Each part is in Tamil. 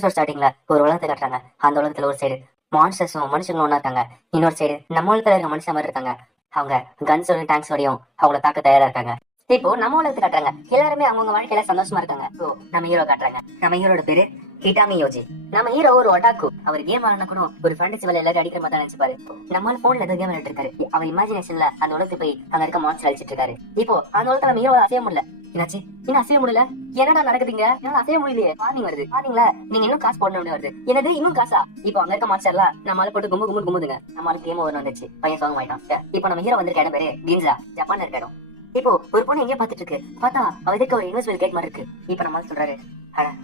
எபிசோட் ஸ்டார்டிங்ல ஒரு உலகத்தை காட்டுறாங்க. அந்த உலகத்துல ஒரு சைடு மான்ஸ்டர்ஸும் மனுஷங்களும் ஒண்ணா இருக்காங்க. இன்னொரு சைடு நம்ம உலகத்துல இருக்க மனுஷன் மாதிரி இருக்காங்க. அவங்க கன்ஸோட டேங்க்ஸோடையும் அவங்கள தாக்க தயாரா இருக்காங்க. இப்போ நம்ம உலகத்தை காட்டுறாங்க. எல்லாருமே அவங்க வாழ்க்கையில சந்தோஷமா இருக்காங்க. நம்ம ஹீரோ காட்டுறாங்க. நம்ம ஹீரோட பேரு ஹிட்டாமி யோஜி. நம்ம ஹீரோ ஒரு ஒட்டாக்கு. அவர் கேம் ஆடினா கூட ஒரு ஃபேண்டசி வேலை எல்லாரும் அடிக்கிற மாதிரி நினைச்சுப்பாரு. நம்மளால போன்ல ஏதோ கேம் விளையாட்டு இருக்காரு. அவர் இமேஜினேஷன்ல அந்த உலகத்துக்கு போய் அங்க இருக்க மான்ஸ்டர் அழிச்சிட்டு இருக்காரு. இப்போ அந்த உலகத்துல நம்ம ஹீரோ அசைய முடியல. என்னாச்சு? இன்னும் அசைய முடியல? என்னடா நடக்குதுங்க? என்னால அசைய முடியலையே. வார்னிங் வருது. வார்னிங்ல நீங்க இன்னும் காசு போடணும் வருது. என்னது இன்னும் காசா? இப்போ அங்க இருக்க மான்ஸ்டர்லாம் நம்மளால போட்டு கும்புதுங்க. நம்மளால கேம் ஓவர் வந்துச்சு. பையன் சோகம் ஆயிட்டான். இப்போ நம்ம ஹீரோ வந்திருக்க இடம் பேரு கின்சா. ஜப்பான்ல இருக்க இடம். இப்போ ஒரு பொண்ணு எங்கேயோ பாத்துட்டு இருக்கு. பார்த்தா அவ இதுக்கு ஒரு இன்வெஸ்ட்மெண்ட் கேட் மாதிரி இருக்கு. இப்ப நம்ம சொல்றாரு,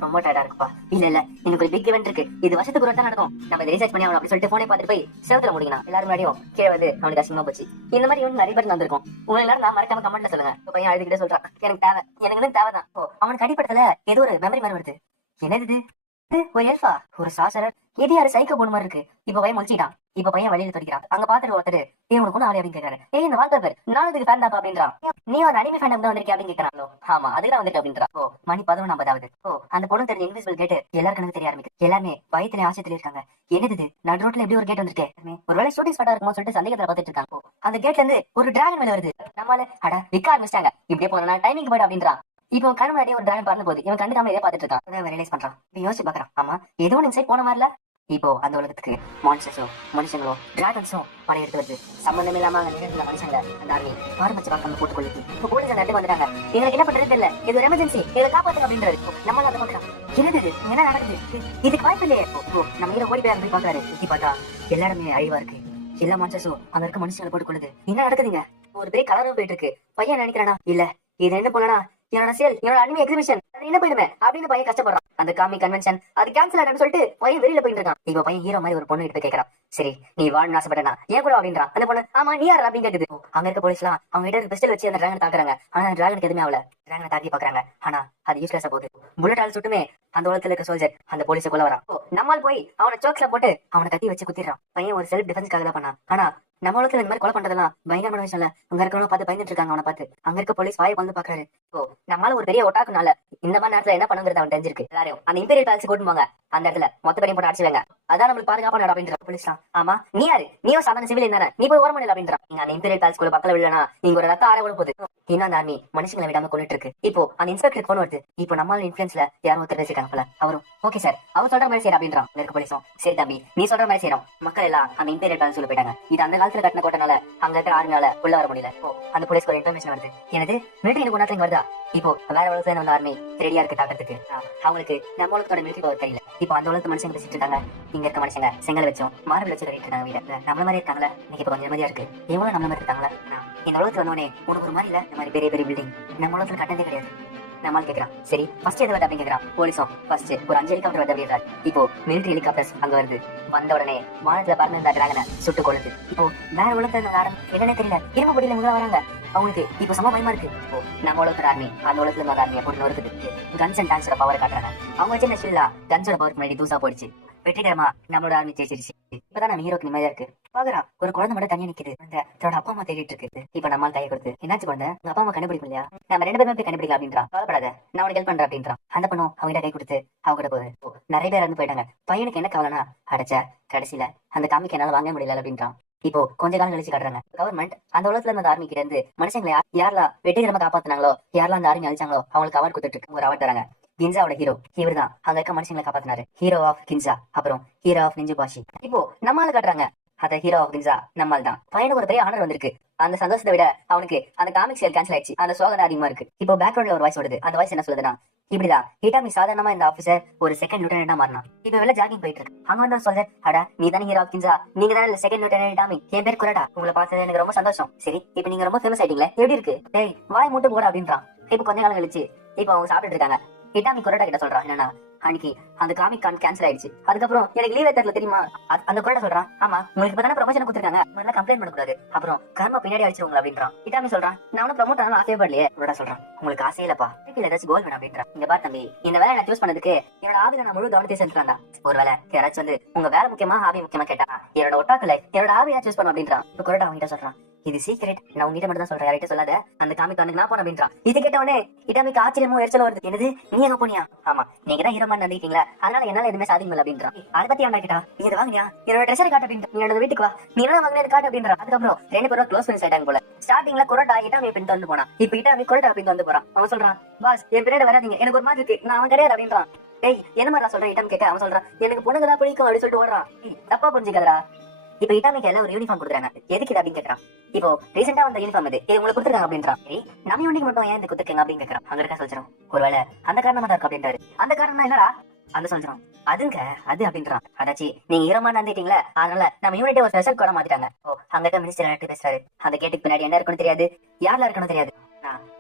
ரொம்ப டயர்டா இருக்குப்பா. இல்ல எனக்கு ஒரு பிக் இவென்ட் இருக்கு. இது வருஷத்துக்கு ஒரு தான் நடக்கும். நம்ம இதை ரீசர்ச் பண்ணி அவன் அப்படி சொல்லிட்டு போனே பார்த்துட்டு போய் செவத்துல முடிக்கலாம். எல்லாரும் முன்னாடியும் கீழே வந்து அவனுக்கு அசிங்கமா போச்சு. இந்த மாதிரி இவன் நிறைய பேர் வந்திருக்கும். உங்க எல்லாரும் நான் மறக்காம கமெண்ட்ல சொல்லுங்க. பையன் அழுதுகிட்டே சொல்றான், எனக்கு தேவை, எனக்கு தேவைதான். அவனுக்கு அடிப்படத்துல ஏதோ ஒரு மெமரி மாதிரி வருது. என்னது? ஒரு எல்ஃபா, ஒரு சாசரர், எது யாரு சைக்கோ போன மாதிரி இருக்கு. இப்ப பையன் முடிச்சிட்டான். இப்ப பையன் வழியில துடிக்கிறான். அங்க பாத்துட்டு ஒருத்தர், உனக்கு ஆளி அப்படின்னு கேட்காரு. இந்த வால்பேப்பர் நானும் இதுக்கு ஃபேன் தாப்பா அப்படின்றான். நீ ஒரு அனிமே ஃபேன் தான் வந்திருக்கே அப்படின்னு கேட்கறாங்களோ. ஆமா, அதுதான் வந்துட்டு அப்படின்றா. மணி 11:50. அந்த பொண்ணு தெரிஞ்ச இன்விசிபிள் கேட்டு எல்லாருக்கும் தெரிய ஆரம்பிக்கு. எல்லாருமே பயத்துல ஆசைத்துல இருக்காங்க. என்னது நடு ரோட்ல எப்படி ஒரு கேட் வந்திருக்கு? ஒருவேளை ஷூட்டிங் ஸ்பாட்டா இருக்குமோ சொல்லிட்டு சந்தேகத்துல பாத்துட்டு இருக்காங்க. அந்த கேட்ல இருந்து ஒரு டிராகன் மேல வருது. நம்மளால விற்க ஆரம்பிச்சிட்டாங்க. இப்படியே போனா டைமிங் போயிட்டு அப்படின்றான். இப்போ கண் முன்னாடியே ஒரு டிராகன் பறந்து போகுது. இவன் கண்டுக்காம இதே பாத்துட்டு இருக்கான். ரியலைஸ் பண்றான். யோசிச்சு பாக்குறான். ஆமா, ஏதோ ஒன்று இன்சைட் போன மாதிரில. இப்போ அந்த உலகத்துக்கு மான்ஸ்டர்ஸும் மனுஷங்களும் டிராகன்ஸும் படையெடுத்து வருது. சம்பந்தம் இல்லாம அந்த நிகழ்ந்த மனுஷங்க அந்த ஆர்மி ஆரம்பிச்சு பார்க்க போட்டுக் கொள்ளுது. இப்போ போலீஸ் அந்த இடத்துக்கு வந்துட்டாங்க. எங்களுக்கு என்ன பண்றது தெரியல, இது ஒரு எமர்ஜென்சி, எங்களை காப்பாத்துங்க அப்படின்றாரு. நம்மளால அதை பாக்குறான். என்னது என்ன நடக்குது? இதுக்கு வாய்ப்பு இல்லையே. நம்ம ஹீரோ ஓடி போய் அங்க போய் பாக்குறாரு. சுத்தி பார்த்தா எல்லா இடமே அழிவா இருக்கு. எல்லா மான்ஸ்டர்ஸும் அங்க இருக்க மனுஷங்களை போட்டுக் கொள்ளுது. என்ன நடக்குதுங்க? ஒரு பெரிய கலரும் போயிட்டு இருக்கு. பையன் நினைக்கிறானா, இல்ல இது என்ன பண்ணனா, என்னோட சேல், என்னோட அனிமே எக்ஸிபிஷன் என்ன போயிடுமே அப்படின்னு பையன் கஷ்டப்படுறான். அந்த காமி கன்வென்ஷன் அது கேன்சல் ஆயிடுன்னு சொல்லிட்டு பையன் வெளியில போயிட்டு இருக்கான். இப்ப பையன் ஹீரோ மாதிரி ஒரு பொண்ணு கிட்ட கேட்கறான். சரி, நீ வாழணும்னு ஆசைப்பட்டனா ஏன் கூட அப்படின்றான். அந்த பொண்ணு, ஆமா நீ யாரு அப்படின்னு கேக்குது. அங்க இருக்க போலீஸ் எல்லாம் அவங்க கிட்ட பிஸ்டல் வச்சு அந்த டிராகன் தாக்குறாங்க. ஆனா டிராகனுக்கு எதுவுமே ஆகல. டிராகனை தாக்கி பாக்குறாங்க. ஆனா அது யூஸ்லெஸ்ஸா போகுது. புல்லட் ஆல் சுட்டுமே அந்த உலகத்துல இருக்க சோல்ஜர் அந்த போலீஸை கொள்ள வரான். நம்மால் போய் அவனை சோக்ஸ்ல போட்டு அவனை கட்டி வச்சு குத்திடுறான். பையன் ஒரு செல்ஃப் டிஃபென்ஸ்க்காக தான் பண்ணான். ஆனா நம்ம உலகத்துல இந்த மாதிரி கொலை பண்றதெல்லாம் பயங்கரமான விஷயம் இல்ல. அங்க இருக்கவங்க பார்த்து பயந்துட்டு இருக்காங்க. அவனை பார்த்து அங்க இருக்க போலீஸ் வாயை வந்து பாக்குறாரு. நம்மளால ஒரு பெரிய ஒட்டாக்குனால இந்த மாதிரி நேரத்துல என்ன பண்ணுங்கிறது அவன் தெரிஞ்சிருக்கு. எல்லாரும் அந்த இம்பீரியல் பேலஸ் கூட்டுவாங்க. அந்த இடத்துல மொத்த பேரையும் போட்டு அடிச்சுவாங்க. அதான் நம்மளுக்கு பாதுகாப்பா நட அப்படின்ற போலீஸ்லாம். ஆமா நீ யாரு? நீயும் சாதாரண சிவிலியன் தானே, நீ போய் ஓரமணில அப்படின்றான். நீங்க அந்த இம்பீரியல் பேலஸ் கூட பக்கத்துல விடலனா நீங்க ஒரு ரத்த ஆற கூட போகுது. இன்னும் அந்த ஆர்மி மனுஷங்களை விடாம கொண்டுட்டு இருக்கு. இப்போ அந்த இன்ஸ்பெக்டருக்கு போன் வருது. இப்போ நம்மளால இன்ஃபுளுன்ஸ்ல யாரும் ஒருத்தர் பேசிட்டாங்க போல. அவரும் ஓகே சார், அவர் சொல்ற மாதிரி செய்யற அப்படின்றான். இருக்க போலீஸும் சரி தம்பி நீ சொல்ற மாதிரி செய்யறோம். மக்கள் எல்லாம் அந்த இம்பீரியல் பேலஸ் உள்ள போயிட்டாங்க. இது அந்த காலத்துல கட்டின கோட்டனால அங்க இருக்கிற ஆர்மியால உள்ள வர முடியல. அந்த போலீஸ்க்கு ஒரு இன்ஃபர்மேஷன் வருது. எனது மிலிட்டரி கொண்டாட்டம் வருதா? இப்போ வேற உலகத்துல வந்த ஆர்மி ரெடியா இருக்கு தாக்கத்துக்கு. அவங்களுக்கு நம்ம உலகத்தோட மிலிட்டரி பவர் தெரியல. இப்போ அந்த உலகத்து மனுஷங்க பேசிட்டு இருக்காங்க. இங்க இருக்க மனுஷங்க செங்கல் வச்சோம் மார்பிள் வச்சு கட்டிட்டு இருக்காங்க. வீட நம்மள மாதிரி இருக்காங்களா? இன்னைக்கு இப்ப கொஞ்சம் நிம்மதியா இருக்கு. எவ்வளவு நம்மள மாதிரி இருக்காங்களா? இந்த உலகத்துல வந்தோடனே உனக்கு ஒரு மாதிரி இல்ல. இந்த மாதிரி பெரிய பெரிய பில்டிங் நம்ம உலகத்துல கட்டதே கிடையாது. நம்மால் கேக்குறான். சரி ஃபர்ஸ்ட் எது வருது அப்படின்னு கேக்குறான். போலீஸும் ஃபர்ஸ்ட் ஒரு 5 ஹெலிகாப்டர் வருது அப்படின்றாரு. இப்போ மிலிட்டரி ஹெலிகாப்டர்ஸ் அங்க வருது. வந்த உடனே வானத்துல பறந்து இந்த டிராகனை சுட்டு கொள்ளுது. இப்போ வேற உலகத்துல இருந்த ஆரம்பம் என்னன்னே தெரியல. இரும்பு பொடியில இவங்க வராங்க. அவங்களுக்கு இப்போ சம பயமா இருக்கு. நம்ம உலகத்துல ஆர்மி அந்த உலகத்துல இருந்த ஆர்மியை போட்டு நொறுக்குது. கன்ஸ் அண்ட் டான்ஸோட பவரை காட்டுறாங்க. அவங்க வச்சு இந்த ஷில்லா கன்ஸோட பவருக்கு முன்னாடி தூசா போயிடுச்சு. வெற்றிகரமா நம்மளோட ஆர்மி ஜெயிச்சிருச்சு. இப்பதான் நம்ம ஹீரோக்கு நிம்மதியா இருக்கு. பாக்குறான் ஒரு குழந்தை மட்டும் தனியா நிக்குது. தன்னோட அப்பா அம்மா தேடிட்டு இருக்கு. இப்ப நம்மால் கையை கொடுத்து என்னாச்சு குழந்தை, உங்க அப்பா அம்மா கண்டுபிடிக்கும் இல்லையா? நம்ம 2 பேருமே போய் கண்டுபிடிக்கலாம் அப்படின்றான். கவலைப்படாத நான் உனக்கு ஹெல்ப் பண்றேன் அப்படின்றான். அந்த பொண்ணும் அவங்க கை கொடுத்து அவங்க கூட போகுது. நிறைய பேர் இறந்து போயிட்டாங்க. பையனுக்கு என்ன கவலைனா அடைச்ச கடைசியில அந்த காமிக்கு என்னால வாங்க முடியல அப்படின்றான். இப்போ கொஞ்ச காலம் கழிச்சு காட்டுறாங்க. கவர்மெண்ட் அந்த உலகத்துல இருந்த ஆர்மி கிட்ட இருந்து மனுஷங்களை யாரெல்லாம் வெற்றிகரமா காப்பாத்தினாங்களோ, யாரெல்லாம் அந்த ஆர்மி அழிச்சாங்களோ அவங்களுக்கு அவார்ட் கொடுத்துட்டு இருக்கு. ஒரு அவார்ட் தராங்க. கின்சாவோட ஹீரோ இவர் தான் அங்க இருக்க மனுஷங்களை காப்பாத்தினாரு. ஹீரோ ஆஃப் கின்சா, அப்புறம் ஹீரோ ஆஃப் நிஞ்சுபாஷி. இப்போ நம்மால காட்டுறாங்க. அத ஹீரோ ஆஃப் கின்சா நம்மால் தான். பையனுக்கு ஒரு பெரிய ஆனர் வந்திருக்கு. அந்த சந்தோஷத்தை விட அவனுக்கு அந்த காமிக் சேல் கேன்சல் ஆயிடுச்சு. அந்த சோகம் அதிகமா இருக்கு. இப்போ பேக்ரவுண்ட்ல ஒரு வாய்ஸ் வருது. அந்த வாய்ஸ் என்ன சொல்லுதுன்னா, இப்படிதான் ஹிட்டாமி சாதாரணமா இந்த ஆபீசர் ஒரு செகண்ட் லிeutenant மாறினா. இப்ப வெளில ஜாகிங் போயிட்டு இருக்கு. அங்க வந்து சொல்றேன், அடா நீ தானே ஹீரோ ஆஃப் கின்சா, நீங்க தானே செகண்ட் லிeutenant ஹிட்டாமி, என் பேர் குரடா, உங்களை பார்த்தது எனக்கு ரொம்ப சந்தோஷம். சரி இப்ப நீங்க ரொம்ப ஃபேமஸ் ஆயிட்டீங்களே, எப்படி இருக்கு? டேய் வாய் மூட்டு போட அப்படின்றான். இப்ப கொஞ்ச காலம் கழிச்சு இப்ப அவங்க சாப்பிட்டு இருக்காங்க. ஹிட்டாமி குரடா கிட்ட சொல்றான், என்னன்னா அன்னைக்கு அந்த காமிக் கான் கேன்சல் ஆயிடுச்சு. அதுக்கப்புறம் எனக்கு லீவ் தரல தெரியுமா? அந்த குரடா சொல்றான், ஆமா உங்களுக்கு இப்பதானே ப்ரொமோஷன் கொடுத்துருக்காங்க, முதல்ல கம்ப்ளைண்ட் பண்ண கூடாது, அப்புறம் கர்மா பின்னாடி அடிச்சிருவாங்க அப்படின்றான். ஹிட்டாமி சொல்றான், நான் ஒன்னும் ப்ரொமோட் ஆனாலும் ஆசைப்படலையே. குரடா சொல்றான், உங்களுக்கு ஆசை இல்லப்பா, ஏதாச்சும் கோல் வேணும் அப்படின்றான். இங்க பாரு தம்பி, இந்த வேலை நான் சூஸ் பண்ணதுக்கு என்னோட ஆவில நான் முழு கவனத்தை செலுத்துறான்டா. ஒருவேளை யாராச்சும் வந்து உங்க வேலை முக்கியமா ஆவி முக்கியமா கேட்டா என்னோட ஒட்டாக்கல என்னோட ஆவியா சூஸ் பண்ணும் அப்படின்றான். இப்ப குரடா அவங்கிட்ட சொல்றான், இது சீக்ரெட், நான் உங்ககிட்ட மட்டும் தான் சொல்றேன், யார்கிட்ட சொல்லாத. அந்த காமிக் வந்து நான் போன அப்படின்றான். இது கேட்டவனே இட்டாமிக்கு ஆச்சரியமும் எரிச்சலும் வருது. என்னது, நீ எங்க போனியா? ஆமா, நீங்க தான் ஹீரோ மாதிரி நடிக்கிறீங்களா, அதனால என்னால எதுவுமே சாதிக்க முடியல அப்படின்றான். அதை பத்தி அவன் கேட்டா, நீ இதை வாங்கினியா, என்னோட ட்ரெஷர் காட்டு அப்படின்ற, நீ என்னோட வீட்டுக்கு வா, நீ என்ன வாங்கினது காட்டு அப்படின்றான். அதுக்கப்புறம் 2 பேரும் க்ளோஸ் ஃப்ரெண்ட்ஸ் ஆயிட்டாங்க போல. ஸ்டார்டிங்ல குரோட்டா இட்டாமி பின் வந்து போனான், இப்ப இட்டாமி குரோட்டா பின் வந்து போறான். அவன் சொல்றான், பாஸ் என் பின்னாடி வராதீங்க, எனக்கு ஒரு மாதிரி இருக்கு, நான் அவன் கிடையாது அப்படின்றான். டேய் என்ன மாதிரி சொல்றேன் இட்டாமி கேட்க. அவன் சொல்றான், எனக்கு பொண்ணுங்க தான் பிடிக்கும் அப்படின்னு சொல்லிட்டு ஓடுறான். தப்பா புரிஞ்சுக்காதடா. இப்ப இட்டாமிக்கு எல்லாம் ஒரு யூனிஃபார்ம் கொடுக்குறாங்க, எதுக்கு இது அப்படின்னு கேட்கறான். இப்போ ரீசெண்டா வந்த யூனிஃபார்ம் இது உங்களுக்கு கொடுத்துருக்காங்க அப்படின்றான். சரி, நம்ம யூனிக்கு மட்டும் ஏன் இது கொடுத்துருக்கீங்க அப்படின்னு கேட்கறான். அங்க இருக்க சொல்றோம், ஒருவேளை அந்த காரணமா தான் இருக்கு அப்படின்றாரு. அந்த காரணம் என்னடா அந்த சொல்றோம், அதுங்க அது அப்படின்றான். அதாச்சு நீங்க ஈரமா நந்திட்டீங்களா, அதனால நம்ம யூனிட்டே ஒரு ஸ்பெஷல் கோட மாத்திட்டாங்க. ஓ அங்க இருக்க மினிஸ்டர் எடுத்து பேசுறாரு. அந்த கேட்டுக்கு பின்னாடி என்ன இருக்குன்னு தெரியாது, யாரெல்லாம் இருக்கணும் தெரியாது.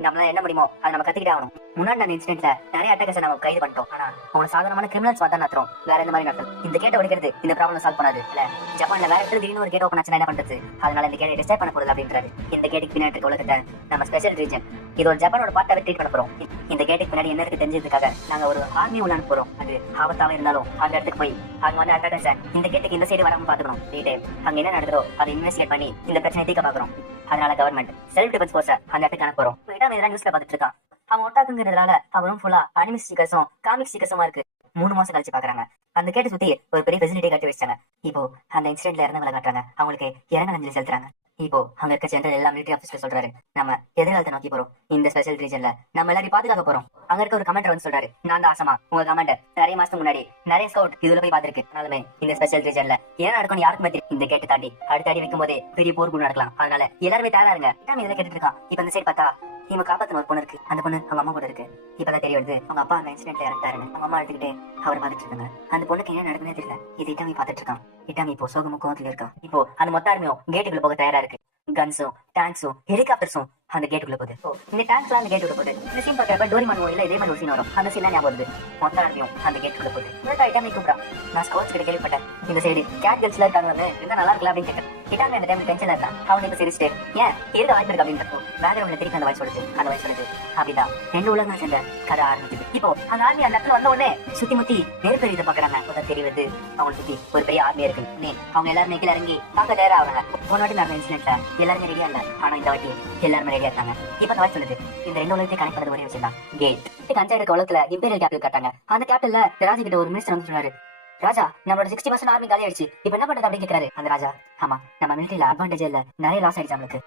நம்மளால என்ன முடியுமோ அதை நம்ம கத்துக்கிட்டே ஆகணும். முன்னாடி அந்த இன்சிடென்ட்ல நிறைய அட்டாக்ஸ் நம்ம கைது பண்ணிட்டோம். ஆனா அவங்க சாதாரணமான கிரிமினல்ஸ் பார்த்தா நடத்துறோம், வேற எந்த மாதிரி நடத்தும். இந்த கேட்டை உடைக்கிறது இந்த ப்ராப்ளம் சால்வ் பண்ணாது. இல்ல ஜப்பான்ல வேற இடத்துல திடீர்னு ஒரு கேட் ஓப்பன் ஆச்சுன்னா என்ன பண்றது, அதனால இந்த கேட்டை டிஸ்டர்ப் பண்ண போறது அப்படின்றாரு. இந்த கேட்டுக்கு பின்னாடி இருக்க உலகத்தை நம்ம ஸ்பெஷல் ரீஜன், இது ஒரு ஜப்பானோட பார்ட்டாவே ட்ரீட் பண்ண போறோம். இந்த கேட்டுக்கு பின்னாடி என்ன இருக்கு தெரிஞ்சதுக்காக நாங்க ஒரு ஆர்மி உள்ள அனுப்ப போறோம். அது ஆபத்தாவே இருந்தாலும் அந்த இடத்துக்கு போய் அங்க வந்து அட்டாக்கர்ஸ் இந்த கேட்டுக்கு இந்த சைடு வராம பாத்துக்கணும். டீடைல் அங்க என்ன நடக்குதோ அதை இன்வெஸ்டிகேட் பண்ணி இந்த பிரச்சனை தீர்க்க பாக்குறோம். அதனால கவர்மெண்ட் செல்ஃப் டிஃபென்ஸ் ஃபோர்ஸ் அந்த இடத்துக்கு அனுப்ப போறோம். இதெல்லாம் நியூஸ்ல பாத்துட்டு இருக்கான். அவன் ஒட்டாக்குங்கிறதுனால அவரும் ஃபுல்லா அனிமி ஸ்டிக்கர்ஸும் காமிக் ஸ்டிக்கர்ஸுமா இருக்கு. 3 மாசம் கழிச்சு பாக்குறாங்க. அந்த கேட்டு சுத்தி ஒரு பெரிய ஃபெசிலிட்டி கட்டி வச்சாங்க. இப்போ அந்த இன்சிடென்ட்ல இறந்தவங்களை காட்டுறாங்க, அவங்களுக்கு இறங்க அஞ்சலி செலுத்துறாங்க. இப்போ அங்க இருக்க ஜெனரல் எல்லா மிலிட்டரி ஆஃபீஸர் சொல்றாரு, நம்ம எதிர்காலத்தை நோக்கி போறோம், இந்த ஸ்பெஷல் ரீஜன்ல நம்ம எல்லாரையும் பாதுகாக்க போறோம். அங்க இருக்க ஒரு கமாண்டர் வந்து சொல்றாரு, நான் தான் ஆசமா உங்க கமாண்டர், நிறைய மாசத்துக்கு முன்னாடி நிறைய ஸ்கவுட் இதுல போய் பாத்துருக்கு, அதனாலுமே இந்த ஸ்பெஷல் ரீஜன்ல என்ன நடக்கும் யாருக்குமே தெரியும். இந்த கேட்டு தாண்டி அடுத்த அடி வைக்கும் போதே பெரிய போர் கூட நடக்கலாம், அதனால எல்லாருமே தயாரா இருங்க. இதெல்லாம் கேட்டுட்டு இருக்கான். இப்ப இந்த சைடு பார்த்தா இவங்க காப்பாத்தின ஒரு பொண்ணு இருக்கு. அந்த பொண்ணு அவங்க அம்மா கூட இருக்கு. இப்பதான் தெரிய வருது அவங்க அப்பா அந்த இன்சிடென்ட்ல இறந்தாருன்னு. அவங்க அம்மா எடுத்துக்கிட்டு அவர் பாத்துட்டு இருக்காங்க. அந்த பொண்ணுக்கு என்ன நடக்குதுன்னே தெரியல. இது இட்டாமி பாத்துட்டு இருக்கான். இட்டாமி இப்போ சோகமும் கோவத்துல இருக்கான். இப்போ அந்த மொத்த ஆர்மியும் கேட்டுக்குள்ள போக தயாரா இருக்கு. கன்ஸும் டாங்க்ஸும் ஹெலிகாப்டர்ஸும் அந்த கேட்டுக்குள்ள போகுது. இந்த டாங்க்ஸ்லாம் அந்த கேட்டுக்குள்ள போகுது. இந்த சீன் பாக்குறப்ப டோரிமான் மூவில இதே மாதிரி ஒரு சீன் வரும். அந்த சீன் ஞாபகம் வருது. மொத்த ஆர்மியும் அந்த கேட்டுக்குள்ள போகுது. இந்த இட்டாமி கூப்பிடா, நான் ஸ்கவுட்ஸ் கிட்ட கேள்விப்பட்டேன் இந்த சைடு கேட் கேர்ள்ஸ்ல இருக்காங்க, இருந்தா நல்லா இருக்கலாம் அப்படின்னு கேட்டேன். இட்டாமி அந்த டைம்ல டென்ஷன்ல இருந்தான். அவன் இப்ப சிரிச்சிட்டு ஏன் இருக்க வாய்ப்பு இருக்கு அப்படின்றப்போ பேக்ரவுண்ட்ல திருப்பி அந்த வாய்ஸ் சொல்லுது. அந்த வாய்ஸ் சொல்லுது, அப்படிதான் 2 உலகம் சேர்ந்த கதை ஆரம்பிக்குது. இப்போ அந்த ஆர்மி அந்த இடத்துல வந்த உடனே சுத்தி முத்தி நெருப்பு இதை பாக்குறாங்க. அப்பதான் தெரியுது அவங்களை சுத்தி ஒரு பெரிய ஆர்மி இருக்கு. அவங்க எல்லாருமே கீழே இறங்கி பார்க்க தயாரா ஆகுறாங்க. போன வாட்டி நடந்த இன்சிடென்ட்ல எல்லாருமே ரெடியா இல்ல, ஆனா இந்த வாட்டி எல்லாருமே ரெடியா இருக்காங்க. இப்ப அந்த வாய்ஸ் சொல்லுது, இந்த 2 உலகத்தையும் கனெக்ட் பண்ணது ஒரே விஷயம் தான், கேட். கஞ்சா இருக்க உலகத்துல இம்பீரியல் கேபிட்டல் கட்டாங்க. அந்த கேபிட்டல்ல ராஜா கிட்ட ஒரு மினிஸ்டர் வந்து சொன்னாரு, ராஜா நம்மளோட 60% ஆர்மி காலி ஆயிடுச்சு, இப்ப என்ன பண்றது அப்படின்னு கேக்குறாரு. அந்த ராஜா, ஆமா நம்ம மிலிட்டரியில அட்வான்டேஜ் இல்ல, நிறைய லாஸ் ஆயிடுச்சு நம்மளுக்கு.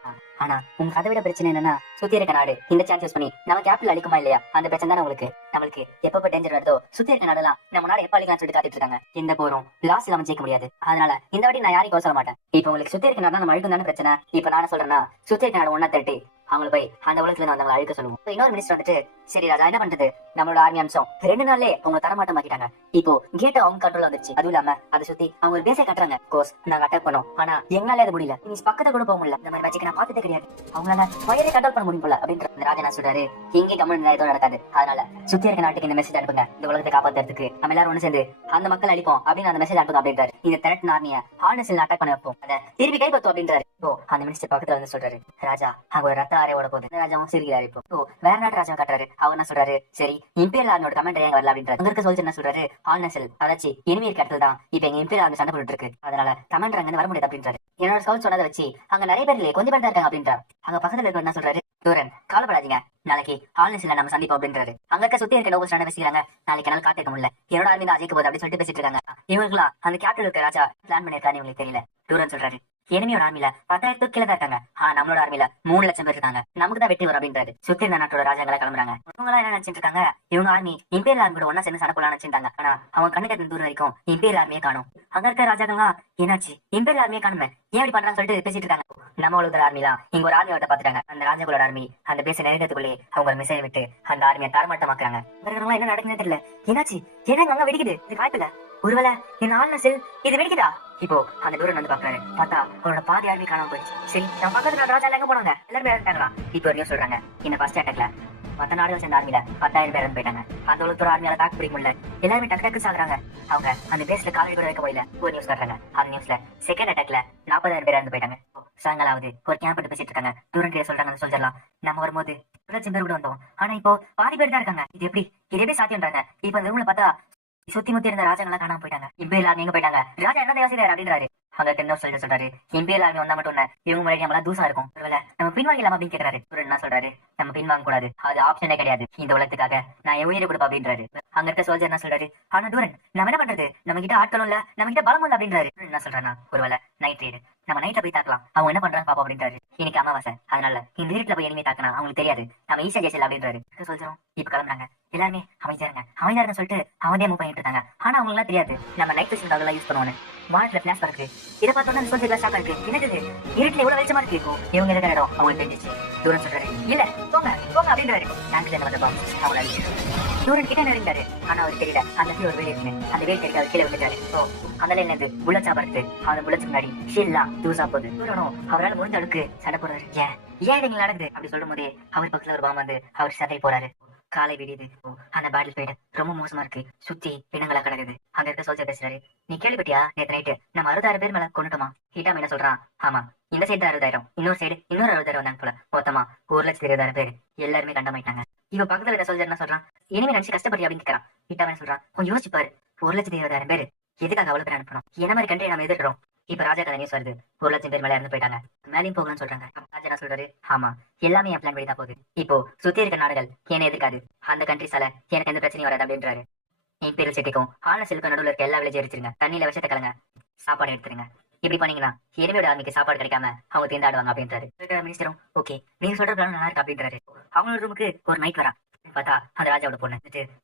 ஆனா உங்களுக்கு அதை விட பிரச்சனை என்னன்னா, சுத்தி இருக்க நாடு இந்த சான்ஸ் யூஸ் பண்ணி நம்ம கேபிட்டல் அழிக்குமா இல்லையா, அந்த பிரச்சனை தானே உங்களுக்கு. நம்மளுக்கு எப்ப டேஞ்சர் வருதோ சுத்தி இருக்க நாடுலாம் நம்ம நாடு எப்ப அழிக்கலாம் சொல்லிட்டு காத்துட்டு இருக்காங்க. எந்த போரும் லாஸ் இல்லாம ஜெயிக்க முடியாது. அதனால இந்த வாட்டி நான் யாரையும் சொல்ல மாட்டேன். இப்ப உங்களுக்கு சுத்தி இருக்க நாடு நம்ம அழிக்கும் தானே பிரச்சனை. இப்ப நான் சொல்றேன்னா சுத்தி இருக்க நாடு ஒன்னா தட்டி அவங்களை போய் அந்த உலகத்துல வந்தவங்களை அழிக்க சொல்லுவோம். இன்னொரு மினிஸ்டர் வந்துட்டு, சரி ராஜா என்ன பண்றது, நம்மளோட ஆர்மி அம்சம் 2 நாள்லயே அவங்க தரமாட்டம் ஆக்கிட்டாங்க. இப்போ கேட்ட அவங்க கண்ட்ரோல் வந்துருச்சு. அதுவும் இல்லாம அதை சுத்தி அவங்க ஒரு பேச கட்டுறாங்க. கோர்ஸ் நாங்க அட்டாக் பண்ணோம், ஆனா எங்களால அது முடியல, நீ பக்கத்தை கூட போக முடியல. இந்த மாதிரி வச்சுக்க நான் பார்த்ததே கிடையாது, அவங்களால ஃபயரை கண்ட்ரோல் பண்ண முடியும் போல அப்படின்ற ராஜா என்ன சொல்றாரு, இங்கே கம்யூனிட்டி எதுவும் நடக்காது, அதனால சுத்தி இருக்க நாட்டுக்கு இந்த மெசேஜ் அனுப்புங்க, இந்த உலகத்தை காப்பாத்துறதுக்கு நம்ம எல்லாரும் ஒண்ணு சேர்ந்து அந்த மக்கள் அழிப்போம் அப்படின்னு அந்த மெசேஜ் அனுப்புங்க அப்படின்றாரு. இந்த திரட்டின ஆர்மியை ஹார்னஸில் அட்டாக் பண்ண வைப்போம், அதை திருப்பி கைப்பற்றும் அப்படின்றாரு. இப்போ அந்த மினிஸ்டர் பக்கத்துல வந்து சொல்றாரு, ராஜா அங்க ஒரு ரத்த ஆரையோட போகுது. ராஜாவும் சிரிக்கிறாரு. இப்போ வேற நாட்டு ராஜா காட்டுறாரு. அவர் என்ன சொல்றாரு, சரி இம்பீரியல் ஆர்மியோட கமெண்ட் ஏன் வரல அப்படின்றாரு. அங்க இருக்க சொல்லிட்டு என்ன சொல்றாரு, ஹார்னஸில் அதாச்சு இனிமே இருக்க இடத்துல தான் இப்ப எங்க இம்பீரியல் ஆர்மி சண்டை போட்டு இருக்கு, அதனால கமெண்டர் அங்க வர முடியாது அப்படின்றாரு. என்னோட ஸ்கவுட் சொன்னதை வச்சு அங்க நிறைய பேர் இல்லையே கொஞ்சம் பேர் தான் இருக்காங்க அப்படின்றாரு. அங்க பக்கத்துல இருக்க என்ன சொல்றாரு, டூரன் கவலைப்படாதீங்க, நாளைக்கு ஹார்னஸில் நம்ம சந்திப்போம் அப்படின்றாரு. அங்க இருக்க சுத்தி இருக்க நோபல் ஸ்டாண்ட பேசிக்கிறாங்க, நாளைக்கு என்னால காத்திருக்க முடியல, என்னோட ஆர்மி தான் ஜெயிக்க போகுது அப்படின்னு சொல்லிட்டு பேசிட்டு இருக்காங்க. இவங்களுக்குலாம் அந்த கேப்டன் இருக்க ராஜா பிளான் பண்ணிருக்கான்னு இவங்களுக்கு தெரியல. டூரன் சொல்றாரு, எனிமியோட ஆர்மில 10,000 கீழே தான் இருக்காங்க, ஆனா நம்மளோட ஆர்மில 3 லட்சம் பேர் இருக்காங்க, நமக்கு தான் வெற்றி வரும் அப்படின்றாரு. சுத்தி இருந்த நாட்டோட ராஜாங்களா கிளம்புறாங்க. இவங்க என்ன நினைச்சிட்டு இருக்காங்க, இவங்க ஆர்மி இம்பீரியல் ஆர்மியோட ஒன்னா சேர்ந்து சண்டை போலாம் நினைச்சிருந்தாங்க. ஆனா அவங்க கண்ணுக்கு தூரம் வரைக்கும் இம்பீரியல் ஆர்மியே காணும். அங்க இருக்க ராஜாங்களா என்னாச்சு இம்பீரியல் ஆர்மியே காணுமே, ஏன் இப்படி பண்றாங்கன்னு சொல்லிட்டு பேசிட்டு இருக்காங்க. நம்ம உலக ஆர்மி தான் இங்க ஒரு ஆர்மியோட பாத்துட்டாங்க. அந்த ராஜாங்களோட ஆர்மி அந்த பேச நெருங்கத்துக்குள்ளே அவங்க ஒரு மிசைல் விட்டு அந்த ஆர்மியை தரமட்டமாக்குறாங்க. என்ன நடக்குதுன்னு தெரியல, என்னாச்சு ஏன்னா அங்க வெடிக்குது, இது வாய்ப்பில்ல, ஒருவேளை என் ஆள்னசில் இது வெடிக்குதா. இப்போ அந்த தூரம் வந்து பாக்குறாரு, பார்த்தா அவரோட பாதி ஆர்மி காணாம போயிடுச்சு. சரி நம்ம பக்கத்துல ராஜா எங்க போனாங்க, எல்லாருமே இறந்துட்டாங்களா. இப்போ நியூஸ் சொல்றாங்க, இந்த ஃபர்ஸ்ட் அட்டாக்ல மத்த நாடுகள் சேர்ந்த ஆர்மில 10,000 பேர் இறந்து போயிட்டாங்க. அந்த உலகத்தோட ஆர்மியால தாக்கு பிடிக்க முடியல, எல்லாருமே டக்கு டக்கு சாகுறாங்க. அவங்க அந்த பேஸ்ல காலேஜ் கூட வைக்க போயில. ஒரு நியூஸ் காட்டுறாங்க, அந்த நியூஸ்ல செகண்ட் அட்டாக்ல 40,000 பேர் இறந்து போயிட்டாங்க. சாயங்காலாவது ஒரு கேம்ப் எடுத்து பேசிட்டு இருக்காங்க. தூரம் கிட்ட சொல்றாங்க சொல்லிடலாம், நம்ம வரும்போது 1 லட்சம் பேர் கூட வந்தோம், ஆனா இப்போ பாதி பேர் தான் இருக்காங்க, இது எப்படி சாத்தியம்ன்றாங்க. இப்ப அந்த ரூம்ல பார்த்தா சுத்தி முத்தி இருந்த ராஜாங்களா காணாம போயிட்டாங்க, இப்ப எல்லாரும் எங்க போயிட்டாங்க, ராஜா என்ன யோசிக்கிறாரு அப்படின்றாரு. அங்க இன்னொரு சொல்லிட்டு சொல்றாரு, இம்பியல் ஆர்மி வந்தா மட்டும் இல்ல, இவங்க முன்னாடி நம்மளா தூசா இருக்கும், ஒருவேளை நம்ம பின்வாங்கலாமா அப்படின்னு கேக்குறாரு. என்ன சொல்றாரு, நம்ம பின்வாங்க கூடாது, அது ஆப்ஷனே கிடையாது இந்த உலகத்துக்காக, நான் என் உயிரை கொடுப்பா அப்படின்றாரு. அங்க இருக்க சோல்ஜர் என்ன சொல்றாரு, ஆனா டூரன் நம்ம என்ன பண்றது, நம்ம கிட்ட ஆட்களும் இல்ல, நம்ம கிட்ட பலமும் இல்ல அப்படின்றாரு. என்ன சொல்றானா, ஒருவேளை நைட் ரைடு, நம்ம நைட்ல போய் தாக்கலாம், அவங்க என்ன பண்றாங்க பாப்போம் அப்படின்றாரு. இன்னைக்கு அமாவாசை, அதனால இந்த வீட்டுல போய் எனிமே தாக்கினா அவங்களுக்கு தெரியாது, நம்ம ஈஸியா ஜெயிச்சல அப்படின்றாரு. சொல்றோம் இப்ப கிளம்புறாங்க, எல்லாருமே அமைதியா சொல்லிட்டு அவதே மூவ் பண்ணிட்டு இருக்காங்க. ஆனா அவங்க எல்லாம் தெரியாது நம்ம நைட் விஷன் எல்லாம் யூஸ் பண்ணுவானு. வானத்துல பிளாஷ் இருக்கு, இதை பார்த்தோன்னா சோல்ஜர் ஷாக் இருக்கு, என்னது இருட்டுல எவ்வளவு வெளிச்சமா இருக்கு, இவங்க இருக்கிற இடம் அவங்களுக்கு தெரிஞ்சிச்சு. தூரம் சொல்றாரு, இல்ல போங்க போங்க அப்படின்றாரு. டேங்க்ல வந்து அவங்கள தூரன் கிட்ட நெருங்காரு, ஆனா அவருக்கு தெரியல அந்த ஒரு வேலை இருக்கு, அந்த வேலை தெரியாது கீழே விட்டுட்டாரு. அந்த லைன்ல இருந்து புல்லட் சாப்பிடுறது, அந்த புல்லட்ஸ் முன்னாடி ஷீல்லாம் தூசா போகுது. தூரனும் அவரால் முடிஞ்ச அளவுக்கு சண்டை போடுறாரு. ஏன் இது நடக்குது அப்படி சொல்லும் போதே அவர் பக்கத்துல ஒரு பாம்பு வந்து அவர் சண்டை போறாரு. காலை விடியுது, அந்த பேட்டில் ஃபீல்ட் ரொம்ப மோசமா இருக்கு, சுத்தி பிணங்களா கிடக்குது. அங்க இருக்க சோல்ஜர் பேசுறாரு, நீ கேள்விப்பட்டியா நேற்று நைட்டு நம்ம 60,000 பேர் மேல கொண்டுட்டோமா? ஹீட்டாம என்ன சொல்றான், ஆமா இந்த சைடு 60,000, இன்னொரு சைடு இன்னொரு 60,000 வந்தாங்க போல, மொத்தமா 1,20,000 பேர் எல்லாருமே கண்டமாயிட்டாங்க. இவ பக்கத்துல இருக்க சோல்ஜர் என்ன சொல்றான், இனிமே நினைச்சு கஷ்டப்படி அப்படின்னு கேட்கறான். ஹீட்டாம என்ன சொல்றான், கொஞ்சம் யோசிச்சு பாரு, 1,20,000 பேர் எதுக்காக அவ்வளவு பேர் அனுப்பணும், என்ன மாதிரி கண்ட்ரி நம்ம எதிர்க்கிறோம். இப்ப ராஜா கதை நியூஸ் வருது, 1,00,000 பேர் மேல இறந்து போயிட்டாங்க, மேலையும் போகலாம்னு சொல்றாங்க. ராஜா என்ன சொல்றாரு, ஆமா எல்லாமே என் பிளான் படி தான் போகுது, இப்போ சுத்தி இருக்க நாடுகள் என்ன எதிர்க்காது, அந்த கண்ட்ரிஸால எனக்கு எந்த பிரச்சனையும் வராது அப்படின்றாரு. இம்பீரியல் சிட்டிக்கும் ஆனசிலுக்கும் நடுவில் இருக்க எல்லா வில்லேஜ் எரிச்சிருங்க, தண்ணியில விஷத்தை கலங்க, சாப்பாடு எடுத்துருங்க. இப்படி பண்ணீங்கன்னா எனிமையோட ஆர்மிக்கு சாப்பாடு கிடைக்காம அவங்க தீண்டாடுவாங்க அப்படின்றாரு. மினிஸ்டரும் ஓகே நீங்க சொல்ற பிளான் நல்லா இருக்கு அப்படின்றாரு. அவங்களோட ரூமுக்கு ஒரு நைட் வரா, பார்த்தா அந்த ராஜாவோட பொண்ணு.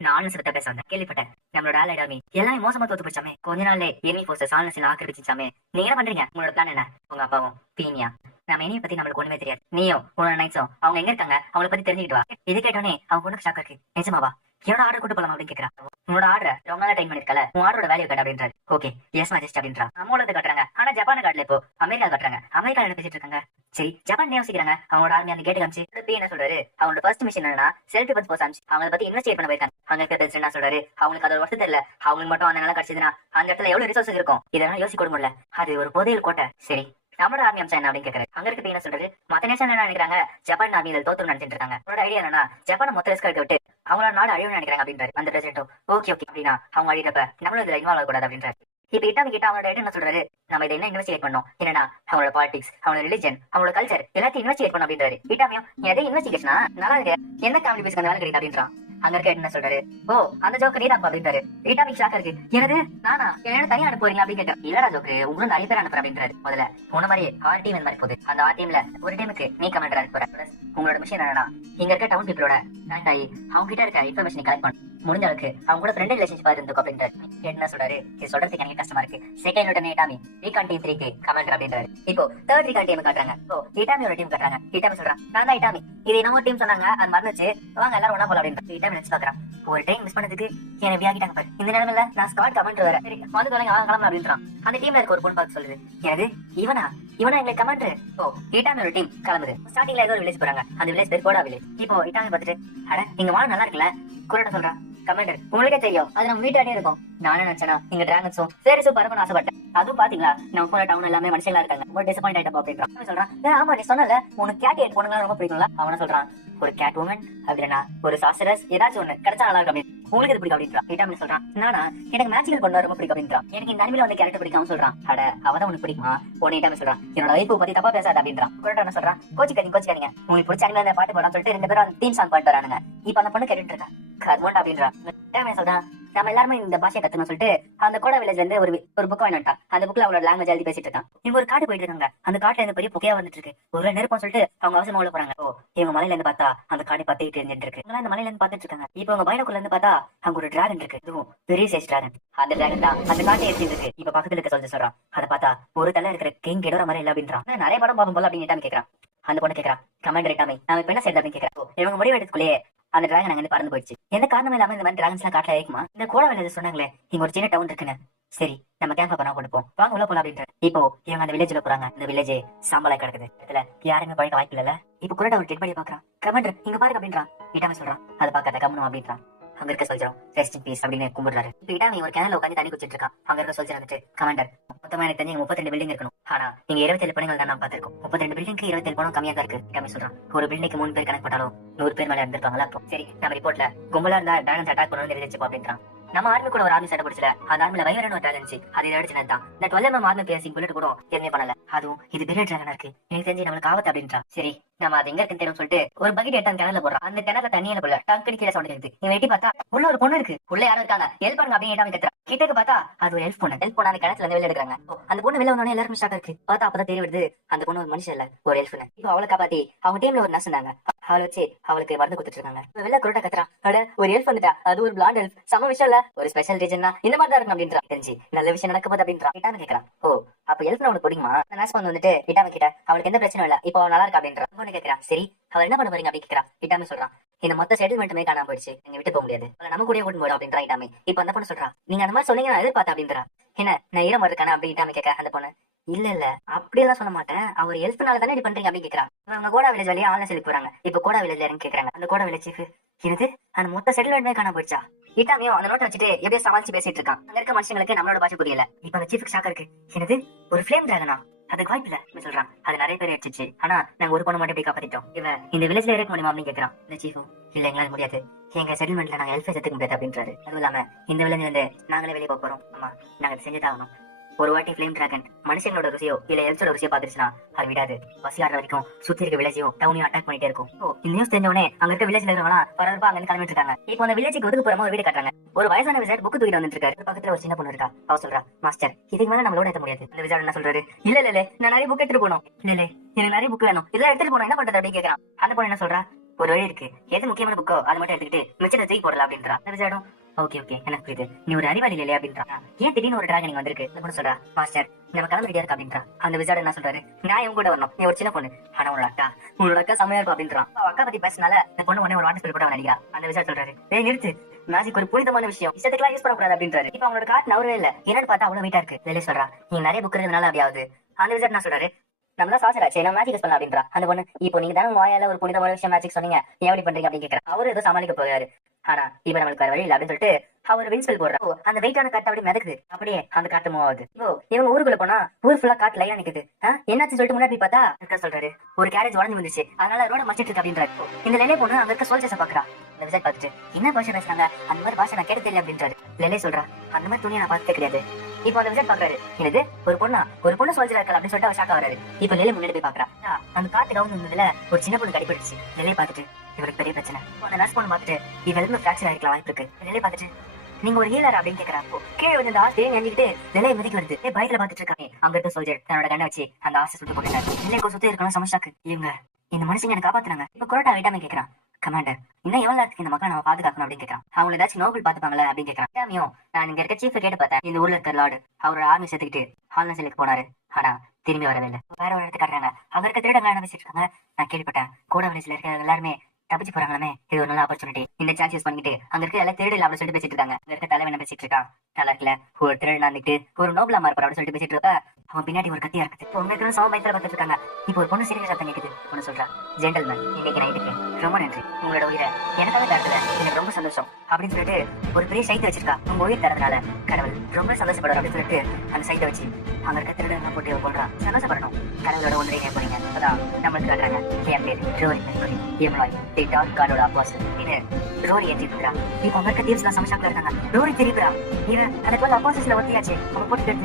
நான் சிலத்தை பேச வந்தேன், கேள்விப்பட்டேன் நம்மளோட ஆலைட் ஆர்மி எல்லாமே மோசமா தோத்து போச்சாமே, கொஞ்ச நாள்ல எனிமி போர்சஸ் ஆனசில ஆக்கிரமிச்சாமே, நீங்க என்ன பண்றீங்க, உங்களோட பிளான் என்ன? உங்க அப்பாவும் பீனியா, நம்ம இனிய பத்தி நம்மளுக்கு ஒண்ணுமே தெரியாது, நீயும் உன்னோட நைட்ஸும் அவங்க எங்க இருக்காங்க அவங்களை பத்தி தெரிஞ்சுக்கிட்டு வா. இது கேட்டோன்னே அவங்க பொண்ணுக்கு ஷாக் இருக்கு, நிஜமாவா என்னோட ஆர்டர் கூட்டு போலாம் அப்படின்னு கேட்கறா. உன்னோட ஆர்டர் ரொம்ப நாளா டைம் பண்ணிருக்கல, உன் ஆர்டரோட வேல்யூ கட்ட அப்படின்றாரு. ஓகே எஸ் மஜஸ்ட் அப்படின்றா. நம்ம உலகத்தை கட்டுறாங்க, ஆனா ஜப்பான காட்டுல இப்போ அமெரிக்கா கட்டுறாங்க, அமெரிக்கா என்ன பேசிட்டு இருக்காங்க. சரி ஜப்பான் யோசிக்கிறாங்க, அவங்களோட ஆர்மி அந்த கேட்டு காமிச்சு என்ன சொல்றாரு, அவங்களோட ஃபர்ஸ்ட் மிஷன் என்னன்னா செல்ஃப் டிஃபென்ஸ் போர்ஸ் அனுப்பிச்சு அவங்களை பத்தி இன்வெஸ்டிகேட் பண்ண போயிருக்காங்க. அங்க இருக்க என்ன சொல்றாரு, அவங்களுக்கு அதோட வருஷம் தெரியல, அவங்களுக்கு மட்டும் அந்த நல்லா கிடைச்சதுன்னா அந்த இடத்துல எவ்வளவு ரிசோர்ஸ் இருக்கும், இதெல்லாம் யோசிக்க கூட முடியல, அது ஒரு புதையல் கோட்டை. சரி நம்மளோட ஆர்மி அம்சம் என்ன அப்படின்னு கேட்கறாரு. அங்க இருக்க என்ன சொல்றாரு, மத்த நேஷன் என்ன நினைக்கிறாங்க, ஜப்பான் ஆர்மி இதில் தோத்து நினைச்சிட்டு இருக்காங்க, அவரோட ஐடியா என்னன்னா ஜப்பான மொத்த ரிஸ்க் எடுத்து விட்டு அவங்களோட நாடு அழிவு நினைக்கிறாங்க அப்படின்றாரு. அந்த பிரசிடென்ட்டும் ஓகே ஓகே அப்படின்னா அவங்க அழிகிறப்ப நம்மளும் இதுல இன்வால்வ் ஆகக்கூடாது அப்படின்றாரு. இப்ப இட்டாமி கிட்ட அவங்களோட என்ன சொல்றாரு, நம்ம இதை என்ன இன்வெஸ்டிகேட் பண்ணோம், என்னன்னா அவங்களோட பாலிடிக்ஸ், அவங்களோட ரிலிஜன், அவங்களோட கல்ச்சர் எல்லாத்தையும் இன்வெஸ்டிகேட் பண்ணணும் அப்படின்றாரு. இட்டாமியும் எதை இன்வெஸ்டிகேஷனா நல்லா இருக்கு, எந்த ஃபேமிலி பேசுக்கு அந்த வேலை கிடையாது அப்படின்றான். அங்க இருக்க என்ன சொல்றாரு, ஓ அந்த ஜோக்கு நீதான் அப்படின்றாரு. இட்டாமி ஷாக்கா இருக்கு, எனது நானா என்ன தனியா அனுப்புறீங்க அப்படின்னு கேட்டா, இல்லடா ஜோக்கு உங்களுக்கு நிறைய பேர் அனுப்புற அப்படின்றாரு. முதல்ல உன மாதிரி 6 டீம் இந்த மாதிரி போகுது, அந்த 6 டீம்ல ஒரு டீமுக்கு நீ கமெண்ட் அனுப்புற, உங்களோட மிஷன் என்னன்னா இங்க இருக்க டவுன் பீப்புளோட கனெக்ட் ஆகி அவங்க கிட்ட இருக்க இன்ஃபர்மேஷன் கலெக்ட் பண்ணணும், முடிஞ்ச அளவுக்கு அவங்க கூட ஃப்ரெண்ட் ரிலேஷன்ஷிப்பா இருந்துக்கும் அப்படின்றாரு. என்ன சொல்றாரு, இது சொல்றதுக்கு எனக்கு கஷ்டமா இருக்கு, செகண்ட் உடனே இட்டாமி ரீகான் டீம் 3க்கு கமெண்ட் அப்படின்றாரு. இப்போ தேர்ட் ரீகான் டீம் காட்டுறாங்க, ஓ இட்டாமியோட டீம் காட்டுறாங்க. இட்டாமி சொல்றான், நான் தான் இட்டாமி, இது என்னமோ டீம் சொன்னாங்க அது மறந்துச்சு, வாங்க எல்லாரும் ஒண்ணா போலாம் அப்படின்றாரு. இட்டாமி நினைச்சு பாக்குறான், ஒரு டைம் மிஸ் பண்ணதுக்கு என்ன எப்படி ஆகிட்டாங்க பாரு, இந்த நிலைமையில நான் ஸ்காட் கமெண்ட் வர, சரி வந்து தொலைங்க வாங்க கிளம்பலாம் அப்படின்றான். அந்த டீம்ல இருக்க ஒரு பொண்ணு பார்த்து சொல்லுது, எனது இவனா எங்களுக்கு கமெண்ட். ஓ இட்டாமியோட டீம் கிளம்புது. ஸ்டார்டிங்ல ஏதோ ஒரு வில்லேஜ் போறாங்க, அந்த வில்லேஜ் பேர் கோடா வில்லேஜ். இப்போ இட்டாமி பார்த்துட்டு, அட இங்க வாழ நல்லா இருக்குல்ல, குரட்ட சொல்றான். கமெண்டர் உங்களுக்கே தெரியும் அது நம்ம வீட்டாடியே இருக்கும், நானும் நினைச்சேனா இங்க டிராகன்ஸும் சரி சூப்பர் இருக்கும்னு ஆசைப்பட்டேன், அதுவும் பாத்தீங்களா நம்ம போன டவுன் எல்லாமே மனுஷங்களா இருக்காங்க, ரொம்ப டிசப்பாயிண்ட் ஆயிட்டா அப்படின்றான். சொல்றான், ஆமா நீ சொன்னல உனக்கு கேட் எயிட் பொண்ணுங்களா ரொம்ப பிடிக்கும்ல. அவன சொல்றான், ஒரு கேட் உமன் அப்படின்னா ஒரு சாஸ்டரஸ் ஏதாச்சும் ஒண்ணு கிடைச்சா நல்லா இருக்கும், உங்களுக்கு இது பிடிக்கும் அப்படின்றான். இட்டாமி சொல்றான், நானா எனக்கு மேட்சிக்கல் பொண்ணு ரொம்ப பிடிக்கும் அப்படின்றான். எனக்கு இந்த அனிமேல வந்து கேரக்டர் பிடிக்கும் சொல்றான். அட அவதான் உனக்கு பிடிக்குமா பொண்ணு. இட்டாமி சொல்றான், என்னோட வைப்பு பத்தி தப்பா பேசாத அப்படின்றான். குரட்டா என்ன சொல்றான், கோச்சிக்காதீங்க உங்களுக்கு பிடிச்ச அனிமேல பாட்டு போடலாம் சொல்லிட்டு 2 பேரும் தீம் சாங் பாட்டு வரானுங்க. இப்ப அந்த பொண்ணு கேட்டுட்டு இருக்கா, கர்மோண்டா அப்படின்றான். இட்டாமி சொல்றான், நம்ம எல்லாருமே இந்த பாஷையை கத்துக்கணும் சொல்லிட்டு அந்த கோடா வில்லேஜ்ல இருந்து ஒரு புக் வாங்கிட்டா. அந்த புக்ல அவளோட லாங்குவேஜ் எழுதி பேசிட்டு இருக்கான். இவங்க ஒரு காடு போயிட்டு இருக்காங்க, அந்த காட்டுல இருந்து பெரிய புகையா வந்துட்டு இருக்கு, ஒரு நெருப்பம் சொல்லிட்டு அவங்க அவசரமா உள்ள போறாங்க. ஓ இவங்க மலையில இருந்து பார்த்தா அந்த காடு பத்திட்டு இருந்துட்டு இருக்கு, இந்த மலையில இருந்து பாத்துட்டு இருக்காங்க. இப்ப அவங்க பைனக்குள்ள இருந்து பார்த்தா அங்க ஒரு டிராகன் இருக்கு, இதுவும் பெரிய சைஸ் டிராகன். அந்த டிராகன் தான் அந்த காட்டை எடுத்துட்டு இருக்கு. இப்ப பக்கத்துல இருக்க சொல்றான், அதை பார்த்தா ஒரு தலை இருக்கிற கிங் கெடோர மாதிரி இல்ல அப்படின்றான். நிறைய படம் பாப்போம் போல அப்படின்னு இட்டாமி கேக்குறான். அந்த பொண்ணு கேக்குறா, கமாண்டர் இட்டாமி நாம இப்ப என்ன செய்யறது அப்படின்னு கேக்குறா. இவங்க முடிவு எடுத்துக்குள்ளேயே அந்த டிராகன் அங்க பறந்து போயிடுச்சு. எந்த காரணமே இல்லாம இந்த மாதிரி டிராகன்ஸ் எல்லாம் காட்டுல இருக்குமா? இந்த கோடா வில்லேஜ் சொன்னாங்களே இங்க ஒரு சின்ன டவுன் இருக்குன்னு, சரி நம்ம கேம்ப் பண்ணா கொடுப்போம் வாங்க உள்ள போலாம் அப்படின்ட்டு. இப்போ இவங்க அந்த வில்லேஜ்ல போறாங்க. இந்த வில்லேஜ் சாம்பலா கிடக்குது, இதுல யாருமே பழக்க வாய்ப்பு இல்ல. இப்ப குரட்டா ஒரு டெட் பாடியை பாக்குறான். கமாண்டர் இங்க பாருங்க அப்படின்றான். இட்டாமி சொல்றான், அதை பாக்காத கம்முனும் அப்படின்றான். அங்க இருக்க சொல்றோம் ரெஸ்ட் இன் பீஸ் அப்படின்னு கும்பிடுறாரு. இப்ப இட்டாமி ஒரு கிணறுல உட்காந்து தண்ணி குடிச்சிட்டு இருக்கான். அங்க இருக்க சொல்ற வந்துட்டு, கமாண்டர் மொத்தமா எனக்கு தெரிஞ்சு 32 பில்டிங் இருக்கணும், ஆனா நீங்க 27 பணிகள் தான் நான் பாத்திருக்கோம், 32 பில்டிங்க்கு 27 பணம் கம்மியா தான் இருக்கு. இட்டாமி சொல்றான், ஒரு பில்டிங்க்கு 3 பேர் கணக்கு போட்டாலும் 100 பேர் மேல இருந்திருப்பாங்களா. சரி நம்ம ரிப்போர்ட்ல கும்பலா இருந்தா டாகன்ஸ் அட்டாக் பண்ணணும்னு தெரிஞ்சுப்போம் அப்படின்றான். நம்ம ஆர்மி கூட ஒரு ஆர்மி சட்டை பிடிச்சல அந்த ஆர்மில வைரன் ஒரு இருந்துச்சு அது இதை அடிச்சு தான் இந்த 12 ஆர்மி பேசி புல்லட் கூட எதுவுமே பண்ணல அதுவும் இது பெரிய டிராகனா இருக்கு எனக்கு தெரிஞ்சு நம்மளுக்கு ஆபத்து அப்படின்றா சரி நம்ம அது எங்க இருக்குன்னு தெரியும் சொல்லிட்டு ஒரு பக்கெட் எடுத்து கிணறுல போடுறோம் அந்த கிணறுல தண்ணியில போல டங்கு கீழே சவுண்ட் கேக்குது இவன் வெட்டி பார்த்தா உள்ள ஒரு பொண்ணு இருக்கு உள்ள யாரும் இருக்காங்க ஹெல்ப் பண்ணுங்க அப்படின்னு கேட்டா கத்துறா கிட்டக்கு பார்த்தா அது ஒரு ஹெல்ப் பொண்ணு அந்த கிணத்துல இருந்து வெளில எடுக்கிறாங்க அந்த பொண்ணு வெளில வந்தோடனே எல்லாருக்கும் ஷாக் இருக்கு பார்த்தா அப்பதான் தெரிய வருது அந்த பொண்ணு ஒரு மனுஷன் இல்ல ஒரு ஹெல்ப் இப்போ அவளை காப்பாத்தி அவங்க டீம்ல ஒரு நர்ஸ் இருந்தாங்க அவளை வச்சு அவளுக்கு மருந்து கொடுத்துட்டு இருக்காங்க வெளில குருட்டா கத்துறா அட ஒரு ஹெல்ப் வந்துட்டா அது ஒரு பிளாண்ட் ஹெல்ப் சம விஷயம் இல்ல ஒரு ஸ்பெஷல் ரீஜன்னா இந்த மாதிரி தான் இருக்கும் அப்படின்றா தெரிஞ்சு நல்ல விஷயம் நடக்க போது அப்படின்றா கிட்டான்னு கேக்குறான் ஓ அப்ப ஹெல்ப் உனக்கு பிடிக்குமா நர்ஸ் பொண்ணு வந்துட்டு கிட்டாம கிட்ட அவளுக்கு எந்த பிரச்சனையும் இல்ல இப்போ நல்லா இருக்கா அப்படின்றா பொண்ணு கேக்குறா சரி அவள் என்ன பண்ண போறீங்க அப்படின்னு கேக்குறா கிட்டாம சொல்றான் இந்த மொத்த செட்டில்மெண்ட்டுமே காணாம போயிடுச்சு நீங்க விட்டு போக முடியாது நம்ம கூட ஓட்டு போடும் அப்படின்றா இட்டாமே இப்ப அந்த பொண்ணு சொல்றா நீங்க அந்த மாதிரி சொன்னீங்க நான் எதிர்பார்த்தேன் அப்படின்றா என்ன நான் ஈரம் இருக்கானே அப்படி இட்டாம கேட்க அந்த பொண்ணு இல்ல அப்படியெல்லாம் சொல்ல மாட்டேன் அவர் ஹெல்ப்னால தானே இப்படி பண்றீங்க அப்படின்னு கேக்குறான் அவங்க கோடா வில்லேஜ் வழியா ஆன்லைன் சொல்லி போறாங்க இப்ப கோடா வில்லேஜ்ல இறங்கி கேக்குறாங்க அந்த கோடா வில்லேஜ் சீஃப் எனக்கு அந்த மொத்த செட்டில்மெண்ட்மே காணாம போயிடுச்சா இட்டாமையும் அந்த நோட்டை வச்சுட்டு எப்படியோ சமாளிச்சு பேசிட்டு இருக்கான் அங்க இருக்க மனுஷங்களுக்கு நம்மளோட பாஷை புரியல இப்ப அந்த சீஃபுக்கு ஷாக்கா இருக்கு எனக்கு ஒரு ஃபிளேம் டிராகனா அதுக்கு வாய்ப்பு இல்ல சொல்றான் அது நிறைய பேர் அடிச்சிச்சு ஆனா நாங்க ஒரு பொண்ணு மட்டும் எப்படி காப்பாத்திட்டோம் இவன் இந்த வில்லேஜ்ல இருக்க முடியுமா அப்படின்னு கேக்குறான் இந்த சீஃபும் இல்ல எங்களால முடியாது எங்க செட்டில்மெண்ட்ல நாங்க ஹெல்ப் சேர்த்துக்க முடியாது அப்படின்றாரு அதுவும் இல்லாம இந்த வில்லேஜ்ல இருந்து நாங்களே வெளியே போறோம் ஆமா நாங்க செஞ்சுதான் ஒரு வாட்டி ஃபிளேம் டிராகன் மனுஷங்களோட ருசியோ இல்ல எல்சோட ருசியோ பாத்துருச்சுன்னா அது விடாது பசி ஆடுற வரைக்கும் சுத்தி இருக்க வில்லேஜையும் டவுனையும் அட்டாக் பண்ணிட்டே இருக்கும் இந்த நியூஸ் தெரிஞ்சவனே அங்க இருக்க வில்லேஜ்ல இருக்கவங்களா பரபரப்பா அங்க கிளம்பிட்டு இருக்காங்க இப்போ அந்த வில்லேஜுக்கு ஒதுக்கு போறமா ஒரு வீடு கட்டுறாங்க ஒரு வயசான விசாட் புக்கு தூக்கிட்டு வந்துட்டு இருக்காரு பக்கத்துல ஒரு சின்ன பொண்ணு இருக்கா அவ சொல்றா மாஸ்டர் இதுக்கு மேல நம்மளோட ஏத்த முடியாது இந்த விசாட் என்ன சொல்றாரு இல்ல நான் நிறைய புக் எடுத்துட்டு போனோம் இல்ல எனக்கு நிறைய புக் வேணும் இதெல்லாம் எடுத்துட்டு போனோம் என்ன பண்றது அப்படின்னு கேக்குறான் அந்த பொண்ணு என்ன சொல்றா ஒரு வழி இருக்கு எது முக்கியமான புக்கோ அதை மட்டும் எடுத்துக்கிட்டு மிச்சத்தை தூக்கி போடலாம் அப்படின்றா அந்த விசாடும் ஓகே எனக்கு புரியுது நீ ஒரு அறிவாளி இல்லையா அப்படின்றா ஏன் திடீர்னு ஒரு டிராகன் வந்திருக்கு அப்படின்னு சொல்றா மாஸ்டர் நம்ம கிளம்பி ரெடியா இருக்கா அப்படின்றா அந்த விசாட் என்ன சொல்றாரு நான் இவங்க கூட வரணும் நீ ஒரு சின்ன பொண்ணு ஆனா உன்னோட அக்கா செமையா இருக்கும் அப்படின்றான் அக்கா பத்தி பேசினால இந்த பொண்ணு உடனே ஒரு வாட்டர் ஸ்பெல் கூட நினைக்கிறா அந்த விசாட் சொல்றாரு நிறுத்து மேஜிக் ஒரு புனிதமான விஷயம் இஷ்டத்துக்குலாம் யூஸ் பண்ணக்கூடாது அப்படின்றாரு இப்ப அவனோட காட்டு நவரவே இல்ல என்னன்னு பார்த்தா அவ்வளவு வெயிட்டா இருக்கு வெளியே சொல்றா நீ நிறைய புக் இருக்கிறதுனால அப்படியாவது அந்த விசாட் என்ன சொல்றாரு நம்ம சாசராச்சு நான் மேஜிக் பண்ணலாம் அப்படின்றா அந்த பொண்ணு இப்போ நீங்க தானே வாயால ஒரு புனிதமான விஷயம் மேஜிக் சொன்னீங்க ஏன் எப்படி பண்றீங்க அப்படின்னு கேட்கறா அவரு ஏதோ சமாளிக்க போறாரு ஆனா இப்ப நம்மளுக்கு வேற வழி இல்ல அப்படின்னு சொல்லிட்டு அவர் வின்ஸ்பெல் போடுறா அந்த வெயிட்டான காட்டு அப்படி மிதக்குது அப்படியே அந்த காட்டு மூவ் ஆகுது இப்போ இவங்க ஊருக்குள்ள போனா ஊர் ஃபுல்லா காட்டு லைனா நிக்குது என்னாச்சு சொல்லிட்டு முன்னாடி பார்த்தா இருக்க சொல்றாரு ஒரு கேரேஜ் உடஞ்சு வந்துச்சு அதனால ரோட மச்சிட்டு இருக்கு அப்படின்றாரு இந்த லேலே பொண்ணு அங்க இருக்க சோல்ஜர்ஸை பாக்குறா இந்த விஜய் பார்த்துட்டு என்ன பாஷை பேசுறாங்க அந்த மாதிரி பாஷை நான் கேட்டு தெரியல அப்படின்றாரு லேலே சொல்றா அந்த மாதிரி துணியை நான் பார்த்தே கிடையாது இப்போ அந்த விஜய் பாக்குறாரு என்னது ஒரு பொண்ணு சோல்ஜரா இருக்கா அப்படின்னு சொல்லிட்டு அவர் ஷாக்கா வராரு இப்போ லேலே முன்னாடி போய் பாக்குறா அந்த காட்டு கவுன் இருந்ததுல ஒரு சின்ன பொண்ணு கடிப்பிடிச்சு லேலே பார்த்துட்டு இவருக்கு பெரிய பிரச்சனை அந்த நர்ஸ் பொண்ணு பார்த்துட்டு இவளுக்கு ஃபிராக்சர் ஆயிருக்கலாம் வாய்ப்பு இருக்கு லேலே பார்த்துட்டு நீங்க ஒரு ஹீலர் அப்படின்னு கேக்குறாப்போ கீழே வந்து அந்த ஆஸ்திரியை நினைக்கிட்டு நிலையை மிதிக்க வருது பயத்துல பாத்துட்டு இருக்காங்க அங்க இருக்க சோல்ஜர் தன்னோட கண்ணை வச்சு அந்த ஆசை சுட்டு போட்டுட்டாரு நிலைக்கு சுத்தி இருக்கணும் சமஸ்டாக்கு இவங்க இந்த மனுஷங்க என்ன காப்பாத்துறாங்க இப்ப கொரோட்டா விட்டாம கேக்குறான் கமாண்டர் இன்னும் எவ்வளவு நேரத்துக்கு இந்த மக்களை நம்ம பாதுகாக்கணும் அப்படின்னு கேட்கறான் அவங்க ஏதாச்சும் நோபல் பாத்துப்பாங்களா அப்படின்னு கேட்கறான் நான் இங்க இருக்க சீஃப் கேட்டு பார்த்தேன் இந்த ஊர்ல இருக்க லார்டு அவரோட ஆர்மி சேர்த்துக்கிட்டு ஹால்னசிலுக்கு போனாரு ஆனா திரும்பி வரவே இல்லை வேற ஒரு இடத்துக்கு காட்டுறாங்க அங்க இருக்க திருடங்களா என்ன பேசிட்டு இருக்காங்க நான் கேள்விப்பட்டேன் கூட வில்லேஜ்ல இருக்க எல்லாருமே தப்பிச்சு போறாங்களே இது ஒரு நல்ல ஆப்பர்ச்சுனிட்டி இந்த சான்ஸ் யூஸ் பண்ணிட்டு அங்க இருக்க எல்லாம் திருடு அப்படின்னு சொல்லிட்டு பேசிட்டு இருக்காங்க அங்க இருக்க தலைவன் பேசிட்டு இருக்கான் நல்லா இருக்கல ஒரு திருடன் வந்துட்டு ஒரு நோபலா மாறுற அப்படின்னு சொல்லிட்டு பேசிட்டு இருக்க அவன் பின்னாடி ஒரு கத்தியா இருக்குது உங்களுக்கு சம பயத்துல பார்த்துட்டு இருக்காங்க இப்போ ஒரு பொண்ணு சீரியஸ் சத்தம் கேக்குது பொண்ணு சொல்றா ஜென்டல்மேன் இன்னைக்கு நைட்டுக்கு ரொம்ப நன்றி உங்களோட உயிரை எனக்காக தரதுல எனக்கு ரொம்ப சந்தோஷம் அப்படின்னு சொல்லிட்டு ஒரு பெரிய சைத்தை வச்சிருக்கா உங்க உயிர் தரதுனால கடவுள் ரொம்ப சந்தோஷப்படுற அப்படின்னு சொல்லிட்டு அந்த சைத்தை வச்சு அங்க இருக்க திருடன் போட்டு போடுறா சந்தோஷப்படணும் கடவுளோட ஒன்றைய போறீங்க அதான் நம்மளுக்கு காட்டுறாங்க என் பேர் ரோரி மெஸ்குரி எம்லாய் தி டார்க் கார்டோட அப்போஸ்டல் இது ரோரி ஏற்றி இருக்கிறா இப்போ அங்க இருக்க தீவ்ஸ்லாம் சமஷாக்ல இருக்காங்க ரோரி தெரியுறா இவன் அந்த 12 அப்போஸ்டல்ஸ்ல ஒத்தியாச்சு அவங்க போட்டு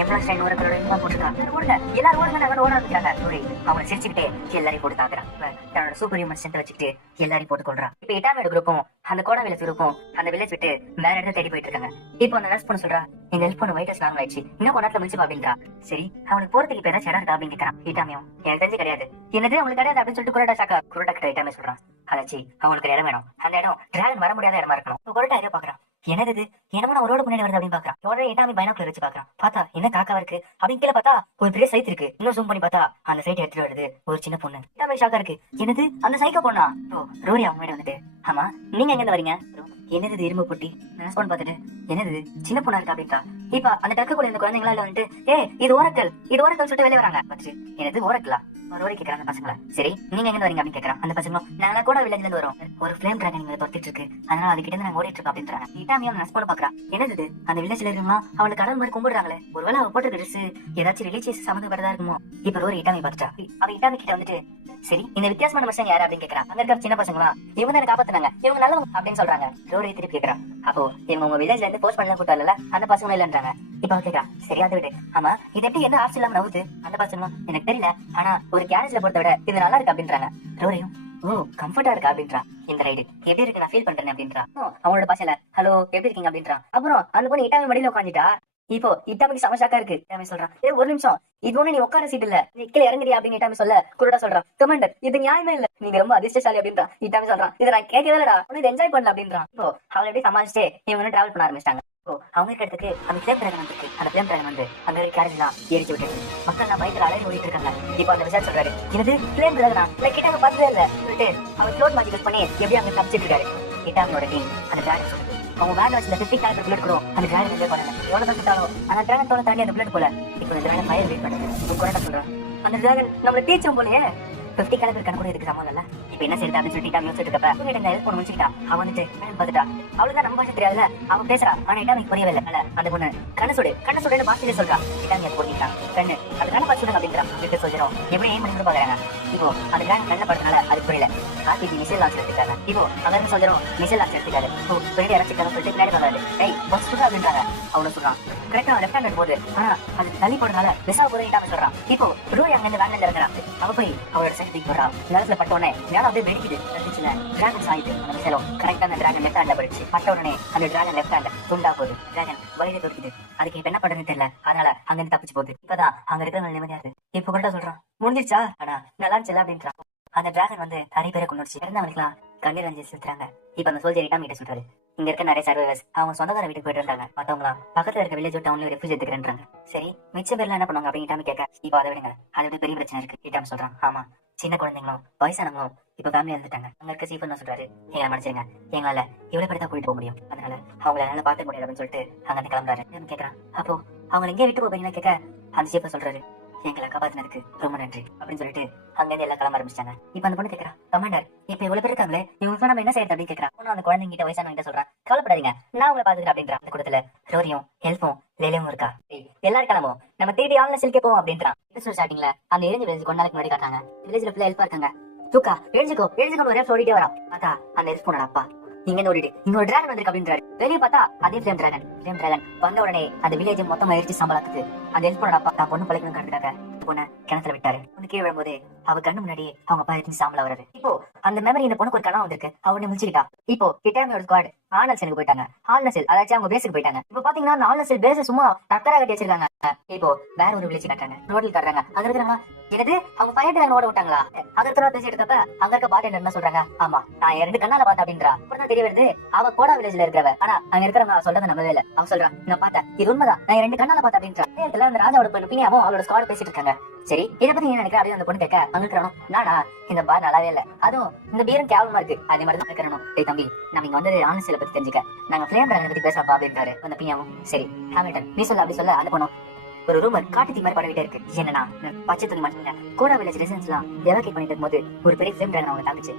எம்லாய் ஸ்டைன் ஒரு போட்டுருக்கா ஓடுங்க எல்லாரும் ஓடுங்க நாங்க ஓட ஆரம்பிக்கிறாங்க ரோரி அவனை சிரிச்சுக்கிட்டே எல்லாரையும் போட்டு தாக்குறான் தன்னோட சூப்பர் ஹியூமன் ஸ்ட்ரென்த் வச்சுக்கிட்டு எல்லாரையும் போட்டு கொள்றான் இப்ப இட்டாமேடு குரூப்பும் அந்த கோடா வில்லேஜ் குரூப்பும் அந்த வில்லேஜ் விட்டு வேற இடத்துல தேடி போயிட்டு இருக்காங்க இப்போ அந்த நர்ஸ் பொண்ணு சொல்றா இந்த ஹெல்ப் பண்ண வெயிட்டர்ஸ் லாங் ஆயிடுச்சு இன்னும் கொஞ்ச நேரத்துல முடிச்சு அப்படின்றா சரி அவனுக்கு போறதுக்கு இப்ப ஏதாச்சும் இடம் இருக்கா அப்படின்னு கேட்கறான் இட்டாமையும் எனக்கு தெரிஞ்சு கிடையாது என்னது அவங்களுக்கு கிடையாது அப்படின்னு சொல்லிட்டு குரட்டா ஷாக்கா குரட்டா கிட்ட இட்டாமே சொல்றான் அதாச்சு அவங்களுக்கு இடம் வேணும் அந்த இடம் டிராகன் வர முடியாத இடமா இருக்கணும் குரட்டா ஏதோ பாக்குறான் என்னது என்னமோ நான் ரோடு முன்னாடி வருது அப்படின்னு பாக்குறான் உடனே இட்டாமி பைனாக்குலர் வச்சு பாக்குறான் பார்த்தா என்ன காக்கா இருக்கு அப்படின்னு கீழே பார்த்தா ஒரு பெரிய சைட் இருக்கு இன்னும் ஜூம் பண்ணி பார்த்தா அந்த சைட் எடுத்துட்டு வருது ஒரு சின்ன பொண்ணு இட்டாமி ஷாக்கா இருக்கு என்னது அந்த சைக்கோ பொண்ணா ரோரி அவங்க மேடம் வந்துட்டு ஆமா நீங்க எங்க இருந்து வரீங்க என்னது இரும்பு பொட்டி நான் பாத்துட்டு என்னது சின்ன பொண்ணா இருக்கா அப்படின்ட்டா இப்ப அந்த டக்கு கூட இந்த குழந்தைங்களா இல்ல வந்துட்டு இது ஓரக்கல் சொல்லிட்டு வெளியே வராங்க என்னது ஓரக்கலா ரோரி கேக்குறாங்க பசங்களா, சரி நீங்க எங்க வரீங்க அப்படின்னு கேக்குறான். அந்த பசங்களும் நாங்க கூட வில்லேஜ்ல இருந்து வரோம், ஒரு ஃப்ளேம் டிராகன் இங்க தொத்திட்டு இருக்கு, அதனால அதுகிட்ட இருந்து நாங்க ஓடிட்டு இருக்கோம் அப்படின்றாங்க. இட்டாமியும் நர்ஸ் போட பாக்குறா. என்னது இது, அந்த வில்லேஜ்ல இருக்கா அவளை கடவுள் மாதிரி கும்பிடுறாங்களே, ஒருவேளை அவ போட்டு ட்ரெஸ் ஏதாச்சும் ரிலீஜியஸ் சம்மந்தப்பட்டதா இருக்குமோ. இப்ப ரோரி இட்டாமி பாத்துட்டா. அவ இட்டாமி கிட்ட வந்துட்டு, சரி இந்த வித்தியாசமான மனுஷன் யாரு அப்படின்னு கேக்குறான். அங்க இருக்க சின்ன பசங்களா, இவங்க தான் காப்பாத்துனாங்க, இவங்க நல்லவங்க அப்படின்னு சொல்றாங்க. ரோரி திருப்பி கேக்குறான், அப்போ இவங்க உங்க வில்லேஜ்ல இருந்து போஸ்ட் பண்ணலாம் கூட்டம் இல்ல, அந்த பசங்க இல்லன்றாங்க. இப்ப அவன் கேக்குறான், சரி அதை விடு, ஆமா இது எப்படி என்ன ஆப்ஷன் இல்லாம நவுது? அந்த பசங்களும் எனக்கு தெரியல, ஆனா ஒரு கேரேஜ்ல பொறுத்த விட இது நல்லா இருக்கு அப்படின்றாங்க. ரோரியும் ஓ கம்ஃபர்டா இருக்கா அப்படின்றான். இந்த ரைடு எப்படி இருக்கு நான் ஃபீல் பண்றேன் அப்படின்றான். அவனோட பாஷையில ஹலோ எப்படி இருக்கீங்க அப்படின்றான். அப்புறம் அந்த பொண்ணு இட்டாமி மடியில உட்காந்துட்டா. இப்போ இட்டாமிக்கு சமஷாக்கா இருக்கு. இட்டாமி சொல்றான், ஏ ஒரு நிமிஷம், இது ஒண்ணு நீ உட்கார சீட் இல்ல, நீ கீழே இறங்குறியா அப்படின்னு இட்டாமி சொல்ல குருடா சொல்றான், கமாண்டர் இது நியாயமே இல்ல, நீங்க ரொம்ப அதிர்ஷ்டசாலி அப்படின்றான். இட்டாமி சொல்றான், இதை நான் கேட்கவே இல்லடா, இது என்ஜாய் பண்ணல அப்படின்றான். இப்போ அவளை எப்படி சமாளிச்சுட்டு இவங்க டிராவல் பண்ண ஆரம்பிச்சிட்டாங்க. அவங்க இருக்கிறதுக்கு அந்த பிளேம் டிராகன் வந்துருக்கு. அந்த பிளேம் டிராகன் வந்து அங்க இருக்க கேரேஜ் எல்லாம் எரிச்சு விட்டு மக்கள் எல்லாம் பயத்துல அலைய ஓடிட்டு இருக்காங்க. இப்போ அந்த விசாரி சொல்றாரு, இது பிளேம் டிராகனா இல்ல கிட்ட பார்த்ததே இல்ல சொல்லிட்டு அவர் ஃப்ளோட் மாஜிக் யூஸ் பண்ணி எப்படி அங்க தப்பிச்சிட்டு இருக்காரு. கிட்டாங்களோட டீம் அந்த டிராகன் சொல்லுது, அவங்க வேன் வச்சுல 50 கேரக்டர் பிளேட் கூட அந்த டிராகன் என்ஜாய் பண்ணாங்க. எவ்வளவு கஷ்டத்தாலும் ஆனா டிராகன் தோட தாண்டி அந்த பிளேட் போல. இப்போ அந்த டிராகன் ஃபயர் வெயிட் பண்ணுது. குரட்டா சொல்றான், அந்த டிராகன் நம்மள டீச்சர் போலயே 50 கிலோமீட்டர் கணக்கு கூட இருக்கு சம்பந்தம் இல்ல. இப்ப என்ன செய்யுது அப்படின்னு சொல்லிட்டு யோசிச்சுட்டு இருக்கப்ப ஹெல்ப் பண்ண முடிச்சுக்கிட்டா. அவன் வந்துட்டு பாத்துட்டா, அவளுக்கு நம்ம பாஷை தெரியாதுல, அவன் பேசுறா, ஆனா இட்டாமிக்கு புரியவே இல்லை. அந்த பொண்ணு கண்ணு சுடு பாஷையில சொல்றா. இட்டாமியை போட்டிட்டான், கண்ணு அது கண்ணை பார்த்து சுடுங்க அப்படின்றான். வீட்டு சொல்லிடும் எப்படி ஏன் பண்ணி பாக்குறாங்க. இப்போ அந்த கிராண்ட் கண்ணை படுறதுனால அது புரியல. கார்த்திஜி மிசைல் லான்ச் எடுத்துக்காங்க. இப்போ அங்க சொல்லிடும் மிசைல் லான்ச் எடுத்துக்காரு. பின்னாடி இறச்சிக்காங்க சொல்லிட்டு பின்னாடி வராது. ஏய் பஸ் சுடுறா அப்படின்றாங்க. அவனை சொல்றான் கரெக்டா லெஃப்ட் ஹேண்ட் போகுது, ஆனா அது தள்ளி போடுறதுனால விசா போது இட்டாமி சொல்றான். இப்போ ரோய் அங்க இருந்து வேன்ல இறங்குறான். அவ போய் அவரோட சைடு தூக்கி போடுறான். நேரத்துல பட்ட உடனே மேல அப்படியே வெடிக்குது. டிராகன் சாயுது. அந்த மிசைலும் கரெக்டா அந்த டிராகன் லெஃப்ட் ஹேண்ட்ல படுச்சு. பட்ட உடனே அந்த டிராகன் லெஃப்ட் ஹேண்ட் துண்டா போகுது. டிராகன் வயிறு தொடுக்குது. அதுக்கு இப்ப என்ன பண்றதுன்னு தெரியல, அதனால அங்க இருந்து தப்பிச்சு போகுது. இப்பதான் அங்க இருக்கிறவங்க நிம்மதியா இருக்கு. இப்ப கூட சொல்றான் முடிஞ்சிருச்சா, ஆனா நல்லா இருந்துச்சு அப்படின்றான். அந்த டிராகன் வந்து நிறைய பேரை கொண்டு வச்சு இருந்தவங்களுக்குலாம் கண்ணீர் அஞ்சு செலுத்துறாங்க. இப்ப அந்த சோல்ஜர் இட்டாமி கிட்ட சொல்றாரு, இங்க இருக்க நிறைய சர்வைவர்ஸ் அவங்க சொந்தக்கார வீட்டுக்கு போயிட்டு இருந்தாங்க, மத்தவங்களா பக்கத்துல இருக்க வில்லேஜ் டவுன்ல ரெஃப்யூஜ் எடுத்துக்கிறேன்றாங்க. சரி மிச்ச பேர்ல என்ன பண்ணுவாங்க அப்படின்னு இட்டாமி கேட்க, இப்போ அதை விடுங்க, அதை விட பெரிய பிரச்சனை இருக்கு. இட்டாமி சொல்றான், ஆமா சின்ன குழந்தைங்களும் வயசானவங்களும் இப்ப ஃபேமிலி இருந்துட்டாங்க. அங்க இருக்க சீஃபர் சொல்றாரு, எங்களை மன்னிச்சிருங்க, எங்களால இவ்வளவு பேர் தான் கூட்டிட்டு போக முடியும், அதனால அவங்கள என்னால பாத்துக்க முடியாது அப்படின்னு சொல்லிட்டு அங்க இருந்து கிளம்புறாரு. கேட்கறான், அப்போ அவங்க எங்கே விட்டு போறீங்கன்னா கேட்க அந்த சீஃபர் சொல்றாரு, எங்களை காப்பாத்தினதுக்கு ரொம்ப நன்றி அப்படின்னு சொல்லிட்டு அங்க இருந்து எல்லாம் கிளம்ப ஆரம்பிச்சாங்க. இப்ப அந்த பொண்ணு கேட்கறா, கமாண்டர் இப்ப இவ்வளவு பேர் இருக்காங்களே, இவங்க நம்ம என்ன செய்யறது அப்படின்னு கேட்கறா. அந்த குழந்தைங்க கிட்ட வயசானவங்க சொல்றான், கவலைப்படாதீங்க நான் உங்களை பாத்துக்கிறேன் அப்படின்ற. அந்த கூட்டத்துல ரோரியும் ஹெல்ப்பும் லேலியும் இருக்கா. எல்லாரும் கிளம்பும், நம்ம தேடி ஆன்ல சில்கே போவோம் அப்படின்றான். ஸ்டார்டிங்ல அந்த எரிஞ்ச வில்லேஜ் கொஞ்ச நாளைக்கு முன்னாடி காட்டாங்க. வில்லேஜ்ல ஃபுல்லா ஹெல்ப்பா இருக்காங்க. தூக்கா எழுஞ்சுக்கோ ஒரே ஓடிட்டே வரா. பார்த்தா அந்த ஹெல்ப் போனோட அப்பா இங்க ஓடிட்டு இங்க ஒரு டிராகன் வந்திருக்கு அப்படின்றாரு. வெளியே பார்த்தா அதே ஃப்ளேம் டிராகன் வந்த உடனே அந்த வில்லேஜ் மொத்தமா எரிச்சு சம்பளத்துக்கு அந்த ஹெல்ப் போனோட அப்பா தான் பொண்ணு பழைக்கணும் காட்டுறதுக்காக பொண்ணை கிணத்துல விட்டாரு. பொண்ணு கீழே விழும்போது அவ கண்ணு முன்னாடி அவங்க அப்பா எரிச்சு சாம்பலா வருது. இப்போ அந்த மெமரி இந்த பொண்ணுக்கு ஒரு கனவு வந்திருக்கு. அவனை முடிச்சுக்கிட்டா. இப்போ இட்டாமியோட ஸ்குவாட் ஆல்னசெலுக்கு போயிட்டாங்க. ஆல்னசெல் அதாச்சும் அவங்க பேஸுக்கு போயிட்டாங்க. இப்போ பாத்தீங்கன்னா அந்த ஆல்னசெல் பேஸ் சும்மா டக்கரா கட்டி வச்சிருக்காங்க. இப்போ வேற ஒரு வில்லேஜ் காட்டுறாங்க, ரோட்ல காட்டுறாங்க. அங்க இருக்கிறாங்க என்னது அவங்க ஃபயர் டிராகன் ஓட விட்டாங்களா? அங்க இருக்கிற பேசிட்டு இருக்கப்ப அங்க இருக்க பாட்டர் என்ன சொல்றாங்க, ஆமா நான் என் 2 கண்ணால பார்த்தேன் அப்படின்றா. அப்புறம் தெரிய வருது அவ கோடா வில்லேஜ்ல இருக்கிறவ. ஆனா அங்க இருக்கிறவங்க சொல்றத நம்பவே இல்ல. அவ சொல்றான், நான் பார்த்தேன், இது உண்மைதான், நான் என் 2 கண்ணால பார்த்தேன் அப்படின்றா. நேரத்துல அந்த ராஜாவோட பொண்ணு பினியாவும் அவளோட ஸ்குவாட் பேசிட்டு இருக்காங்க. சரி இதை பத்தி என்ன நினைக்கிற அப்படின்னு அந்த பொண்ணு கேட்க, அங்க இருக்கிறவனும் நாடா இந்த பார் நல்லாவே இல்ல, அதுவும் இந்த பீரும் கேவலமா இருக்கு, அதே மாதிரி தான் கேட்கறணும். டேய் தம்பி நம்ம இங்க வந்து ஆன்சைல பத்தி தெரிஞ்சுக்க, நாங்க ஃப்ளேம் டிராகன் பத்தி பேசப்பா அப்படின்றாரு. அந்த பினியாவும் சரி ஹாமில்டன் நீ சொல்ல அப்படி சொல்ல அந்த பொண்ணும் ஒரு ரூமர் காட்டு தீ மாதிரி பரவிட்டே இருக்கு. என்னன்னா பச்சை துணி மட்டும் கோடா வில்லேஜ் ரெசிடென்ஸ்லாம் எவாக்கேட் பண்ணிட்டு இருக்கும்போது ஒரு பெரிய ஃப்ளேம் டிராகன் அவங்க தாக்குச்சு.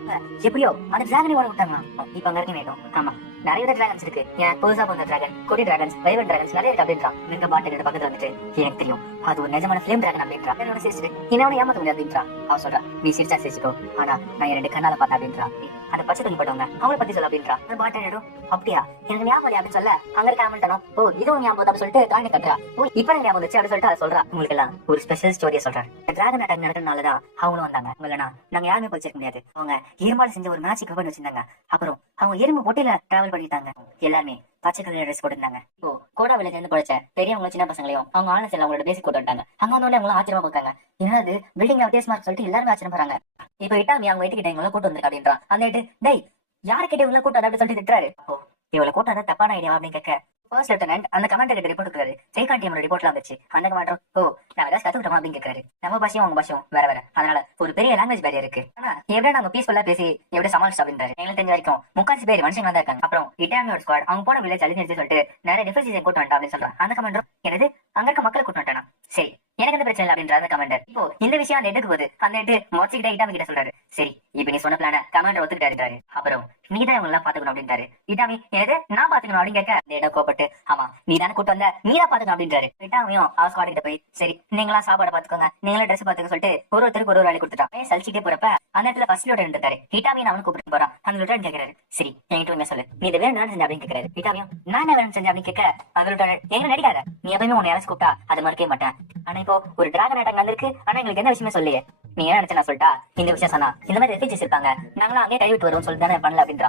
எப்படியோ அந்த டிராகனை ஓட விட்டாங்க. இப்ப அங்க இருக்க வேணும். ஆமா நிறைய டிராகன்ஸ் இருக்கு, ஏன் புதுசா போன டிராகன், கொடி டிராகன்ஸ், வைவன் டிராகன்ஸ் நிறைய இருக்கு அப்படின்றான். எங்க பாட்டு பக்கத்துல வந்துட்டு எனக்கு தெரியும் அது ஒரு நிஜமான ஃப்ளேம் டிராகன் அப்படின்றா. என்னோட சிரிச்சிட்டு என்ன ஏமாத்த முடியாது அப்படின்றா. அவ சொல்றா நீ சிரிச்சா சிரிச்சுக்கோ, ஆனா நான் என் 2 கண்ணால பார்த்தேன் அப்படின்றா. அந்த பச்சை துணி போட்டவங்க அவங்கள பத்தி சொல்ல அப்படின்றா. அந்த பாட்டு அப்படியா எனக்கு ஞாபகம் அப்படின்னு சொல்ல அங்க இருக்க ஹாமில்டனும் ஓ இதுவும் ஞாபகம் அப்படின்னு சொல்லிட்டு காணி கட்டுறா. ஓ இப்ப ஞாபகம் வந்துச்சு அப்படின்னு சொல்லிட்டு அதை சொல்றா. உங்களுக்கு எல்லாம் ஒரு ஸ்பெஷல் ஸ்டோரியை சொல்றேன். டிராகன் அட்டாக் நடக்கிறதுனாலதான் அவங்களும் வந்தாங்க. உங்களா நாங்க யாருமே படிச்சிருக்க முடியாது. அவங்க எருமால செஞ்ச ஒரு மேஜிக் வெப்பன் வச்சிருந்தாங்க. அப்புறம் அவங்க எறும்பு பொட்டில டிராவல் பண்ணிட்டாங்க. எல்லாருமே பச்சை கலர் ட்ரெஸ் போட்டுருந்தாங்க. இப்போ கோடா வில்லேஜ் இருந்து படிச்ச பெரியவங்க சின்ன பசங்களையும் அவங்க ஆனசில அவங்களோட பேசிக் போட்டு விட்டாங்க. அங்க வந்து அவங்களும் ஆச்சரியமா பார்த்தாங்க. என்னது பில்டிங் வித்தியாசமா சொல்லிட்டு எல்லாருமே ஆச்சரியம் போறாங்க. இப்ப இட்டாமி அவங்க வீட்டுக்கிட்ட எங்களை கூட்டு வந்திருக்கா அப்படின்றான். அந்த டேய் யாரு கிட்ட இவங்களை கூட்டம் அப்படின்னு சொல்லிட்டு திட்டுறாரு. அப்போ இவளை கூட்டம் தப்பான ஐடியா அப்படின்னு கேட்க ஃபர்ஸ்ட் லெப்டினன்ட் அந்த கமாண்டர் கிட்ட ரிப்போர்ட் கொடுக்குறாரு. ஜெய்காண்டியமோட ரிப்போர்ட்லாம் வந்துச்சு. அந்த கமாண்டர் ஓ நாங்க ஏதாவது கத்துக்கிட்டோமா அப்படின்னு கேட்கறாரு. நம்ம பாஷையும் அவங்க பாஷையும் வேற அதனால ஒரு பெரிய லாங்குவேஜ் பேரியர் இருக்கு. ஆனா எப்படி நாங்க பீஸ்ஃபுல்லா பேசி எப்படி சமாளிச்சு அப்படின்றாரு. எங்களுக்கு தெரிஞ்ச வரைக்கும் 3/4 பேர் மனுஷங்க தான் இருக்காங்க. அப்புறம் இட்டாமியோட ஸ்குவாட் அவங்க போன வில்லேஜ் அழிஞ்சு சொல்லிட்டு நிறைய டிஃபென்ஸ் கூட்டு வந்துட்டா அப்படின்னு சொல்றாங்க. அந்த கமாண்டர் எனது அங்க இருக்க மக்களை கூட்டு வந்துட்டானா. சரி எனக்கு எந்த பிரச்சனை இல்லை அப்படின்றாரு கமாண்டர். இப்போ இந்த விஷயம் அந்த ஹெட்டுக்கு போகுது. அந்த ஹெட் மொச்சிக்கிட்ட இட்டாமி கிட்ட சொல்றாரு, சரி இப்ப நீ சொன்ன பிளான கமாண்டர் ஒத்துக்கிட்டாரு. அப்புறம் நீ தான் இவங்க எல்லாம் பாத்துக்கணும் அப்படின்றாரு. இட்டாமி எது நான் பாத்துக்கணும் அப்படின்னு கேட்க அந்த இடம் கோபப்பட்டு, ஆமா நீ தானே கூட்டு வந்த, நீ தான் பாத்துக்கணும் அப்படின்றாரு. இட்டாமியும் ஸ்குவாட் கிட்ட போய், சரி நீங்களா சாப்பாடு பாத்துக்கோங்க, நீங்களே ட்ரெஸ் பாத்துக்க சொல்லிட்டு ஒருத்தருக்கு ஒரு வேலை கொடுத்துட்டான். சலிச்சுட்டே போறப்ப அந்த இடத்துல ஃபர்ஸ்ட் லோட் இருந்தாரு. இட்டாமியும் அவனு கூப்பிட்டு போறான். அந்த லோட் கேட்கறாரு, சரி என்கிட்ட உண்மையா சொல்லு, நீ இதை வேணும் நான் செஞ்ச அப்படின்னு கேட்கறாரு. இட்டாமியும் நான் என்ன வேணும் செஞ்ச அப்படின்னு கேட்க அந்த லோட் எங்க நடிக்காத, நீ எப்பயுமே உன்னை யாராச்சும் கூப்பிட்டா அதை மறக்கவே மாட்டேன். ஆனா இப்போ ஒரு டிராகன் அட்டாக் வந்திருக்கு, ஆனா எங்களுக்கு எந்த விஷயமே சொல்லியே, நீ என்ன நினைச்சா சொல்லிட்டா இந்த விஷயம் சொன்னா இந்த மாதிரி ரெஃப்யூஜிஸ் இருக்காங்க, நாங்களும் அங்கே கைவிட்டு வருவோம் சொல்லி தானே பண்ணல அப்படின்றான்.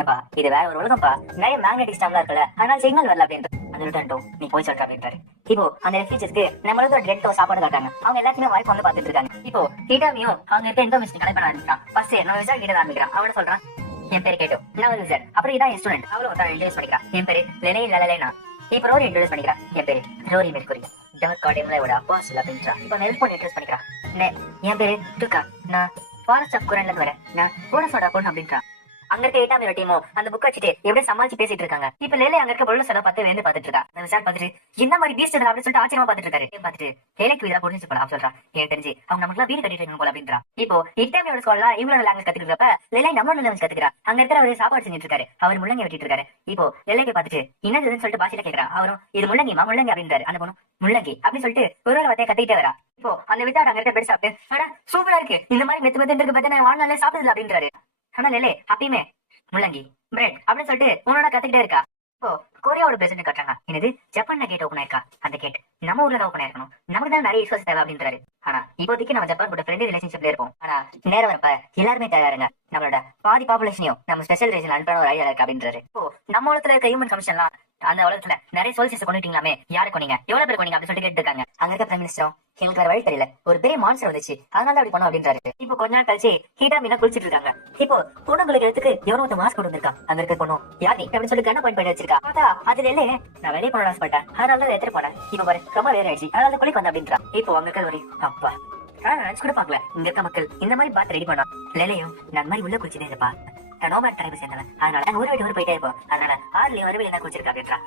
ஏப்பா இது வேற ஒரு உலகம்ப்பா, நிறைய மேக்னெட்டிக் ஸ்டாம்லாம் இருக்குல்ல, அதனால சிக்னல் வரல அப்படின்ற அந்த ரிட்டர்ன் நீ போய் சொல்ற அப்படின்றாரு. இப்போ அந்த ரெஃப்யூஜிஸ்க்கு நம்மளோட டெட்டோ சாப்பாடு காட்டாங்க. அவங்க எல்லாத்தையுமே வாய்ப்பு வந்து பாத்துட்டு இருக்காங்க. இப்போ ஹீட்டாமியும் அவங்க இருக்க இன்ஃபர்மேஷன் கலெக்ட் பண்ண ஆரம்பிச்சான். ஃபர்ஸ்ட் நம்ம விசாரி கிட்ட ஆரம்பிக்கிறான். அவன சொல்றான், என் பேரு கேட்டோ, நான் ஒரு விசார், அப்புறம் இதான் என் ஸ்டூடெண்ட், அவளும் ஒருத்தர் இன்ட்ரோடியூஸ் பண்ணிக்கிறான். என் பேரு லெலே லலலேனா. இப்ப ரோரி இன்ட்ரோடியூஸ் பண்ணிக்கிறான். என் பேரு ரோரி மெர்குரி, டார்க் கார்டியம்லோட அப்பாஸ்டல் அப்படின்றான். இப்போ நெல் போன் இன்ட்ரோடியூஸ் பண்ணிக்கிறான். என் பேரு டுகா, நான் ஃபாரஸ்ட் ஆஃப் குரன்ல இருந்து வரேன், நான் போனஸோட பொண்ணு அப்படின்றான். அங்க இருக்க எட்டாம் டீமும் அந்த புக் வச்சுட்டு எப்படி சமாளிச்சு பேசிட்டு இருக்காங்க. இப்ப லேலே அங்க இருக்க பொருள் செலவு பார்த்து வேந்து பாத்துட்டு இருக்கா. அந்த விசார் பாத்துட்டு இந்த மாதிரி பீஸ்ட் அப்படின்னு சொல்லிட்டு ஆச்சரியமா பாத்துட்டு இருக்காரு. பாத்துட்டு லேலைக்கு இதெல்லாம் புரிஞ்சு போலாம் சொல்றான். எனக்கு தெரிஞ்சு அவங்க நமக்கு வீடு கட்டிட்டு இருக்காங்க போல அப்படின்றான். இப்போ இட்டாமியோட ஸ்கூல்ல இவங்களோட லாங்குவேஜ் கத்துக்கிறப்ப லேலை நம்மளோட லாங்குவேஜ் கத்துக்கிறா. அங்க இருக்கிற அவரு சாப்பாடு செஞ்சுட்டு இருக்காரு. அவர் முள்ளங்கி வெட்டிட்டு இருக்காரு. இப்போ லேலைக்கு பாத்துட்டு என்னதுன்னு சொல்லிட்டு பாசில கேக்குறா. அவரும் இது முள்ளங்கிமா முள்ளங்கி அப்படின்றாரு. அந்த பொண்ணு முள்ளங்கி அப்படின்னு சொல்லிட்டு ஒரு வார்த்தையை கத்திக்கிட்டே வரா. இப்போ அந்த வித்தாட் அங்க இருக்க பெட் சாப்பிட்டு, ஆனா சூப்பரா இருக்கு, இந்த மாதிரி மெத்து மெத்து இருக்கு பார்த்தா நான் வாழ்நாளே சாப்பிட்டதில்ல அப்படின்றாரு. ஆனா லேலே அப்பயுமே முள்ளங்கி பிரெட் அப்படின்னு சொல்லிட்டு உன்னோட கத்துக்கிட்டே இருக்கா. இப்போ கொரியாவோட பிரசிடென்ட் கட்டுறாங்க. என்னது ஜப்பான்ல கேட் ஓப்பன் ஆயிருக்கா, அந்த கேட் நம்ம ஊர்ல தான் ஓப்பன் ஆயிருக்கணும், நமக்கு தான் நிறைய ரிசோர்ஸ் தேவை அப்படின்றாரு. ஆனா இப்போதைக்கு நம்ம ஜப்பான் கூட ஃப்ரெண்ட் ரிலேஷன்ஷிப்ல இருப்போம். ஆனா நேரம் வரப்ப எல்லாருமே தயாருங்க, நம்மளோட பாதி பாப்புலேஷனையும் நம்ம ஸ்பெஷல் ரீஜன் அனுப்பான ஒரு ஐடியா இருக்கு அப்படின்றாரு. இப்போ நம்ம உலகத்துல இருக்க ஹியூமன் கமிஷன்லாம் அந்த உலகத்துல நிறைய சோல்ஜர்ஸ் கொண்டுட்டீங்களாமே, யாரு கொண்டீங்க, எவ்வளவு பேர் கொண்டீங்க அப்படின்னு சொல்லிட்டு கேட்டுருக்காங்க. அங்க இருக்க பிரைம் மினிஸ்டரும் எங்களுக்கு வேற வழி தெரியல, ஒரு பெரிய மான்ஸ்டர் வந்துச்சு, அதனால அப்படி பண்ணோம் அப்படின்றாரு. இப்போ கொஞ்ச நாள் கழிச்சு ஹீட்டாமினா குளிச்சிட்டு இருக்காங்க. இப்போ பொண்ணுங்களுக்கு எடுத்துக்கு எவனோ ஒரு மாஸ்க் கொண்டு வந்திருக்கான். அங்க இருக்க பொண்ணு யாரு அப்படின்னு சொல்லி கண்ண பாயிண்ட் பண்ணி வச்சிருக்கா. பார்த்தா அதுல இல்ல நான் வெளியே போன ஆசைப்பட்டேன், அதனால தான் எடுத்துட்டு போனேன். இப்போ பாரு ரொம்ப வேற ஆயிடுச்சு, அதனால குளிக்க வந்த அப்படின்றா. இப்போ அங்க இருக்க ஒரு அப்பா நினைச்சு கூட பாக்கல இங்க இருக்க மக்கள் இந்த மாதிரி பாத்து ரெடி பண்ணா. லேலையும் நான் மாதிரி உள்ள குளிச்சுட்டே இருப்பா, நான் நோமேட் ட்ரைபை சேர்ந்தவன், அதனால ஒரு வீட்டு போயிட்டே இருப்போம், அதனால ஆறுலயும் ஒரு என்ன குளிச்சிருக்கா அப்படின்றா.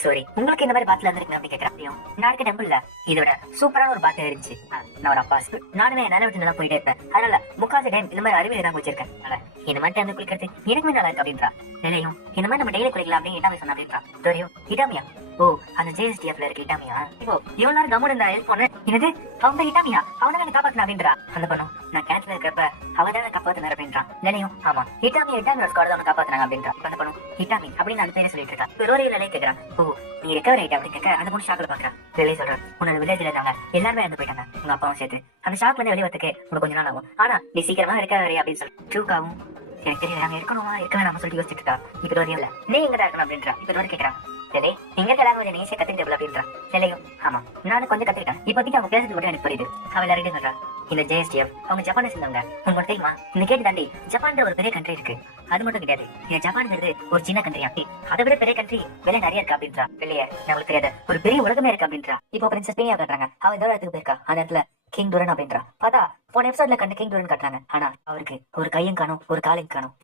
ஸ்டோரி உங்களுக்கு இந்த மாதிரி பாத்துல இருந்து அப்படி கேட்கறேன். நான் இருக்க டெம்பிள்ல இதோட சூப்பரான ஒரு பாத்து இருந்துச்சு. நான் ஒரு அப்பாஸ் நானுமே நல்ல விட்டு நல்லா போயிட்டே இருப்பேன், அதனால முக்காசு டைம் இந்த மாதிரி அறிவியல் தான் குளிச்சிருக்கேன். அதனால இந்த மாதிரி டைம் குளிக்கிறது எனக்குமே நல்லா இருக்கு அப்படின்றா. நிலையும் இந்த மாதிரி நம்ம டெய்லி குளிக்கலாம் அப்படின்னு இட்டாமி சொன்ன அப்படின்றா. தெரியும் இட்டாமியா, ஓ அந்த ஜேஎஸ்டிஎஃப்ல இருக்க இட்டாமியா. இப்போ இவ்வளவு நேரம் கம்முன்னு இருந்தா ஹெல்ப் பண்ணு, என்னது அவங்க இட்டாமியா, அவன் தான் காப்பாத்தினா அப்படின்றா. அந்த பொண்ணும் நான் கேட்ல இருக்கிறப்ப அவ தான் காப்பாத்தினார் அப்படின்றான். நிலையும் ஆமா இட்டாமியா இட்டாமியோட ஸ்குவாட் தான் காப்பாத்தினாங்க அப்படின்றா. அந்த பொண்ணும் இட்டாமி அப்படின்னு அந்த பேரை சொல்லிட்டு இருக்கா. ஒரு நிலை கேட்கறான், ஓ நீ ரெக்கவர் ஆயிட்ட அப்படின்னு கேட்க அந்த பொண்ணு ஷாக்ல பாக்குறான். வெளியே சொல்றான், உன்னோட வில்லேஜ்ல இருந்தாங்க எல்லாருமே இறந்து போயிட்டாங்க, உங்க அப்பாவும் சேர்த்து. அந்த ஷாக்ல இருந்து வெளியே வரதுக்கு உனக்கு கொஞ்ச நாள் ஆகும், ஆனா நீ சீக்கிரமா ரெக்கவர் அப்படின்னு சொல்லி டூக்காவும் எனக்கு தெரியல நாங்க இருக்கணுமா இருக்க வேணாம் சொல்லிட்டு யோசிச்சுட்டு இருக்கா. இப்ப வரையும் இல்ல நீ எங்க தான் இருக்கணும் அப்படின்றா. இப்ப வரை கேட்கறான், சரி எங்க லாங்குவேஜ் நீ கத்துக்கிட்டு அப்படின்றா. சரியும் ஆமா நானும் கொஞ்சம் கத்துக்கிட்டேன், இப்போதைக்கு அவங்க பேசுறது மட்டும் எனக்கு புரியுது. அவ எல்லாரும் சொல்றா, இந்த ஜேஎஸ்டிஎஃப் அவங்க ஜப்பானை சேர்ந்தவங்க, உங்களுக்கு தெரியுமா இந்த கேட்டு தாண்டி ஜப்பான் ஒரு பெரிய கண்ட்ரி இருக்கு, அது மட்டும் கிடையாது இந்த ஜப்பான்ங்கிறது ஒரு சின்ன கண்ட்ரி, அப்படி அதை விட பெரிய கண்ட்ரி வெளியே நிறைய இருக்கு அப்படின்றா. வெளியே நம்மளுக்கு தெரியாத ஒரு பெரிய உலகமே இருக்கு அப்படின்றா. இப்போ பிரின்சஸ் பேயா காட்டுறாங்க, அவ ஏதோ இடத்துக்கு போயிருக்கா, அந்த இடத்துல கிங் டுரன் அப்படின்றா. பார்த்தா போன எபிசோட்ல கண்டு கிங் டுரன் காட்டுறாங்க, ஆனா அவருக்கு ஒரு கையும் காணும் ஒரு காலையும் காணும்.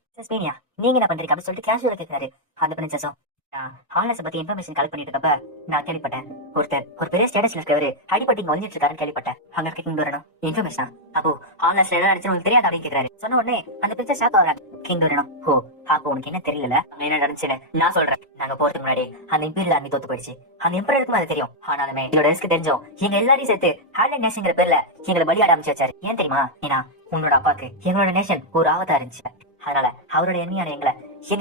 நீங்க என்ன பண்றீங்க அப்படின்னு சொல்லிட்டு கேஷுவலா கேட்கிறாரு. அந்த பிரின்சஸும் ஹால்னஸ் பத்தி இன்ஃபர்மேஷன் கலெக்ட் பண்ணிட்டு இருக்கப்ப நான் கேள்விப்பட்டேன் ஒருத்தர் ஒரு பெரிய ஸ்டேட்டஸ்ல இருக்கவரு அடிப்பட்டி ஒழிஞ்சிட்டு இருக்காருன்னு கேள்விப்பட்டேன். அங்க இருக்க கிங் டோரனும் இன்ஃபர்மேஷன் அப்போ ஹால்னஸ் என்ன நினைச்சு உங்களுக்கு தெரியாது அப்படின்னு கேட்கிறாரு. சொன்ன உடனே அந்த பிக்சர் ஷாக் ஆகுறாங்க. கிங் டோரனும் ஓ அப்போ உனக்கு என்ன தெரியல என்ன நடந்துச்சுன்னு நான் சொல்றேன். நாங்க போறதுக்கு முன்னாடி அந்த இம்பீரியல் ஆர்மி தோத்து போயிடுச்சு, அந்த எம்பரருக்கும் அது தெரியும். ஆனாலுமே என்னோட ரிஸ்க் தெரிஞ்சோம் எங்க எல்லாரையும் சேர்த்து ஹார்லண்ட் நேஷன்ங்கிற பேர்ல எங்களை பலியாட அமைச்சாரு. ஏன் தெரியுமா, ஏன்னா உன்னோட அப்பாக்கு எங்களோட நேஷன் ஒரு ஆபத்தா இருந்துச்சு, அதனால அவரோட எண்ணியான எங்க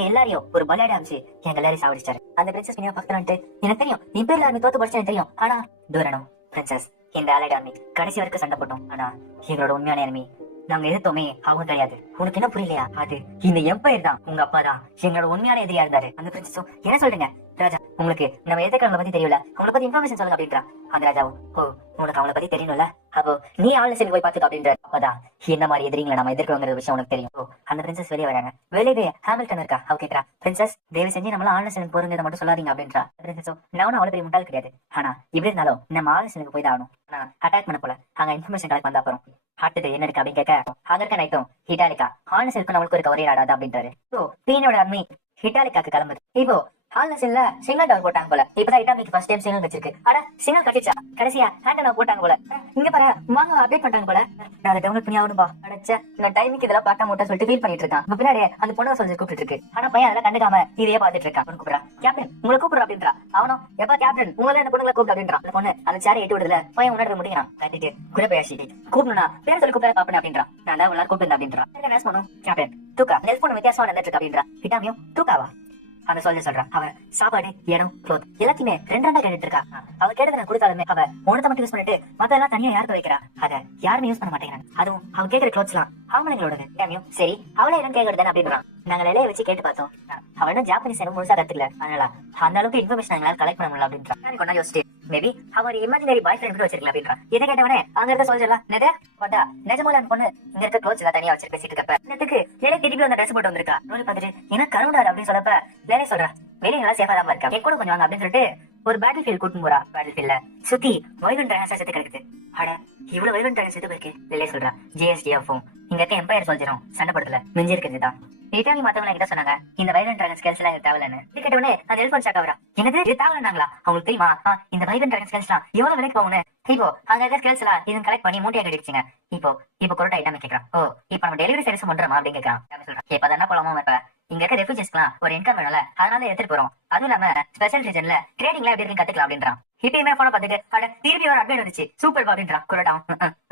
எல்லாரையும் ஒரு பலியாட அமைச்சு எங்க எல்லாரையும் சாவடிச்சாரு. அந்த பிரின்சஸ் பக்கத்துலன்ட்டு எனக்கு தெரியும் இம்பீரியல் ஆர்மி தோத்து போச்சு எனக்கு தெரியும். ஆனா டோரனும் பிரின்சஸ் இந்த அலைட் ஆர்மி கடைசி வரைக்கும் சண்டை போட்டோம், ஆனா எங்களோட உண்மையான எனிமி நாங்க எதிர்த்தோமே அவங்க கிடையாது. உனக்கு என்ன புரியலையா, அது இந்த எம்பையர் தான், உங்க அப்பா தான் எங்களோட உண்மையான எதிரியா இருந்தாரு. அந்த பிரின்சஸும் என்ன சொல்றீங்க ராஜா, உங்களுக்கு நம்ம எதிர்க்கிறவங்களை பத்தி தெரியல, அவங்களை பத்தி இன்ஃபர்மேஷன் சொல்லுங்க அப்படின்றா. அந்த ராஜாவும் ஓ உனக்கு அவங்களை பத்தி தெரியணும்ல, அப்போ நீ அவளை சரி போய் பார்த்துக்க அப்படின்ற. அப்பதான் என்ன மாதிரி எதிரிங்களை நம்ம எதிர்க்கிறோங்கிற விஷயம் உனக்கு தெரியும். அந்த பிரின்சஸ் வெளியே வராங்க. வெளியே ஹாமில்டன் இருக்கா, அவ கேட்கறா பிரின்சஸ் தயவு செஞ்சு நம்மள ஆலோசனை போறதை மட்டும் சொல்லாதீங்க அப்படின்றா. பிரின்சஸும் நானும் அவ்வளவு பெரிய முட்டாள் கிடையாது, ஆனா இப்படி இருந்தாலும் நம்ம ஆலோசனைக்கு போய் தான் ஆகணும். ஆனா அட்டாக் பண்ண போல அங்க இன்ஃபர்மேஷன் கலெக்ட் பண்ண அப்புறம் ஹார்ட் என்ன இருக்கு அப்படின்னு கேட்க அங்க இருக்க நைட்டும் ஹிட்டாலிக்கா ஹார்னஸ் இருக்கு நம்மளுக்கு ஒரு கவரே ஆடாது அப்படின்றாரு. பீனோட அம்மி ஹிட்டாலிக்காக்கு கிளம்புது. இப்போ ஹால்ல சில்ல சிங்கிள் டவர் போட்டாங்க போல. இப்பதான் இட்டாமிக்கு ஃபர்ஸ்ட் டைம் சிங்கிள் கச்சிருக்கு. அட சிங்கிள் கட்டிச்சா கடைசியா ஹேண்ட் போட்டாங்க போல. இங்க பாரு வாங்க அப்டேட் பண்ணிட்டாங்க போல. நான் அதை டவுன்லோட் பண்ணி ஆகணும்பா. அடச்சே நான் டைமிங் இதெல்லாம் பார்க்க மாட்டேன் சொல்லிட்டு ஃபீல் பண்ணிட்டு இருக்கான். பின்னாடி அந்த பொண்ணு சொல்லி கூப்பிட்டு இருக்கு. ஆனா பையன் அதெல்லாம் கண்டுக்காம இதையே பாத்துட்டு இருக்கான். கூப்பிடுறா கேப்டன் உங்களை கூப்பிடுற அப்படின்றா. அவனும் எப்ப கேப்டன் உங்களை அந்த பொண்ணுங்களை கூப்பிட்டு அப்படின்றான். அந்த பொண்ணு அந்த சேரை எட்டி விடுதல பையன் உணர்ந்து முடியும் கட்டிட்டு குறை பேசிட்டு கூப்பிடா பேர் சொல்லி கூப்பிட பாப்பேன் அப்படின்றான். நான் தான் எல்லாரும் கூப்பிட்டு அப்படின்றான். என்ன பண்ணும் கேப்டன் தூக்கா நெல் பொண்ணு வித்தியாசமா நடந்துட்டு இருக்கா அப்படின்றா. விட்டாமியும் தூக்காவா அந்த சோல்ஜர் சொல்றான். அவ சாப்பாடு இடம் க்ளோத் எல்லாத்தையுமே ரெண்டா கேட்டுட்டு இருக்கா. அவ கேட்டதை கொடுத்தாலுமே அவ உனத்தை மட்டும் யூஸ் பண்ணிட்டு மத்த எல்லாம் தனியா யாருக்கு வைக்கிறா. அத யாருமே யூஸ் பண்ண மாட்டேங்கிறாங்க. அதுவும் அவ கேட்கிற க்ளோத்ஸ் எல்லாம் அவங்களோடது. டேமியும் சரி அவளே என்ன கேட்கறது அப்படின்றான். நாங்க நிலைய வச்சு கேட்டு பார்த்தோம். அவளும் ஜாப்பனீஸ் என்ன முழுசா கத்துக்கல. அதனால அந்த அளவுக்கு இன்ஃபர்மேஷன் எங்களால கலெக்ட் பண்ண முடியல அப்படின்றான். கொண்டா யோசிச்சு மேபி அவன் இமேஜினரி பாய் ஃப்ரெண்ட் கூட வச்சிருக்கல அப்படின்றான். இதை கேட்டவனே அங்க இருக்க சோல்ஜர்லாம் நெத கொண்டா நிஜமோல அந்த பொண்ணு இங்க இருக்க க்ளோத்ஸ் எல்லாம் தனியா வச்சு பேசிட்டு இருக்கப்ப நேத்துக்கு லேலே திருப்பி அந்த ட்ரெஸ் போட்டு வந்திருக்கா. நூலி பார்த்துட்டு என்ன கருண்டாரு அப்படின்னு சொல்லப்ப லேலே சொல்றா வெளியே நல்லா சேஃபா தான் இருக்கா. என் கூட கொஞ்சம் வாங்க அப்படின்னு சொல்லிட்டு ஒரு பேட்டில் ஃபீல்ட் கூட்டு போறா. பேட்டில் ஃபீல்ட்ல சுத்தி வைகன் டிராகன் செத்து கிடக்குது. அட இவ்வளவு வைகன் டிராகன் செத்து போயிருக்கு. லேலே சொல்றா ஜிஎஸ்டிஎஃப் இங்க இருக்க எம்பையர் சோல்ஜரும் சண்டை படத்துல மிஞ்சி இருக்குதுதான். இட்டாலி மத்தவங்க கிட்ட சொன்னாங்க இந்த வைகன் டிராகன் ஸ்கெல்ஸ் எல்லாம் எனக்கு தேவையில்லைன்னு. இது கேட்டவனே அந்த எல்ஃபன் ஷாக் ஆகுறா. என்னது இது தேவையில்லைங்களா அவங்களுக்கு தெரியுமா இந்த வைகன் டிராகன் ஸ்கெல்ஸ் எல்லாம் எவ்வளவு விலைக்கு போகும்னு. இப்போ அங்க இருக்க ஸ்கெல்ஸ் எல்லாம் இதன் கலெக்ட் பண்ணி மூட்டையா கட்டிடுச்சுங்க. இப்போ கொரோட்டா ஐட்டம் கேட்கறான். ஓ இப்போ நம்ம டெலிவரி சர்வீஸ் பண்றோமா அப்படின்னு கேட்கறான். சொல்றான் இப்ப என்ன போலாமோ இப்ப இங்க இருக்க ரெஃப்யூஜிஸ்க்குலாம் ஒரு இன்கம் வேணும்ல அதனால எடுத்துட்டு போறோம். அதுவும் இல்லாம ஸ்பெஷல் ரீஜன்ல ட்ரேடிங்ல எப்படி இருக்கு கத்துக்கலாம் அப்படின்றான். இப்பயுமே போன பாத்துட்டு அட திருப்பி ஒரு அப்டேட் வந்துச்சு சூப்பர் அப்படின்றான். கொரோட்டா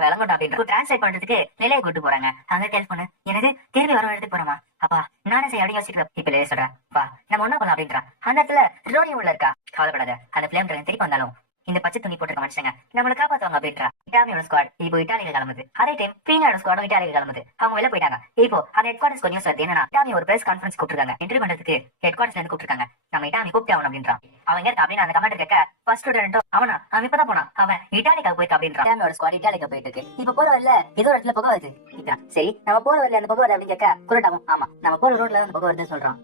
விளங்கட்டா அப்படின்ற டிரான்ஸ்லேட் பண்றதுக்கு நிலையை கூட்டு போறாங்க. அங்க டெலிபோன் எனக்கு திருப்பி வர எடுத்து போறோமா அப்பா நானே செய்ய அப்படி யோசிக்கிறேன். இப்ப லேயே சொல்றேன் வா நம்ம ஒண்ணா பண்ணலாம் அப்படின்றான். அந்த இடத்துல ரோரி உள்ள இருக்கா. கவலைப்படாத அந்த பிளேம் ட்ரெயின் திருப்பி வந்தாலும் இந்த பச்சை துணி போட்டிருக்க மனுஷங்க நம்மளை காப்பாத்துவாங்க அப்படின்றா. இட்டாலியோட ஸ்குவாட் இப்போ இட்டாலியில கிளம்புது. அதே டைம் பீனாவோட ஸ்குவாடும் இட்டாலியில கிளம்புது. அவங்க வெளில போயிட்டாங்க. இப்போ அந்த ஹெட் குவார்டர்ஸ் நியூஸ் வருது என்னன்னா இட்டாலி ஒரு பிரஸ் கான்ஃபரன்ஸ் கூப்பிட்டுருக்காங்க. இன்டர்வியூ பண்றதுக்கு ஹெட் குவார்டர்ஸ்ல இருந்து கூப்பிட்டுருக்காங்க. நம்ம இட்டாலி கூப்பிட்டு ஆகணும் அப்படின்றான். அவங்க இருக்கா அப்படின்னு அந்த கமெண்ட் கேட்க ஃபர்ஸ்ட் ஸ்டூடெண்ட் அவன் இப்பதான் போனான். அவன் இட்டாலிக்காக போயிட்டு அப்படின்றான். இட்டாலியோட ஸ்குவாட் இட்டாலிக்கு போயிட்டு இருக்கு. இப்ப போற வரல ஏதோ ஒரு இடத்துல புகை வருது. சரி நம்ம போற வரல அந்த புகை வருது அப்படின்னு கேட்க குரட்டாவும் ஆமா நம்ம போற ரோட்ல அந்த புகை வருதுன்னு சொல்றான்.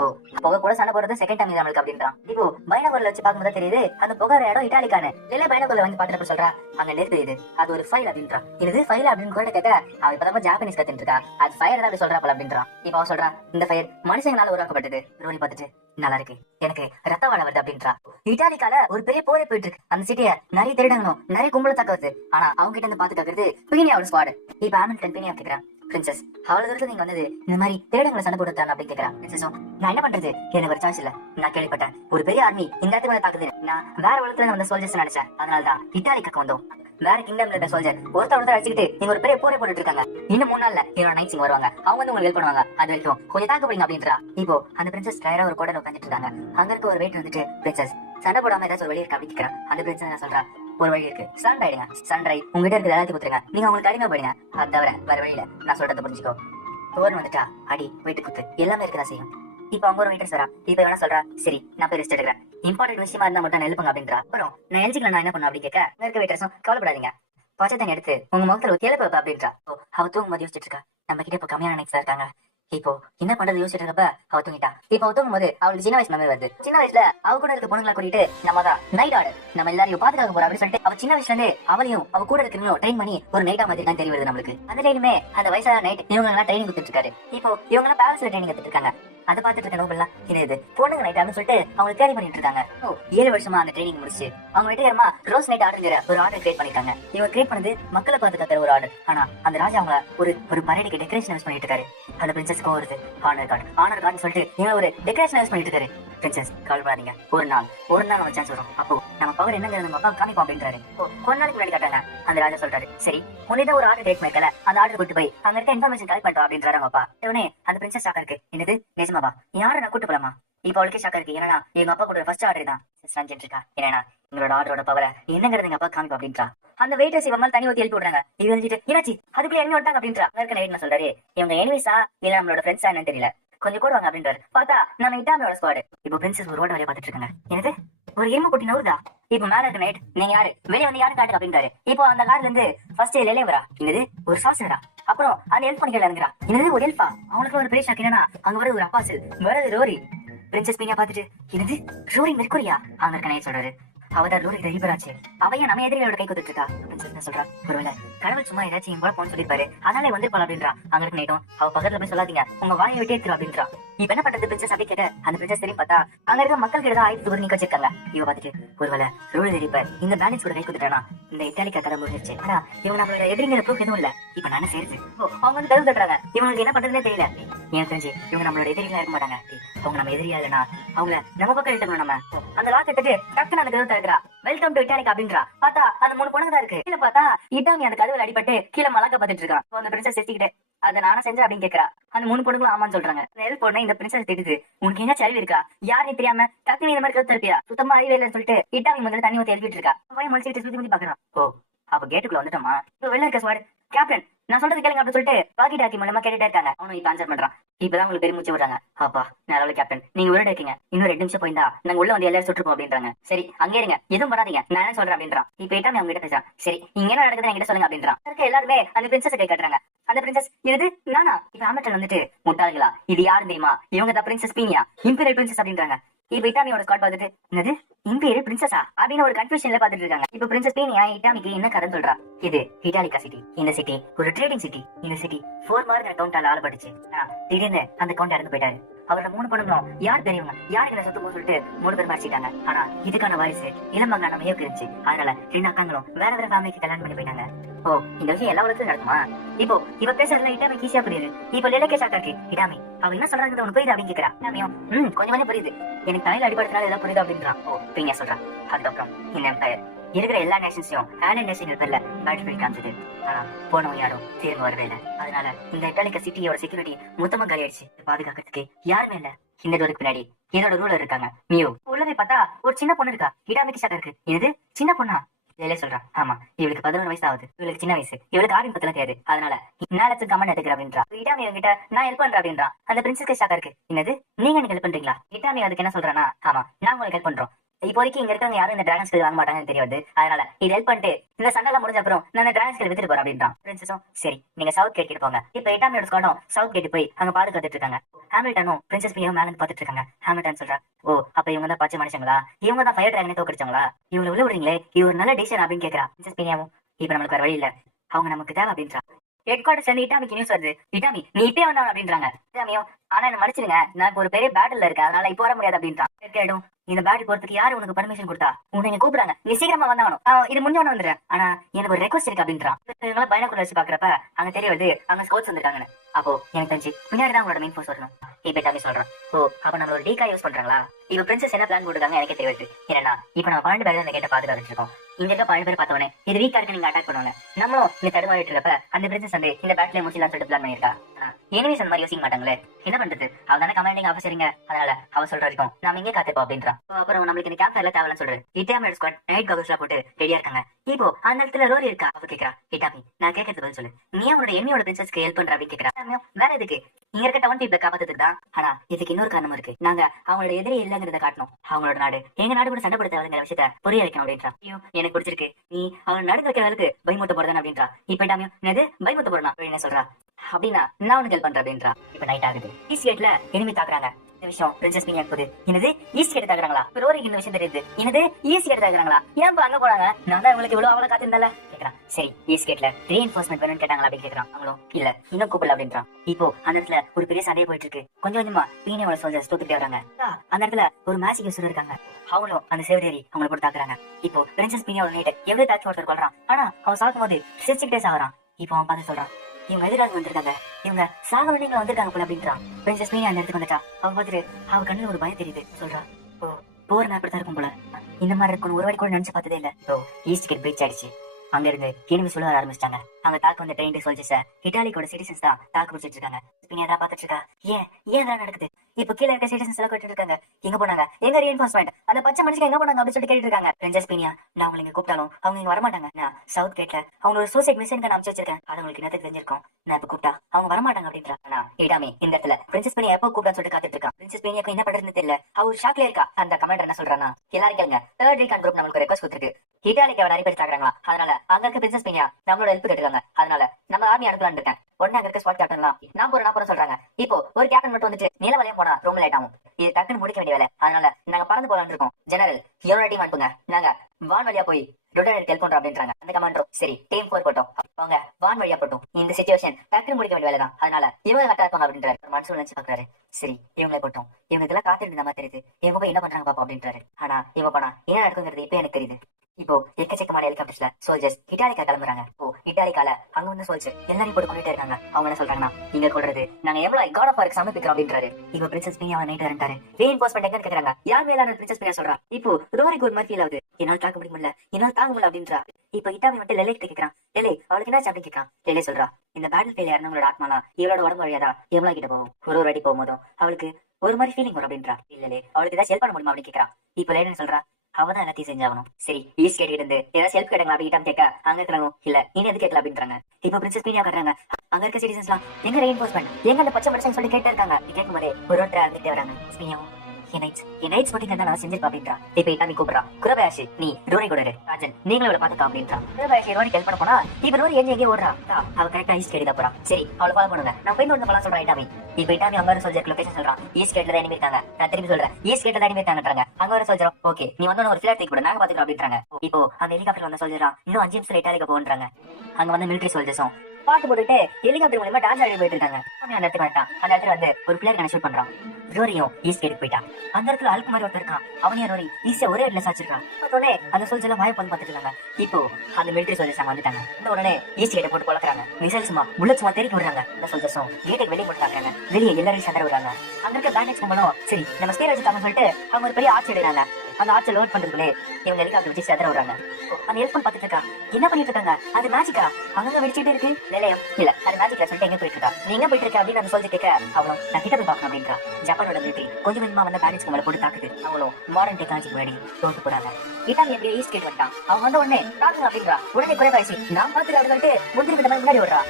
ஓ புகை கூட சண்டை போறது செகண்ட் டைம் நம்மளுக்கு அப்படின்றான். இப்போ பைனகுலர்ல வச்சு பார்க்கும்போது தெரியுது அந்த புகை இடம் இட்டாலிக்கான இல்ல பைனகுலர் வந்து பாத்துட்டு சொல்றா அங்க நெருப்பு இது அது ஒரு ஃபைல் அப்படின்றான். இது ஃபைல் அப்படின்னு கூட கேட்க அவ இப்பதான் ஜாப்பனீஸ் கத்துட்டு இருக்கா. அது ஃபயர் தான் அப்படி சொல்றா போல அப்படின்றான். இப்ப அவன் சொல்றா இந்த ஃபயர் மனுஷங்களால உருவாக்கப்பட்டது. ரோலி பார்த்துட்டு நல்லா இருக்கு எனக்கு ரத்த வாழ வருது அப்படின்றா. இட்டாலிக்கால ஒரு பெரிய போரே போயிட்டு இருக்கு. அந்த சிட்டிய நிறைய திருடங்களும் நிறைய கும்பல தக்க வருது. ஆனா அவங்க கிட்ட இருந்து பாத்து தக்கிறது பீனியாவோட ஸ்குவாட். இப்ப ஹாமில்டன் பீனியா கேக்குறான் பிரின்சஸ் அவ்வளவு தூரத்துல நீங்க வந்தது இந்த மாதிரி திருடங்களை சண்டை போட்டுட்டாங்க அப்படின்னு கேக்குறான். பிரின்சஸும் நான் என்ன பண்றது எனக்கு ஒரு சான்ஸ் இல்ல. நான் கேள்விப்பட்டேன் ஒரு பெரிய ஆர்மி இந்த இடத்துக்கு மேல தாக்குது. நான் வேற உலகத்துல வந்த சோல்ஜர்ஸ் நினைச்சேன். அதனாலதான் இட்டாலிக்காக வந்தோம். வேற கிங்டம்ல இருக்க சோல்ஜர் ஒருத்தர் அடிச்சுக்கிட்டு நீங்க ஒரு பெரிய போரே போட்டுட்டு இருக்காங்க. இன்னும் 3 நாள்ல என்னோட நைட்ஸ் வருவாங்க. அவங்க வந்து உங்களுக்கு ஹெல்ப் பண்ணுவாங்க. அது வரைக்கும் கொஞ்சம் தாக்கு போடுங்க அப்படின்றா. இப்போ அந்த பிரின்சஸ் டயரா ஒரு கோடல உட்காந்துட்டு இருக்காங்க. அங்க இருக்க ஒரு வெயிட் வந்துட்டு பிரின்சஸ் சண்டை போடாம ஏதாச்சும் ஒரு வழி இருக்கு அப்படின்னு கேட்கறான். அந்த பிரின்சஸ் என்ன சொல்றா ஒரு வழி இருக்கு சன் ரைடுங்க. சன் ரைட் உங்ககிட்ட இருக்கிற எல்லாத்தையும் கொடுத்துருங்க. நீங்க உங்களுக்கு அடிமை போயிடுங்க. அது தவிர வேற வழியில நான் சொல்றதை புரிஞ்சுக்கோ. தோர்னு வந்துட்டா அடி வெயிட்டு குத்து எல்லாமே இருக்கதான் செய்யும். இப்ப அவங்க ஒரு வெயிட்டர்ஸ் வரா. இப்ப என்ன சொல்றா சரி நான் போய் ரெஸ்ட் எடுக்கிறேன். இம்பார்ட்டன்ட் விஷயமா இருந்தா மட்டும் எழுப்புங்க அப்படின்றா. அப்புறம் நான் எழுச்சிக்கல நான் என்ன பண்ண அப்படி கேட்க இருக்க வெயிட்டர்ஸும் கவலைப்படாதீங்க பச்சை தண்ணி எடுத்து உங்க முகத்துல எழுப்பு வைப்பா அப்படின்றா. அவ தூங்கும் போது யோசிச்சுட்டு இருக்கா நம்ம கிட்ட இப்ப கம்மியான நைட்ஸ் இருக்காங்க. இப்போ என்ன பண்றது யோசிச்சுட்டு இருக்கப்ப அவ தூங்கிட்டா. இப்ப அவ தூங்கும் போது அவளுக்கு சின்ன வயசு மெமரி வருது. சின்ன வயசுல அவ கூட இருக்க பொண்ணுங்களை கூட்டிட்டு நம்ம தான் நைட் ஆடு நம்ம எல்லாரையும் பாதுகாக்க போறோம் அப்படின்னு சொல்லிட்டு அவ சின்ன வயசுல இருந்து அவளையும் அவ கூட இருக்கிறவங்களும் ட்ரெயின் பண்ணி ஒரு நைட்டா மாதிரி தான் தெரிய வருது நம்மளுக்கு. அந்த டைமே அந்த வயசான நைட் இவங்க எல்லாம் ட்ரைனிங் கொடுத்துட்டு இருக்காரு. இப்போ இவங்க எல்லாம் பேலஸ்ல ட்ரைனிங் எடுத்துட்டு இருக்காங்க. அதை பார்த்துட்டு இருக்க நோபெல்லாம் இது பொண்ணுங்க நைட் அப்படின்னு சொல்லிட்டு அவங்க கேரி பண்ணிட்டு இருக்காங்க. 7 வருஷமா அந்த ட்ரைனிங் முடிச்சு அவங்க வெட்டிகரமா ரோஸ் நைட் ஆர்டர் ஒரு ஆர்டர் கிரியேட் பண்ணிருக்காங்க. இவங்க கிரியேட் பண்ணது மக்களை பாதுகாக்கிற ஒரு ஆர்டர். ஆனா அந்த ராஜா அவங்கள ஒரு பரேடுக்கு டெக்கரேஷன் யூஸ் பண்ணிட்டு இருக்காரு. அந்த பிரின்சஸ் வருது ஆனர் கார்டு சொல்லிட்டு இவங்க ஒரு டெக்கரேஷன் யூஸ் பண்ணிட்டு இருக்காரு. பிரின்சஸ் கவலைப்படாதீங்க ஒரு நாள் ஒரு சான்ஸ் வரும். அப்போ நம்ம பவர் என்னங்கிறது நம்ம அப்பா காமிப்போம் அப்படின்றாரு. கொஞ்ச நாளைக்கு முன்னாடி காட்டாங்க. அந்த ராஜா சொல்றாரு சரி உன்னிடம் ஒரு ஆர்டர் கிரியேட் பண்ணிக்கல அந்த ஆர்டர் கூட்டு போய் அங்க இருக்க இன்ஃபர்மேஷன் கலெக்ட் பண்றோம் அப்படின்றாரு அவங்க அப்பா. உடனே அந்த பிரின்சஸ் ஷாக்கா இருக்கு என்னது நிஜமாவா யாரை நான் கூட்டு போலாமா. இப்ப அவளுக்கே ஷாக்கா இருக்கு ஏன்னா எங்க அப்பா கூட ஃபர்ஸ்ட் ஆர்டர் தான் செஞ்சுட்டு இருக்கா. ஏன்னா எங்களோட ஆர்டரோட பவரை என்னங்கிறது எங்க அப்பா காமிப்பா அப்படின்றா. அந்த வெயிட்டர்ஸ் இவங்க தனி ஊத்தி எழுப்பி விடுறாங்க. இது வந்துட்டு என்னாச்சு அதுக்குள்ள என்ன விட்டாங்க அப்படின்றா. என்ன சொல்றாரு இவங்க எனிமீஸா இல்ல நம்மளோட ஃப்ரெண்ட்ஸா என்னன்னு தெரியல கொஞ்சம் கூட வாங்க அப்படின்றாரு. பார்த்தா நம்ம இட்டாமியோட ஸ்குவாட். இப்போ பிரின்சஸ் ஒரு ரோட வழியா பாத்துட்டு இருக்காங்க. எனக்கு ஒரு எருமை குட்டி நவுதா. இப்ப மேல இருக்க நைட் நீங்க யாரு வெளியே வந்து யாரு காட்டுங்க அப்படின்றாரு. இப்போ அந்த கார்ல இருந்து ஃபர்ஸ்ட் லேலே வரா. இது ஒரு சாசனடா. அப்புறம் அந்த ஹெல்ப் பண்ணிக்கல இருக்கிறா. இது ஒரு ஹெல்ப்பா அவங்களுக்கு ஒரு பெரிய ஷாக் என்னன்னா அங்க வர ஒரு அப்பாசல் வரது ரோரி. பிரின்சஸ் பீனியா பாத்துட்டு இது ரோரி மெர்க்குரியா அங்க இருக்க நைட் சொல்றாரு. அவதான் ரோரி ரெடிபராச்சு. அவையா நம்ம எதிரியோட கை கொடுத்துட்டு இருக்கா. பிரின்சஸ் சொல்றா ஒருவேளை கடவுள் சும்மா ஏதாச்சும் போல போன்னு சொல்லிருப்பாரு அதனால வந்து போல அப்படின்றா. அங்க இருக்க நைட்டும் அவ பக்கத்துல போய் சொல்லாதீங்க உங்க வாயை விட்டே எடுத்துரும் அப்படின்றா. இப்ப என்ன பண்றது பிரின்சஸ் அப்படி கேட்ட அந்த பிரின்சஸ் தெரியும் பார்த்தா அங்க இருக்க மக்கள் கிட்ட ஆயுத தூரம் நீக்க வச்சிருக்காங்க. இவ பாத்துட்டு ஒருவேளை ரூல் தெரிப்ப இந்த பேலன்ஸ் கூட கை குடுத்துட்டானா இந்த இட்டாலிக்கா கதை முடிஞ்சிருச்சு. ஆனா இவங்க நம்மளோட எதிரிங்கிற ப்ரூஃப் எதுவும் இல்ல. இப்ப நானே சேர்த்து அவங்க வந்து கதவு தட்டுறாங்க. இவங்களுக்கு என்ன பண்றதுனே தெரியல. எனக்கு தெரிஞ்சு இவங்க நம்மளோட எதிரிகளா இருக்க மாட்டாங்க. அவங்க நம்ம எதிரியா இல்லனா அவங்கள நம்ம பக்கம் இழுத்துக்கணும். நம்ம அந்த லாக் எடுத்துட்டு டக்குன்னு அந்த கதவு தட்டுறா. வெல்கம் டு இட்டாலிக்கா அப்படின்றா. பார்த்தா அந்த 3 பொண்ணுங்க தான் இருக்கு. கீழே பார்த்தா இட்டாமி அந்த கதவுல அடிபட்டு கீழே மலக்க பார்த்துட்டு இருக்கான். அந்த பிரின்சஸ் சிரிச்சுக்கிட்டே அதை நானும் செஞ்சேன் அப்படின்னு கேட்கறா. அந்த 3 பொண்ணுங்களும் ஆமான்னு சொல்றாங்க. ஹெல்ப் பண்ண இந்த பிரின்சஸ் திட்டுது. உனக்கு எங்க அறிவு இருக்கா? யாரு தெரியாம டக்குனு இந்த மாதிரி கதவு தடுப்பியா? சுத்தமா அறிவே இல்லைன்னு சொல்லிட்டு இட்டாமி முதல்ல தண்ணி ஊத்தி எழுப்பிட்டு இருக்கா. போய் முடிச்சுட்டு சுத்தி முத்தி பாக்குறான். ஓ அப்ப கேட்டுக்குள்ள வந்துட்டோமா? இப்ப வெளில இருக்க ஸ்வாட் கேப்டன் நான் சொல்றது கேளுங்க அப்படின்னு சொல்லிட்டு வாக்கி டாக்கி மூலமா கேட்டுட்டே இருக்காங்க. அவனும் இப்ப ஆன்சர் பண்றான். இப்பதான் உங்களுக்கு பெரிய மூச்சு விடுறாங்க. அப்பா நான் கேப்டன் நீங்க உள்ள இருக்கீங்க. இன்னும் 2 நிமிஷம் போயிருந்தா நாங்க உள்ள வந்து எல்லாரும் சுட்டுருப்போம் அப்படின்றாங்க. சரி அங்கே இருங்க எதுவும் பண்ணாதீங்க நான் என்ன சொல்றேன் அப்படின்றான். இப்ப இட்டாமி அவங்க கிட்ட பேசுறான். சரி இங்க என்ன நடக்குது என்கிட்ட சொல்லுங்க அப்படின்றான். இருக்க எல்லாருமே அந்த பிரின்சஸ் கை கட்டுறாங்க. அந்த பிரின்சஸ் இது நானா? இப்ப ஹாமில்டன் வந்துட்டு முட்டாள்களா இது யாரு தெரியுமா? இவங்க தான் பிரின்சஸ் பீனியா இம்பீரியல் பிரின்சஸ் அப்படின்றாங்க. இப்ப இட்டாமியோட ஸ்காட் பார்த்துட்டு என்னது இம்பீரியல் பிரின்சஸா அப்படின்னு ஒரு கன்ஃபியூஷன்ல பாத்துட்டு இருக்காங்க. இப்ப பிரின்சஸ் பீனியா இட்டாமிக்கு என்ன கதை சொல்றா. இது இட்டாலிக்கா சிட்டி. இந்த சிட்டி ஒரு ட்ரேடிங் சிட்டி. இந்த சிட்டி 4 மார்க் கவுண்டால ஆளப்பட்டுச்சு. திடீர்னு அந்த கவுண்ட் இறந்து போயிட்டாரு. அவரோட 3 பொண்ணுங்களும் யார் பெரியவங்க யாருக்கு என்ன சொத்து சொல்லிட்டு 3 பேர் மறைச்சிட்டாங்க. ஆனா இதுக்கான வாரிசு இளமங்க நம்ம இருந்துச்சு. அதனால 2 அக்காங்களும் வேற வேற ஃபேமிலிக்கு கல்யாணம் பண்ணி போயிட்டாங்க. ஓ இந்த விஷயம் எல்லா உலகத்திலும் நடக்குமா? இப்போ இவ பேசுறதுல இட்டாமி ஈஸியா புரியுது. இப்ப லிலக்கே ஷாக்கா இருக்கு. இட்டாமி அவ என்ன சொல்றாங்க உனக்கு புரியுது அப்படின்னு கேக்குறா. இட்டாமியும் கொஞ்சம் கொஞ்சம் புரியுது. எனக்கு தலையில அடிபடுறதுனால ஏதாவது புரியுது அப்படின்றான். ஓ பீனியா சொல்றான். அதுக்கப்புறம் இந்த எம்பையர் இருக்கிற எல்லா நேஷன்ஸையும் ஆலன் நேஷன் பேர்ல பேட் ஃபீல்ட் காமிச்சது. ஆனா போனவங்க யாரும் திரும்ப வரவே இல்லை. அதனால இந்த இட்டாலிக்கா சிட்டியோட செக்யூரிட்டி மொத்தமா காலி ஆயிடுச்சு. பாதுகாக்கிறதுக்கு யாருமே இல்ல. இந்த டோருக்கு பின்னாடி என்னோட ரூலர் இருக்காங்க மியூ. உள்ளதை பார்த்தா ஒரு சின்ன பொண்ணு இருக்கா. இடாமிக்கு ஷாக்கா இருக்கு. இது சின்ன பொண்ணா? சொல்றான். ஆமா இவளுக்கு 11 வயசு ஆகுது. இவளுக்கு சின்ன வயசு. இவளுக்கு ஆரின் பத்தல தெரியாது. அதனால நான் கமெண்ட் எடுக்கிறேன் அப்படின்றா. இட்டாமி கிட்ட நான் ஹெல்ப் பண்றேன் அப்படின்றா. அந்த பிரின்சஸ்க்கு ஷாக்கா இருக்கு. என்னது நீங்க எனக்கு ஹெல்ப் பண்றீங்களா? இட்டாமி அதுக்கு என்ன சொல்றானா ஆமா நான் உங்களுக்கு ஹெல்ப் பண்றோம். இப்போதைக்கு இங்க இருக்கவங்க யாரும் இந்த டிராகன் ஸ்கில் வாங்க மாட்டாங்கன்னு தெரியாது. அதனால இது ஹெல்ப் பண்ணிட்டு இந்த சண்டை முடிஞ்ச அப்புறம் நான் இந்த டிராகன் ஸ்கில் வித்துட்டு போறேன் அப்படின்றான். பிரின்சஸும் சரி நீங்க சவுத் கேட் கிட்ட போங்க. இப்ப இட்டாமியோட ஸ்குவாடும் சவுத் கேட் போய் அங்க பாதுகாத்துட்டு இருக்காங்க. ஹாமில்டனும் பிரின்சஸ் பினியும் மேல இருந்து பாத்துட்டு இருக்காங்க. ஹாமில்டன் சொல்றா ஓ அப்ப இவங்க தான் பச்சை மனுஷங்களா? இவங்க தான் ஃபயர் டிராகனை தோக்கடிச்சவங்களா? இவங்க உள்ள விடுறீங்களே இது ஒரு நல்ல டிசிஷன் அப்படின்னு கேக்குறா. பிரின்சஸ் பினியாவும் இப்ப நம்மளுக்கு வேற வழி இல்ல அவங்க நமக்கு தேவை அப்படின்றா. ஹெட் குவார்டர்ஸ்ல இருந்து இட்டாமிக்கு நியூஸ் வருது. இட்டாமி நீ இப்பே வந்தா அப்படின்றாங்க. இட்டாமியும் ஆனா என்ன மன்னிச்சிடுங்க நான் இப்ப ஒரு பெரிய பேட்டில் இருக்கேன் அதனால இப்ப வர முடியாது அப்படின்றான். கேடும் இந்த பேட்டில் போறதுக்கு யாரு உனக்கு பர்மிஷன் கொடுத்தா? உன்னை கூப்பிடுறாங்க நீ சீக்கிரமா வந்தாகணும். இது முடிஞ்சவன வந்துடுறேன். ஆனா எனக்கு ஒரு ரெக்வஸ்ட் இருக்கு அப்படின்றான். இவங்கள பயணக்குள்ள வச்சு பாக்குறப்ப அங்க தெரிய வருது அங்க ஸ்கோட்ஸ் வந்திருக்காங்கன்னு. அப்போ எனக்கு தெரிஞ்சு பின்னாடி தான் உங்களோட மெயின் ஃபோர்ஸ் வரணும். இப்ப டாமி சொல்றான். ஓ அப்ப நம்ம ஒரு டீகா யூஸ் பண்றாங்களா? இப்ப பிரின்சஸ் என்ன பிளான் போட்டுருக்காங்க எனக்கு தெரியாது. ஏன்னா இப்ப நம்ம 12 பேர் இந்த கேட்ட பாதுகாத்துட்டு இருக்கோம். இங்க இருக்க 12 பேர் பார்த்தவனே இது வீக்கா இருக்கு நீங்க அட்டாக் பண்ணுவாங்க. நம்மளும் இந்த தடுமாறிட்டு இருக்கப்ப அந்த பிரின்சஸ் வந்து இந்த பேட்டில முடிச்சலாம் சொல்லிட்டு பிளான் பண்ணிருக்கா. எனிமீஸ் அந்த மாதிரி யோசிக்க மாட்டாங்களே என்ன பண்றது? அவ தானே கமாண்டிங் ஆஃபீஸருங்க. அதனால அவ சொல்ற வரைக்கும் நாம இங்கே காத்துப்போம் அப்படின்றான். அப்புறம் நம்மளுக்கு இந்த கேம்ப் ஃபயர்ல தேவைன்னு சொல்றது. இட்டாமியோட ஸ்குவாட் நைட் கவர்ஸ்லாம் போட்டு ரெடியா இருக்காங்க. இப்போ அந்த இடத்துல ரோரி இருக்கா. அவ கேக்குறா இட்டாமி நான் கேட்கறது பதில் சொல்லு. நீ அவனோட எனிமியோட பிரின்சஸ்க்கு ஹெல்ப் பண்ற அப்படின்னு கேக்குறா. வேற எதுக்கு? இங்க இருக்க டவுன் பீப்பிள காப்பாத்துறதுக்கு தான். ஆனா இதுக்கு இன்னொரு காரணம் இருக்கு. நாங்க அவங்களோட எதிரி இல்லங்கிறத காட்டணும். அவங்களோட நாடு எங்க நாடு கூட சண்டை படுத்தாதுங்கிற விஷயத்த புரிய வைக்கணும் அப்படின்றா. ஐயோ எனக்கு பிடிச்சிருக்கு. நீ அவனோட நடுக்க வைக்கிற அளவுக்கு பயமுத்த போறதானே அப்படின்றா. இப்ப டாமியும் என்னது பயமுத்த போறனா என்ன சொல்றா அப்படின்னா நான் உனக்கு ஹெல்ப் பண்றேன் அப்படின்றா. இப்ப நைட் ஆகுது. ஈஸ்ட் கேட்ல எனிமி தாக்குறாங்க. இந்த விஷயம் பிரின்சஸ் பீனியா போகுது. என்னது ஈஸ்ட் கேட் தாக்குறாங்களா? ரோரிக்கு இந்த விஷயம் தெரியுது. என்னது ஈஸ்ட் கேட் தாக்குறாங்களா? ஏன் அங்க போறாங்க? நான் தான் உங்களுக்கு இவ்வளவு அவளை காத்திருந்தால கேக்குறான். சரி ஈஸ்ட் கேட்ல ரீஎன்ஃபோர்ஸ்மெண்ட் வேணும்னு கேட்டாங்களா அப்படின்னு கேக்குறான். அவங்களும் இல்ல இன்னும் கூப்பிடல அப்படின்றான். இப்போ அந்த இடத்துல ஒரு பெரிய சண்டையை போயிட்டு இருக்கு. கொஞ்சம் கொஞ்சமா பீனியோட சோல்ஜர்ஸ் தோத்துட்டே வராங்க. அந்த இடத்துல ஒரு மேஜிக் யூசர் இருக்காங்க. அவங்களும் அந்த சேவரேரி அவங்களை போட்டு தாக்குறாங்க. இப்போ பிரின்சஸ் பீனியோட நைட் எவ்வளவு தாக்கி ஒருத்தர் கொள்றான். ஆனா அவன் சாக்கும் போது சிரிச்சுக்கிட்டே சாகுறான். இப்போ அவன் பார்த்து சொல்றான் இவங்க எதிராக வந்திருக்காங்க. இவங்க சாகல நீங்க வந்திருக்காங்க போல அப்படின்றான். பிரின்சஸ் பீனியா அந்த இடத்துக்கு வந்துட்டா. அவ பார்த்துட்டு அவ கண்ணுல ஒரு பயம் தெரியுது. சொல்றா ஓ போர் அப்படித்தான் இருக்கும் போல. இந்த மாதிரி இருக்கும் ஒரு வாடி கூட நினைச்சு பார்த்ததே இல்ல. ஓ ஈஸ்ட் கேட் பிரீச் ஆயிடுச்சு. அங்க இருந்து எனிமி சொல்ல ஆரம்பிச்சிட்டாங்க. அங்க தாக்கு வந்த ட்ரெயின்டு சோல்ஜர்ஸ் இட்டாலிக்கோட சிட்டிசன்ஸ் தான் தாக்கு பிடிச்சிட்டு இருக்காங்க. பின்னியா பாத்துட்டு இருக்கா. ஏன் இதெல்லாம் நடக்குது? இப்ப கீழே இருக்க சிட்டிசன்ஸ் எல்லாம் கேட்டு இருக்காங்க. எங்க போனாங்க? எங்க ரீஎன்ஃபோர்ஸ்மெண்ட்? அந்த பச்சை மனுஷங்க எங்க போனாங்க அப்படின்னு சொல்லிட்டு கேட்டு இருக்காங்க. பிரின்சஸ் பீனியா நான் அவங்க இங்க கூப்பிட்டாலும் அவங்க இங்க வரமாட்டாங்க. நான் சவுத் கேட்ல அவங்களோட சூசைட் மிஷன் நான் அனுப்பிச்சு வச்சிருக்கேன். அது உங்களுக்கு என்னத்துக்கு தெரிஞ்சிருக்கும். நான் இப்ப கூப்பிட்டா அவங்க வரமாட்டாங்க அப்படின்றாங்க. இடாமே இந்த இடத்துல பிரின்சஸ் பீனியா எப்போ கூப்பிட்டான்னு சொல்லிட்டு காத்துட்டு இருக்கான். பிரின்சஸ் பீனியாக்கு என்ன பண்றதுன்னு தெரியல. அவர் ஷாக்ல இருக்கா. அந்த கமாண்டர் என்ன சொல்றானா எல்லாரும் கேளுங்க. தேர்ட் ரீகான் குரூப் நமக்கு ரெக்வஸ்ட் கொடுத்துருக்கு. இட்டாலிக்கு நிறைய பேர் தாக்குறாங்களா? அதனால அங்க இருக்க பிரின்சஸ் பீனியா நம்மளோட ஹெல்ப் கேட்டுருக்காங்க. அதனால நம்ம ஆர்மி அனுப்பலான்னு இருக்கேன். உடனே அங்க இருக்க ஸ்பாட் கேப்டன்லாம் நான் போறேன் சொல்றாங்க. இப்போ ஒரு கேப்டன் மட்டும் வந்துட்டு நில வலையம் போனா ரொம்ப லேட் ஆகும். இது டக்குன்னு முடிக்க வேண்டிய வேலை. அதனால நாங்க பறந்து போலான்னு இருக்கோம். ஜெனரல் எவ்வளோ டீம் அனுப்புங்க. நாங்க வான் வழியா போய் ரொட்டேட் ஹெல்ப் பண்றோம் அப்படின்றாங்க. அந்த கமாண்டரும் சரி டீம் 4 போட்டோம். அவங்க வான் வழியா போட்டும் இந்த சிச்சுவேஷன் டக்குனு முடிக்க வேண்டிய வேலைதான், அதனால இவங்க கரெக்டா இருப்பாங்க அப்படின்றாரு. மனசுல நினைச்சு பாக்குறாரு, சரி இவங்களை போட்டோம், இவங்க இதெல்லாம் காத்துட்டு இருந்த மாதிரி தெரியுது, இவங்க போய் என்ன பண்றாங்க பாப்போம் அப்படின்றாரு. ஆனா இவங்க போனா என்ன நடக்குங்கிறது இப்ப எனக்கு தெரியுது. இப்போ எக்கச்சக்கமான ஹெலிகாப்டர்ஸ்ல சோல்ஜர்ஸ் இட்டாலிக்கா கிளம்புறாங்க. இட்டாலிக்கால அங்க வந்து சோல்ஜர் எல்லாரையும் போட்டு கொண்டுட்டே இருக்காங்க. அவங்க என்ன சொல்றாங்கன்னா, இங்க கொள்றது நாங்க எவ்வளவு காட் ஆஃப் வார்க்கு சமர்ப்பிக்கிறோம் அப்படின்றாரு. இப்போ பிரின்சஸ் பீனியா நைட் வரண்டாரு. ரீஇன்ஃபோர்ஸ்மென்ட் எங்க கேக்குறாங்க, யார் மேலான பிரின்சஸ் பீனியா சொல்றா. இப்போ ரோரிக்கு ஒரு மாதிரி ஃபீல் ஆகுது, என்னால தாக்க முடியல, என்னால தாங்க முடியல அப்படின்றா. இப்போ இட்டாமி வந்து லெலே கிட்ட கேக்குறான், லெலே அவளுக்கு என்ன அப்படின்னு கேட்கான். லெலே சொல்றா, இந்த பேட்டில் ஃபீல் இறந்தவங்களோட ஆத்மாலாம் இவளோட உடம்பு வழியாதா எவ்வளவு கிட்ட போகும், ஒரு அடி போகும்போதும் அவளுக்கு ஒரு மாதிரி ஃபீலிங் வரும் அப்படின்றா. இல்லலே அவளுக்கு ஏதாவது ஹெல்ப் பண்ண முடியுமா அப்படின்னு கேட்கறான். இப்போ லேன்னு சொல்றா, அவதான் எல்லாத்தையும் செஞ்சாகணும். சரி ஈஸ்ட் கேட்டு இருந்து ஏதாவது செல்ஃப் கேட்டாங்க அப்படின்ட்டு கேட்க அங்க இருக்கிறாங்க, இல்ல நீ எது கேட்கல அப்படின்றாங்க. இப்போ பிரின்சஸ் பீனியா காட்டுறாங்க, அங்க இருக்க சிட்டிசன்ஸ் எல்லாம் எங்க ரெயின்ஃபோர்ஸ்மென்ட் எங்க அந்த பச்சை மனுஷன் சொல்லி கேட்டே இருக்காங்க. கேட்கும் போதே ஒரு ஒருத்தர் இருந்துட்டே வராங்க. பீனியாவும் என் நைட்ஸ் மட்டும் நான் செஞ்சிருப்பா அப்படின்றா. இப்ப இட்டாமி கூப்பிடுறா, குரபாயாஷி நீ ரோரி கூட ராஜன் நீங்களும் இவளை பாத்துக்கா அப்படின்றா. குரபாயாஷி ரோரி ஹெல்ப் பண்ண போனா இப்ப ரோரி எங்கேயே ஓடுறா. அவ கரெக்டா ஈஸ்ட் கேட்டு போறா. சரி அவளை ஃபாலோ பண்ணுங்க, நான் போய் ஒண்ணு பண்ணலாம் சொல்றேன். இட்டாமி இப்ப இட்டாமி அங்க வர சோல்ஜர் லொகேஷன் சொல்றான். ஈஸ்ட் கேட்ல தான் எனிமி இருக்காங்க, நான் திரும்பி சொல்றேன் ஈஸ்ட் கேட்ல தான் எனிமி இருக்காங்கன்றாங்க. அங்க வர சோல்ஜர் ஓகே நீ வந்து ஒரு ஃபிளேட் தூக்கி கூட நாங்க பாத்துக்கிறோம் அப்படின்றாங்க. இப்போ அந்த ஹெலிகாப்டர் வந்த சோல்ஜரா இன்னும் 5 நிமிஷம் இட்டாலிக்கு போன்றாங்க. அங்க வந்து மிலிட்டரி சோல்ஜர்ஸும் பாட்டு போட்டுட்டு ஹெலிகாப்டர் மூலமா டான்ஸ் ஆடி போயிட்டு இருக்காங்க. அந்த இடத்துக்கு வந்துட்டான். அந்த இடத்துல வந்து ஒரு பிளேயர் கனெக்ட் பண்றான். ரோரியும் ஈஸ்ட் கேட்டு போயிட்டான். அந்த இடத்துல அல்கு மாதிரி ஒருத்தர் இருக்கான். அவனையும் ரோரி ஈஸியா ஒரே இடத்துல சாச்சிருக்கான். உடனே அந்த சோல்ஜர் எல்லாம் வாய்ப்பு வந்து பாத்துட்டு இருக்காங்க. இப்போ அந்த மிலிட்டரி சோல்ஜர்ஸ் அங்க வந்துட்டாங்க. இந்த உடனே ஈஸ்ட் கேட்டை போட்டு குழக்கிறாங்க. மிசைல் சும்மா புல்லட் சும்மா தெறிக்க விடுறாங்க. இந்த சோல்ஜர்ஸும் கேட்டுக்கு வெளியே போட்டுறாங்க. வெளியே எல்லாரையும் சண்டை விடுறாங்க. அங்க இருக்க பேண்டேஜ் கும்பலும் சரி நம்ம ஸ்பேர் வச்சுட்டாங்கன்னு சொல்லிட்டு அவங்க ஒரு பெரிய ஆட்சி எடுக்கிறாங்க. அந்த ஆட்சி லோட் பண்றதுக்குள்ளே இவங்க ஹெலிகாப்டர் வச்சு செதற விடுறாங்க. அந்த ஹெல்ப் பாத்துட்டு இருக்கா, என்ன பண்ணிட்டு இருக்காங்க, அது மேஜிக்கா அங்க வெடிச்சிட்டே இருக்கு. நிலையம் இல்ல அது மேஜிக்ல சொல்லிட்டு எங்க போயிட்டு இருக்கா, நீ எங்க போயிட்டு இருக்க அப்படின்னு அந்த சொல்லிட்டு கேட்க அவளும் நான் கிட்ட போய் பாக்கணும் அப்படின்றா. ஜப்பானோட மிலிட்டரி கொஞ்சம் கொஞ்சமா வந்து பேண்டேஜ் கும்பலை போட்டு தாக்குது. அவங்களும் மாடர்ன் டெக்னாலஜி முன்னாடி தோத்து போறாங்க. இட்டாலி எப்படியே ஈஸ்ட் கேட் வந்துட்டான். அவன் வந்த உடனே தாக்குங்க அப்படின்றா. உடனே குறைபாய்ச்சி நான் பாத்துட்டு அப்படின்ட்டு முந்திரி விட்ட மாதிரி முன்னாடி விடுறா.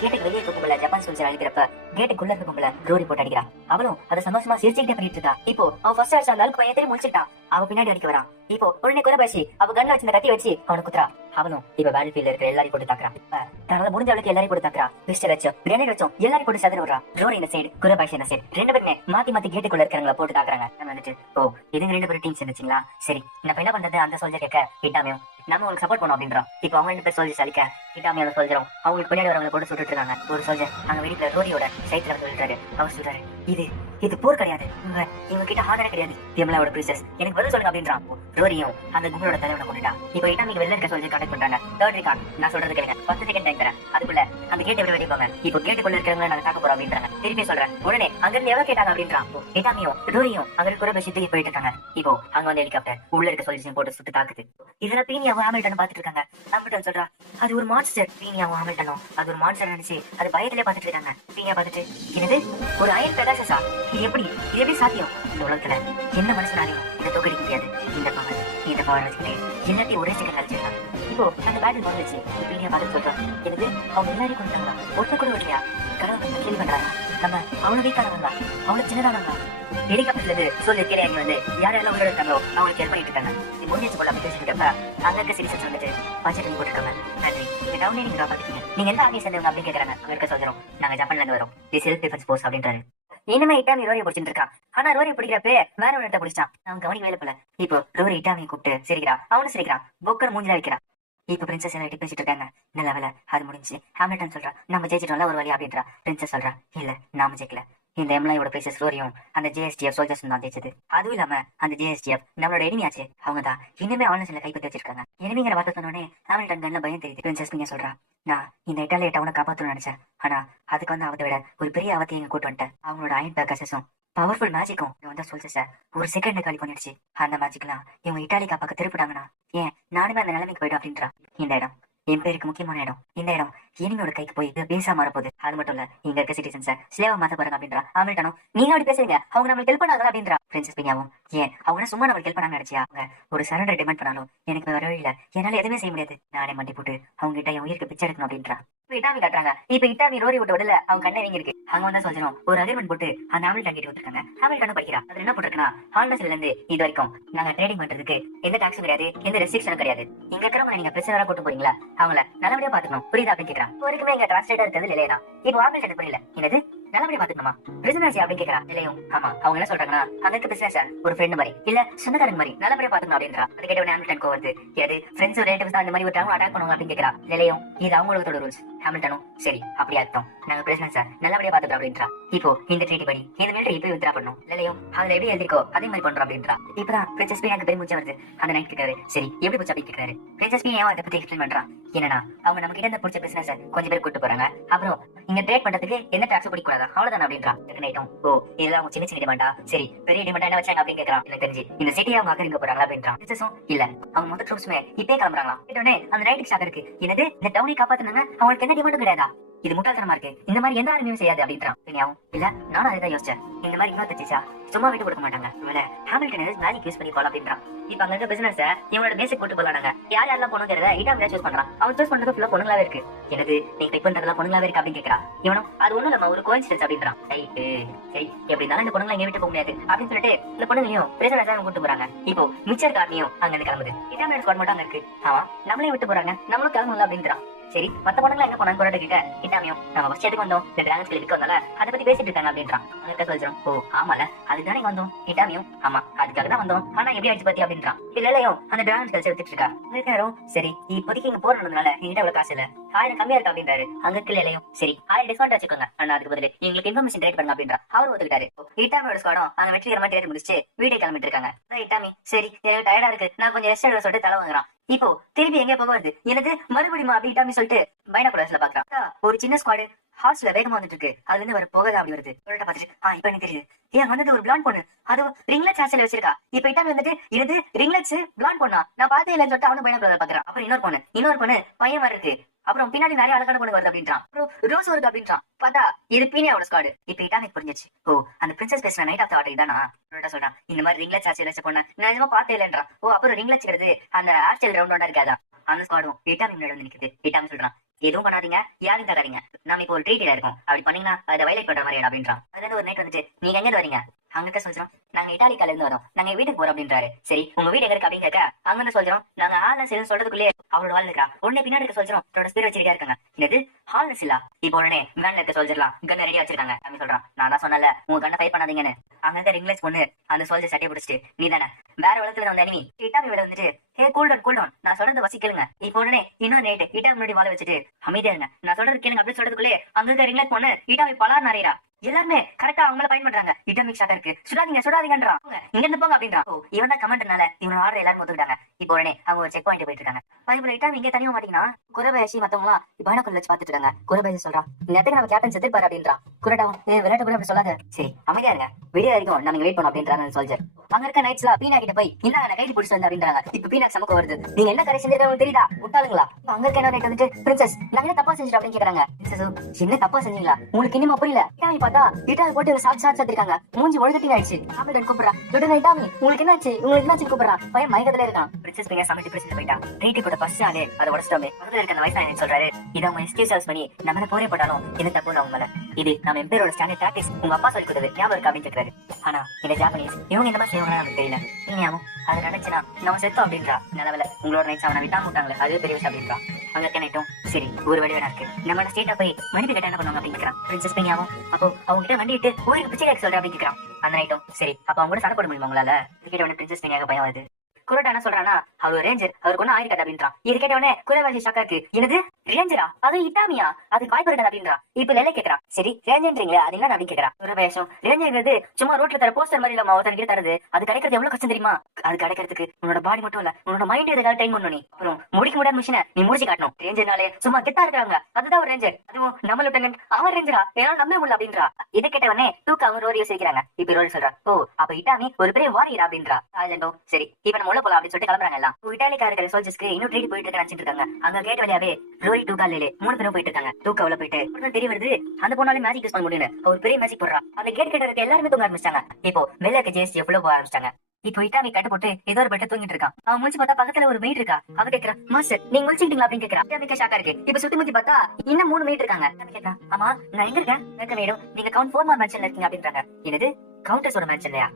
கேட்டுக்கு வெளியே கும்பல ஜப்பான் சோல்ஜர் அழிக்கிறப்ப கேட்டுக்குள்ள இருக்க கும்பல ரோரி போட்டு அடிக்கிறா. அவளும் அதை சந்தோஷமா சிரிச்சுக்கிட்டே பண்ணிட்டு இருக்கா. இப்போ அவன் ஃபர்ஸ்ட் அடிச்ச அந்த ஆளுக்கு பையன் தெரியும் முடிச்சுட்டான். அவ பின்னாடி அடிக்க வரான். இப்போ உடனே குறைபாய்ச்சி அவ கண்ணில் வச்சு கத்தி வச்சு அவனை குத்துறா. அவனும் இப்ப பேட்டில் ஃபீல்ட்ல இருக்கிற எல்லாரையும் போட்டு தாக்குறான். தன்னால முடிஞ்ச அளவுக்கு எல்லாரையும் போட்டு தாக்குறா. பிஸ்டல் வச்சோம் கிரேனேட் வச்சோம் எல்லாரையும் போட்டு சதற விடுறா. ரோரி இந்த சைடு குறைபாய்ச்சி இந்த சைடு ரெண்டு பேருமே மாத்தி மாத்தி கேட்டுக்குள்ள இருக்கிறவங்கள போட்டு தாக்குறாங்க. நம்ம வந்துட்டு ஓ இதுங்க ரெண்டு பேரும் டீம்ஸ் இருந்துச்சுங்களா, சரி நம்ம என்ன பண்றது அந்த சோல்ஜர் கேட்க இட்டாமியும் நம்ம உங்களுக்கு சப்போர்ட் பண்ணோம் அப்படின்றோம். இப்போ அவங்க 2 பேர் சோல்ஜர்ஸ் அழிக்க இட்டாமியோட சோல்ஜரும் அவங்களுக்கு பின்னாடி வரவங்களை போட்டு சுட்டுட்டு இருக்காங்க. ஒரு சோல்ஜர் அங்க வீட்டுல ரோரியோட சைத்துல சொல்லிட்டாரு. அவர் சொல்றாரு இது போர் கிடையாது, இவங்க கிட்ட ஆதரவு கிடையாது, தியமலாவோட பிரின்சஸ் எனக்கு பதில் சொல்லுங்க அப்படின்றான். ரோரியும் அந்த கும்பலோட தலைவனை கொண்டுட்டான். இப்போ இட்டாமிக்கு வெளில இருக்க சோல்ஜர் கான்டாக்ட் பண்றாங்க. தேர்ட் ரெக்கார்ட் நான் சொல்றது கேளுங்க, 10 செகண்ட் டைம் தரேன், அதுக்குள்ள அந்த கேட்டை விட வெடிப்பாங்க. இப்போ கேட்டுக்குள்ள இருக்கிறவங்க நாங்க தாக்க போறோம் அப்படின்றாங்க. திருப்பி சொல்றேன் உடனே அங்க இருந்து எவ்வளவு கேட்டாங்க அப்படின்றான். இட்டாமியும் ரோரியும் அங்க கூட பேசி தூக்கி போயிட்டு இருக்காங்க. இப்போ அங்க வந்து ஹெலிகாப்டர் உள்ள இருக்க சோல்ஜர்ஸையும் போட்டு சுட்டு தாக்குது. இதெல்லாம் பீனியாவும் ஹாமில்டன் பாத்துட்டு இருக்காங்க. ஹாமில்டன் சொல்றா அது ஒரு மான்ஸ்டர். பீனியாவும் ஹாமில்டனும் அது ஒரு மான்ஸ்டர் நினைச்சு அது பயத்திலே பாத்துட்டு இருக்காங்க. பீனியா பாத்துட்டு என்னது ஒரு அயன் பெகாசஸா, இது எப்படி சாத்தியம், இந்த உலகத்துல எந்த மனுஷனாலையும் இதை தோக்கடிக்க முடியாது, இந்த பவர் வச்சுக்கிட்டே எல்லாத்தையும் ஒரே செகண்ட் அழிச்சிருக்காங்க. இப்போ அந்த பேட்டில் வந்துச்சு. பீனியா பாத்து சொல்றான் எனக்கு அவங்க எல்லாரையும் கொண்டாங்களா, ஒருத்த கூட விடலையா, கடவுள் கேள்வி பண்றாங்க, நம்ம அவ்வளவு வீக்கானவங்களா, அவ்வளவு சின்னதானவங்களா. ஹெலிகாப்டர்ல இருந்து சொல்லி கீழே இறங்கி வந்து யாரெல்லாம் உள்ள இருக்காங்களோ அவங்களுக்கு ஹெல்ப் பண்ணிட்டு இருக்காங்க. முடிஞ்சு போல அப்படி பேசிக்கிட்டப்ப அங்க இருக்க சிரிசன்ஸ் வந்துட்டு பட்ஜெட் பண்ணி போட்டுருக்காங்க. நன்றி நீங்க டவுனே நீங்க பாத்துக்கீங்க, நீங்க எந்த ஆர்மி சேர்ந்தவங்க அப்படின்னு கேக்குறாங்க. அங்க இருக்க சொல்றோம் நாங்க ஜப்பான்ல இருந்து வரோம், இது செல்ஃப் டிஃபென்ஸ் போர்ஸ் அப்படின்றாரு. இனிமே இட்டாமி ரோரியை பிடிச்சிட்டு இருக்கான். ஆனா ரோரியை பிடிக்கிறப்ப வேற ஒரு இடத்த பிடிச்சான். அவன் கவனிக்க வேலை போல. இப்போ ரோரி இட்டாமியை கூப்பிட்டு சிரிக்கிறான். அவனும் சிரிக்கிறான். பொக்கர் மூஞ்சில வைக்கிறான். இப்ப பிரின்சஸ் எல்லாம் பேசிட்டு இருக்காங்க. நல்ல வேலை அது முடிஞ்சு. ஹாமில்டன் சொல்றா நம்ம ஜெயிச்சிட்டோம்ல ஒரு வழி அப்படின்றா. பிரின்சஸ் சொல்றா இல்ல நாம ஜெயிக்கல, இந்த எம்லாயோட பேசஸ் ரோரியும் அந்த ஜேஎஸ்டிஎஃப் சோல்ஜர்ஸ் தான் ஜெயிச்சது. அதுவும் இல்லாம அந்த ஜேஎஸ்டிஎஃப் நம்மளோட எனிமியாச்சு, அவங்க தான் இன்னுமே ஆன்லைன்ல கைப்பற்றி வச்சிருக்காங்க. எனிமிங்கிற வார்த்தை சொன்னோடனே ஹாமில்டன் கண்ணில் பயம் தெரியுது. பிரின்சஸ் நீங்க சொல்றா நான் இந்த இட்டாலிய டவுனை காப்பாற்றணும்னு நினைச்சேன், ஆனா அதுக்கு வந்து அவத்தை விட ஒரு பெரிய ஆபத்தை எங்க கூட்டு வந்துட்டேன். அவங்களோட அயன் பேக்கஸஸும் பவர்ஃபுல் மேஜிக்கும் வந்து சொல்ஜர்ஸ ஒரு செகண்ட் காலி பண்ணிடுச்சு. அந்த மேஜிக்லாம் இவங்க இட்டாலி காப்பாக்க திருப்பிட்டாங்கன்னா ஏன் நானுமே அந்த நிலைமைக்கு போயிடும் அப்படின்றா. இந்த இடம் என் பேருக்கு முக்கியமான இடம், இந்த இடம் எனிமியோட கைக்கு போய் பேசா மாறப்போகுது. அது மட்டும் இல்ல இங்க இருக்க சிட்டிசன்ஸ ஸ்லேவா மாத்த பாருங்க அப்படின்றா. ஹாமில்டனும் நீங்க அப்படி பேசுறீங்க, அவங்க நம்மளுக்கு ஹெல்ப் பண்ணாங்க அப்படின்றா. பிரின்சஸ் பீனியாவும் ஏன் அவங்க சும்மா நம்மளுக்கு ஹெல்ப் பண்ணாங்க நினைச்சியா, அவங்க ஒரு சரண்டர் டிமாண்ட் பண்ணாலும் எனக்கு வேற வழி இல்ல, என்னால எதுவுமே செய்ய முடியாது, நானே மண்டி போட்டு அவங்க கிட்ட என் உயிருக்கு பிச்சை எடுக்கணும் அப்படின்றா. இட்டாமி காட்டுறாங்க. இப்ப இட்டாமி ரோரி விட்டு விடல, அவங்க கண்ணை வீங்கி இருக்கு. அங்க வந்தா சொல்றோம் ஒரு அக்ரிமெண்ட் போட்டு அந்த ஹாமில்டன் கிட்ட கொடுத்துருக்காங்க. ஹாமில்டன் படிக்கிறா. அதுல என்ன போட்டிருக்குன்னா ஹார்னஸ்ல இருந்து இது வரைக்கும் நாங்க ட்ரேடிங் பண்றதுக்கு எந்த டாக்ஸும் கிடையாது, எந்த ரெஸ்ட்ரிக்ஷனும் கிடையாது. இங்க இருக்கிறவங்க நீங்க பிரச்சனை கூட்டு போறீங்களா அவங்கள நல்லபடியா பாத்துக்கணும் புரியுதா அப்படின்னு கேட்கறான். வரைக்குமே எங்க டிரான்ஸ்லேட்டர் இருக்கிறது இல்லையா. இப்போ ஹாமில்டன் புரியல என்னது நல்லபடியா பாத்துக்கணுமா? பிசினஸ் அப்படின்னு கேக்குறா. இல்லையும் ஆமா அவங்க என்ன சொல்றாங்கன்னா அங்க இருக்க பிசினஸ் ஒரு ஃப்ரெண்ட் மாதிரி இல்ல சொந்தக்காரங்க மாதிரி நல்லபடியா பாத்துக்கணும் அப்படின்றா. அது கேட்ட ஹாமில்டன் கோவருது. எது ஃப்ரெண்ட்ஸ் ரிலேட்டிவ்ஸ் தான் அந்த மாதிரி ஒரு அட்டாக் பண்ணுவாங்க அப்படின்னு கேக்குறா. இல்லையும் இது அவங்களோட ரூல்ஸ். ஹாமில்டனும் சரி அப்படியே அர்த்தம் நாங்க பிசினஸ் நல்லபடியா பாத்துக்கிறோம் அப்படின்றா. இப்போ இந்த ட்ரீட்டி படி இந்த மிலிட்டரி இப்போ வித்ரா பண்ணும். இல்லையும் அதுல எப்படி எழுதிக்கோ அதே மாதிரி பண்றோம் அப்படின்றா. இப்பதான் பிரின்சஸ் பீனியாக்கு பெருமூச்சா வருது. அந்த நைட் கேட்காரு. சரி எப்படி போச்சு அப்படின்னு கேட்காரு. பிரின்சஸ் பீனியாவும் அதை பத்தி எக்ஸ்பிளைன் பண்றா. என்னன்னா அவங்க நம்ம கிட்ட இருந்து பிடிச்ச பிசினஸ் கொஞ்சம் பேர் கூட்டு போறாங்க. அப்புறம் இங்க ட்ரேட் பண்றதுக்கு எந்த டாக்ஸ் பிடிக்கூடாதா அவ்வளவுதான் அப்படின்றா. நைட்டும் ஓ இதெல்லாம் அவங்க சின்ன சின்ன டிமாண்டா சரி பெரிய டிமாண்டா என்ன வச்சாங்க அப்படின்னு கேட்கறான். எனக்கு தெரிஞ்சு இந்த சிட்டியை அவங்க அக்கறைங்க போறாங்க அப்படின்றான். பிரின்சஸும் இல்ல அவங்க மொத்த ட்ரூப்ஸுமே இப்பே கிளம்புறாங்களா. கேட்டோடனே அந்த நைட்டுக்கு ஷாக் இருக்கு. என்னது இந்த டவுனை காப்பாத்துனாங்க அவங்களுக்கு எந்த டிமாண்டும் கிடையாதா? இது முட்டாள்தனமா இருக்கு. இந்த மாதிரி எந்த ஆர்மியும் செய்யாது அப்படின்றான். இல்ல நானும் அதை தான் யோசிச்சேன். இந்த மாதிரி இன்னொரு தச்சிச்சா சும்மா விட்டு கொடுக்க மாட்டாங்க. ஹாமில்டன் மேஜிக் யூஸ் பண்ணி போலாம் அப்படின்றான். இப்ப அங்க இருக்க பிசினஸ் இவங்களோட பேசிக் போட்டு போலாங்க. யார் யாரெல்லாம் போனோங்கிறத இட்டாமியா சூஸ் பண்றான். அவன் சூஸ் பண்றது ஃபுல்லா பொண்ணுங்களாவே இருக்கு. எனக்கு நீங்க டைப் பண்றதெல்லாம் பொண்ணுங்களாவே இருக்கு அப்படின்னு கேட்கறான். இவனும் அது ஒண்ணும் நம்ம ஒரு கோயின்சிடன்ஸ் அப்படின்றான். சரி எப்படி இருந்தாலும் இந்த பொண்ணுங்களை எங்க விட்டு போக முடியாது அப்படின்னு சொல்லிட்டு இந்த பொண்ணுங்களையும் பிரிசனர்ஸா கூட்டு போறாங்க. இப்போ மிச்சர் கார்னியும் அங்க இருந்து கிளம்புது. இட்டாமியா ஸ்குவாட் மட்டும் அங்க இருக்கு. ஆமா நம்மளையும் விட்டு போறாங்க நம்மளும் கிளம்பல அப்படின்றான். சரி மத்த பொண்ணுங்களா எங்க போனாங்க கொரட்ட கிட்ட. இட்டாமியும் நம்ம ஃபர்ஸ்ட் எதுக்கு வந்தோம் இந்த டிராகன்ஸ் கிளிக்கு வந்தால அதை பத்தி பேசிட்டு இருக்காங்க அப்படின்றான். அங்க சொல்றோம் ஓ ஆமால அதுதானே வந்தோம். இட்டாமியும் ஆமா அதுக்காக தான் வந்தோம் ஆனா எப்படி ஆச்சு பத்தி அப்படின்றான். இல்லையும் அந்த டிராகன்ஸ் கல்ச்சர் எடுத்துட்டு இருக்கா. சரி இப்போதைக்கு இங்க போறதுனால எங்கிட்ட அவ்வளவு காசு இல்ல 1000 கம்மியா இருக்கு அப்படின்றாரு. அங்க இல்லையும் சரி 1000 டிஸ்கவுண்ட் வச்சுக்கோங்க ஆனா அதுக்கு பதில் எங்களுக்கு இன்ஃபர்மேஷன் ட்ரேட் பண்ணுங்க அப்படின்றா. அவர் ஒத்துக்கிட்டாரு. இட்டாமியோட ஸ்குவாடும் அங்க வெற்றிகரமா ட்ரேட் முடிச்சு வீட்டுக்கு கிளம்பிட்டு இருக்காங்க. இட்டாமி சரி எனக்கு டயர்டா இருக்கு நான் கொஞ்சம் ரெஸ்ட் எடுக்க சொல்லிட்டு தலை வாங்குறான். இப்போ திருப்பி எங்க போக வருது எனக்கு மறுபடியும் அப்படி இட்டாமி சொல்லிட்டு பைனாகுலர்ஸ்ல பாக்குறான். ஒரு சின்ன ஸ்குவாடு ஹார்ஸ்ல வேகமா வந்துட்டு இருக்கு. அதுல இருந்து வர போகதான் அப்படி வருது. பாத்துட்டு இப்ப எனக்கு தெரியுது ஏன் வந்தது ஒரு பிளான் பொண்ணு அதுவும் ரிங்லெட்ஸ் ஹேர்ஸ்ல வச்சிருக்கா. இப்ப இட்டாமி வந்துட்டு இது ரிங்லெட்ஸ் பிளான் பொண்ணா நான் பார்த்தே இல்லைன்னு சொல்லிட்டு அவனும் பைனாகுலர் பாக்குறான். அப்புறம் இன்னொரு பொண்ணு பையன் மாதிரி இருக்கு. அப்புறம் பின்னாடி நிறைய அழகான பொண்ணு வருது அப்படின்றான். அப்புறம் ரோஸ் வருது அப்படின்றான். பார்த்தா இது பீனியாவோட ஸ்குவாடு. இப்ப இட்டாமிக்கு புரிஞ்சிச்சு ஓ அந்த பிரின்சஸ் பேசுற நைட் ஆஃப் த வாட்டர் இதானா சொல்றான். இந்த மாதிரி ரிங்லெட்ஸ் ஹேர்ஸ்ல வச்ச பொண்ணு நான் நிஜமா பார்த்தே இல்லைன்றான். ஓ அப்புறம் ரிங்லெட்ஸ்ங்கிறது அந்த ஹேர்ஸ்டைல் ரவுண்டா இருக்காதா அந்த ஸ்குவாடும் இட்டாமி முன்னாடி வந்து நிக்குது. இட்டாமி சொல்றான் எதுவும் பண்ணாதீங்க யாரும் தராதீங்க நாம இப்போ ஒரு ட்ரீட்டில இருக்கோம் அப்படி பண்ணீங்கன்னா அதை வயலேட் பண்ற மாதிரி அப்படின்றான். அதுல இருந்து ஒரு நைட் வந்துட்டு நீங்க எங்க வரீங்க அங்க சொல்றோம் நாங்க இட்டாலிக்கால இருந்து வரோம் நாங்க வீட்டுக்கு போறோம் அப்படின்றாரு. சரி உங்க வீடு எங்க இருக்கு அப்படின்னு கேட்க அங்க இருந்து சொல்றோம் நாங்க ஹால்னஸ் சொல்றதுக்குள்ளே அவரோட வாழ் இருக்கா உடனே பின்னாடி இருக்க சொல்றோம் அவரோட ஸ்பீர் வச்சிருக்கா இருக்காங்க. என்னது ஹால்னஸ் இல்ல இப்போ உடனே வேன்ல இருக்க சொல்லிடலாம் கன் ரெடியா வச்சிருக்காங்க அப்படின்னு சொல்றான். நான் தான் சொன்னல உங்க கண்ணை ஃபைட் பண்ணாதீங்கன்னு. அங்க இருக்க ரிங்லெஸ் பொண்ணு அந்த சோல்ஜர் சட்டையை பிடிச்சிட்டு நீ தானே வேற உலகத்துல வந்த அனிமி இட்டாமி விட வந்துட்டு ஹே கூல்டவுன் நான் சொல்றது வசிக்கலுங்க. இப்போ உடனே இன்னொரு நைட் இட்டாமி முன்னாடி வாழ வச்சுட்டு அமைதியா இருங்க நான் சொல்றது கேளுங்க அப்படின்னு சொல்றதுக்குள்ளே அங்க இருக்க ரிங்லெஸ் பொண்ணு இட்டாமி பலார் நிறையா எல்லாருமே கரெக்டா அவங்கள பயன் பண்றாங்க. இட்டாமிக் ஷாட் இருக்கு சுடாதீங்கன்றான். இங்க இருந்து போங்க அப்படின்றான். இவன் தான் கமெண்ட்னால இவன் ஆர்டர் எல்லாரும் ஒத்துக்கிட்டாங்க. இப்போ உடனே அவங்க ஒரு செக் பாயிண்ட் போயிட்டு இருக்காங்க. பைபிள் இட்டாமி இங்கே தனியா மாட்டீங்கன்னா குரபேஷி மத்தவங்களா பைனாகுலர் வச்சு பாத்துட்டு இருக்காங்க. குரபேஷி சொல்றான் நேரத்துக்கு நம்ம கேப்டன் செத்துப்பாரு அப்படின்றான். குரடாவும் விளையாட்டு கூட அப்படி சொல்லாத சரி அமைதியா இருங்க விடிய வரைக்கும் நம்ம வெயிட் பண்ணோம் அப்படின்றாங்க சோல்ஜர். அங்க இருக்க நைட்ஸ்ல பீனா கிட்ட போய் இந்த கைது பிடிச்சு வந்து அப்படின்றாங்க. இப்ப பீனா சமக்க வருது நீங்க என்ன கரை செஞ்சிருக்காங்க தெரியுதா விட்டாளுங்களா. அங்க இருக்க என்ன நைட் வந்துட்டு பிரின்சஸ் நாங்க என்ன தப்பா செஞ்சிட்டோம் அப்படின்னு கேக்குறாங்க. என்ன தப்பா செஞ்சீங்களா உங்களுக்கு இன்னுமா புரியல. இட்டாமி பார்த்தா இட்டாமி போட்டு சாட் சாத்திருக்காங்க. மூஞ்சி ஒழுகட்டி ஆயிடுச்சு. ஹாமில்டன் கூப்பிடுறா இட்டாமி உங்களுக்கு என்னாச்சு கூப்பிடுறான். பையன் மயக்கத்துல இருக்கான். பிரின்சஸ் பையன் சமைச்சு பிரிச்சு போயிட்டான். ட்ரீட்டி கூட ஃபர்ஸ்ட் ஆளே அதை உடச்சிட்டோமே முதல்ல இருக்க அந்த வயசான சொல்றாரு இதை அவங்க எக்ஸ்கியூஸ் ஹவுஸ் பண்ணி நம்ம போரே போட்டாலும் என்ன தப்பு அவங்க மேல இது நம்ம எம்பேரோட ஸ்டாண்டர்ட் டாக்டிக்ஸ் உங்க அப்பா சொல்லி கொடுத்தது ஞாபகம் இருக்கா அப்படின்னு கேட்கிறாரு. ஆனா இந்த ஜாப்பனீஸ் இவங்க இந்த மாதிரி செய்வாங்க நமக்கு தெரியல. இனியாவும் அதை நினைச்சுனா நம்ம செத்தோம் அப்படின்றா. நிலவில உங்களோட நைட்ஸ் அவனை விட்டாம விட்டாங்களே அது பெரிய விஷயம் அப்படின்றா. அங்க நினைட்டும் சரி ஒரு வழி வேணா இருக்கு நம்ம ஸ்டேட்டா போய் மன்னிப்பு கேட்டா என்ன பண்ணுவாங்க அப்படின்னு கேட்கிறான். பிரின்சஸ் பையாவும் அப்போ அவங்க கிட்ட வண்டி விட்டு ஊருக்கு பிச்சை கேட்க சொல்றேன் அப்படின்னு கேட்கிறான். அந்த நைட்டும் சரி அப்ப அவங்க கூட சண்டை போட முடியுமா உங்களால கேட்ட உடனே பிரின்சஸ் பையாக பயம் வருது. குரட்டா என்ன சொல்றானா அவர் ரேஞ்சர் அவருக்கு ஒன்னும் ஆயிருக்காது அப்படின்றான். இது கேட்டவனே குரவாசி ஷாக்கா இருக்கு. என்னது ரேஞ்சரா அது இட்டாமியா அதுக்கு வாய்ப்பு இருக்காது அப்படின்றான். இப்ப லெல்ல கேக்குறான் சரி ரேஞ்சர்ன்றீங்களா அது என்ன அப்படின்னு கேக்குறான். குரவேஷம் ரேஞ்சர்ங்கிறது சும்மா ரோட்ல தர போஸ்டர் மாதிரி இல்ல ஒருத்தன் கிட்ட தருது அது கிடைக்கிறது எவ்வளவு கஷ்டம் தெரியுமா. அது கிடைக்கிறதுக்கு உன்னோட பாடி மட்டும் இல்ல உன்னோட மைண்ட் எதாவது டைம் பண்ணணும். நீ அப்புறம் முடிக்க முடியாத மிஷினை நீ முடிச்சு காட்டணும். ரேஞ்சர்னாலே சும்மா கெத்தா இருக்காங்க அதுதான் ஒரு ரேஞ்சர் அதுவும் நம்ம லெப்டினன்ட் அவன் ரேஞ்சரா ஏன்னா நம்ப முடியல அப்படின்றா. இதை கேட்டவனே தூக்க அவன் ரோரி யோசிக்கிறாங்க. இப்ப ரோரி சொல்றான் ஓ அப்ப இட்டாமி ஒரு பெரிய வாரியர் அப்படின்றா. சரி இப்ப நம்ம உள்ள போலாம் அப்படின்னு சொல்லிட்டு கிளம்புறாங்க. இட்டாலிக்கா இருக்கிற சோல்ஜர்ஸ்க்கு இன்னும் ட்ரீட் போயிட்டு நினைச்சிட்டு இருக்காங்க. அங்க கேட் வழியாவே ரோரி டூகாலே 3 பேரும் போயிட்டு இருக்காங்க. தூக்க உள்ள போயிட்டு தெரிய வருது அந்த பொண்ணாலே மேஜிக் யூஸ் பண்ண முடியும்னு ஒரு பெரிய மேஜிக் போடுறா. அந்த கேட் கிட்ட இருக்க எல்லாருமே தூங்க ஆரம்பிச்சாங்க. இப்போ வெளில இருக்க ஜேஎஸ்டி எவ்வளவு போக ஆரம்பிச்சாங்க. இப்போ இட்டாமி கட்டு போட்டு ஏதோ ஒரு பெட்ட தூங்கிட்டு இருக்கான். அவன் முடிச்சு பார்த்தா பக்கத்துல ஒரு மெய்ட் இருக்கா. அவ கேக்குறா மாஸ்டர் நீங்க முடிச்சிட்டீங்களா அப்படின்னு கேக்குறா. இட்டாமிக்கு ஷாக்கா இருக்கு. இப்ப சுத்தி முத்தி பார்த்தா இன்னும் 3 மெய்ட் இருக்காங்க. கேக்குறா ஆமா நான் எங்க இருக்கேன் வேணும் நீங்க கவுண்ட் 4 மார் மென்ஷன்ல இருக்கீங்க அப்படின்றாங்க. என்னது கவுண்டர்ஸோட மேட்ச் இல்லையா?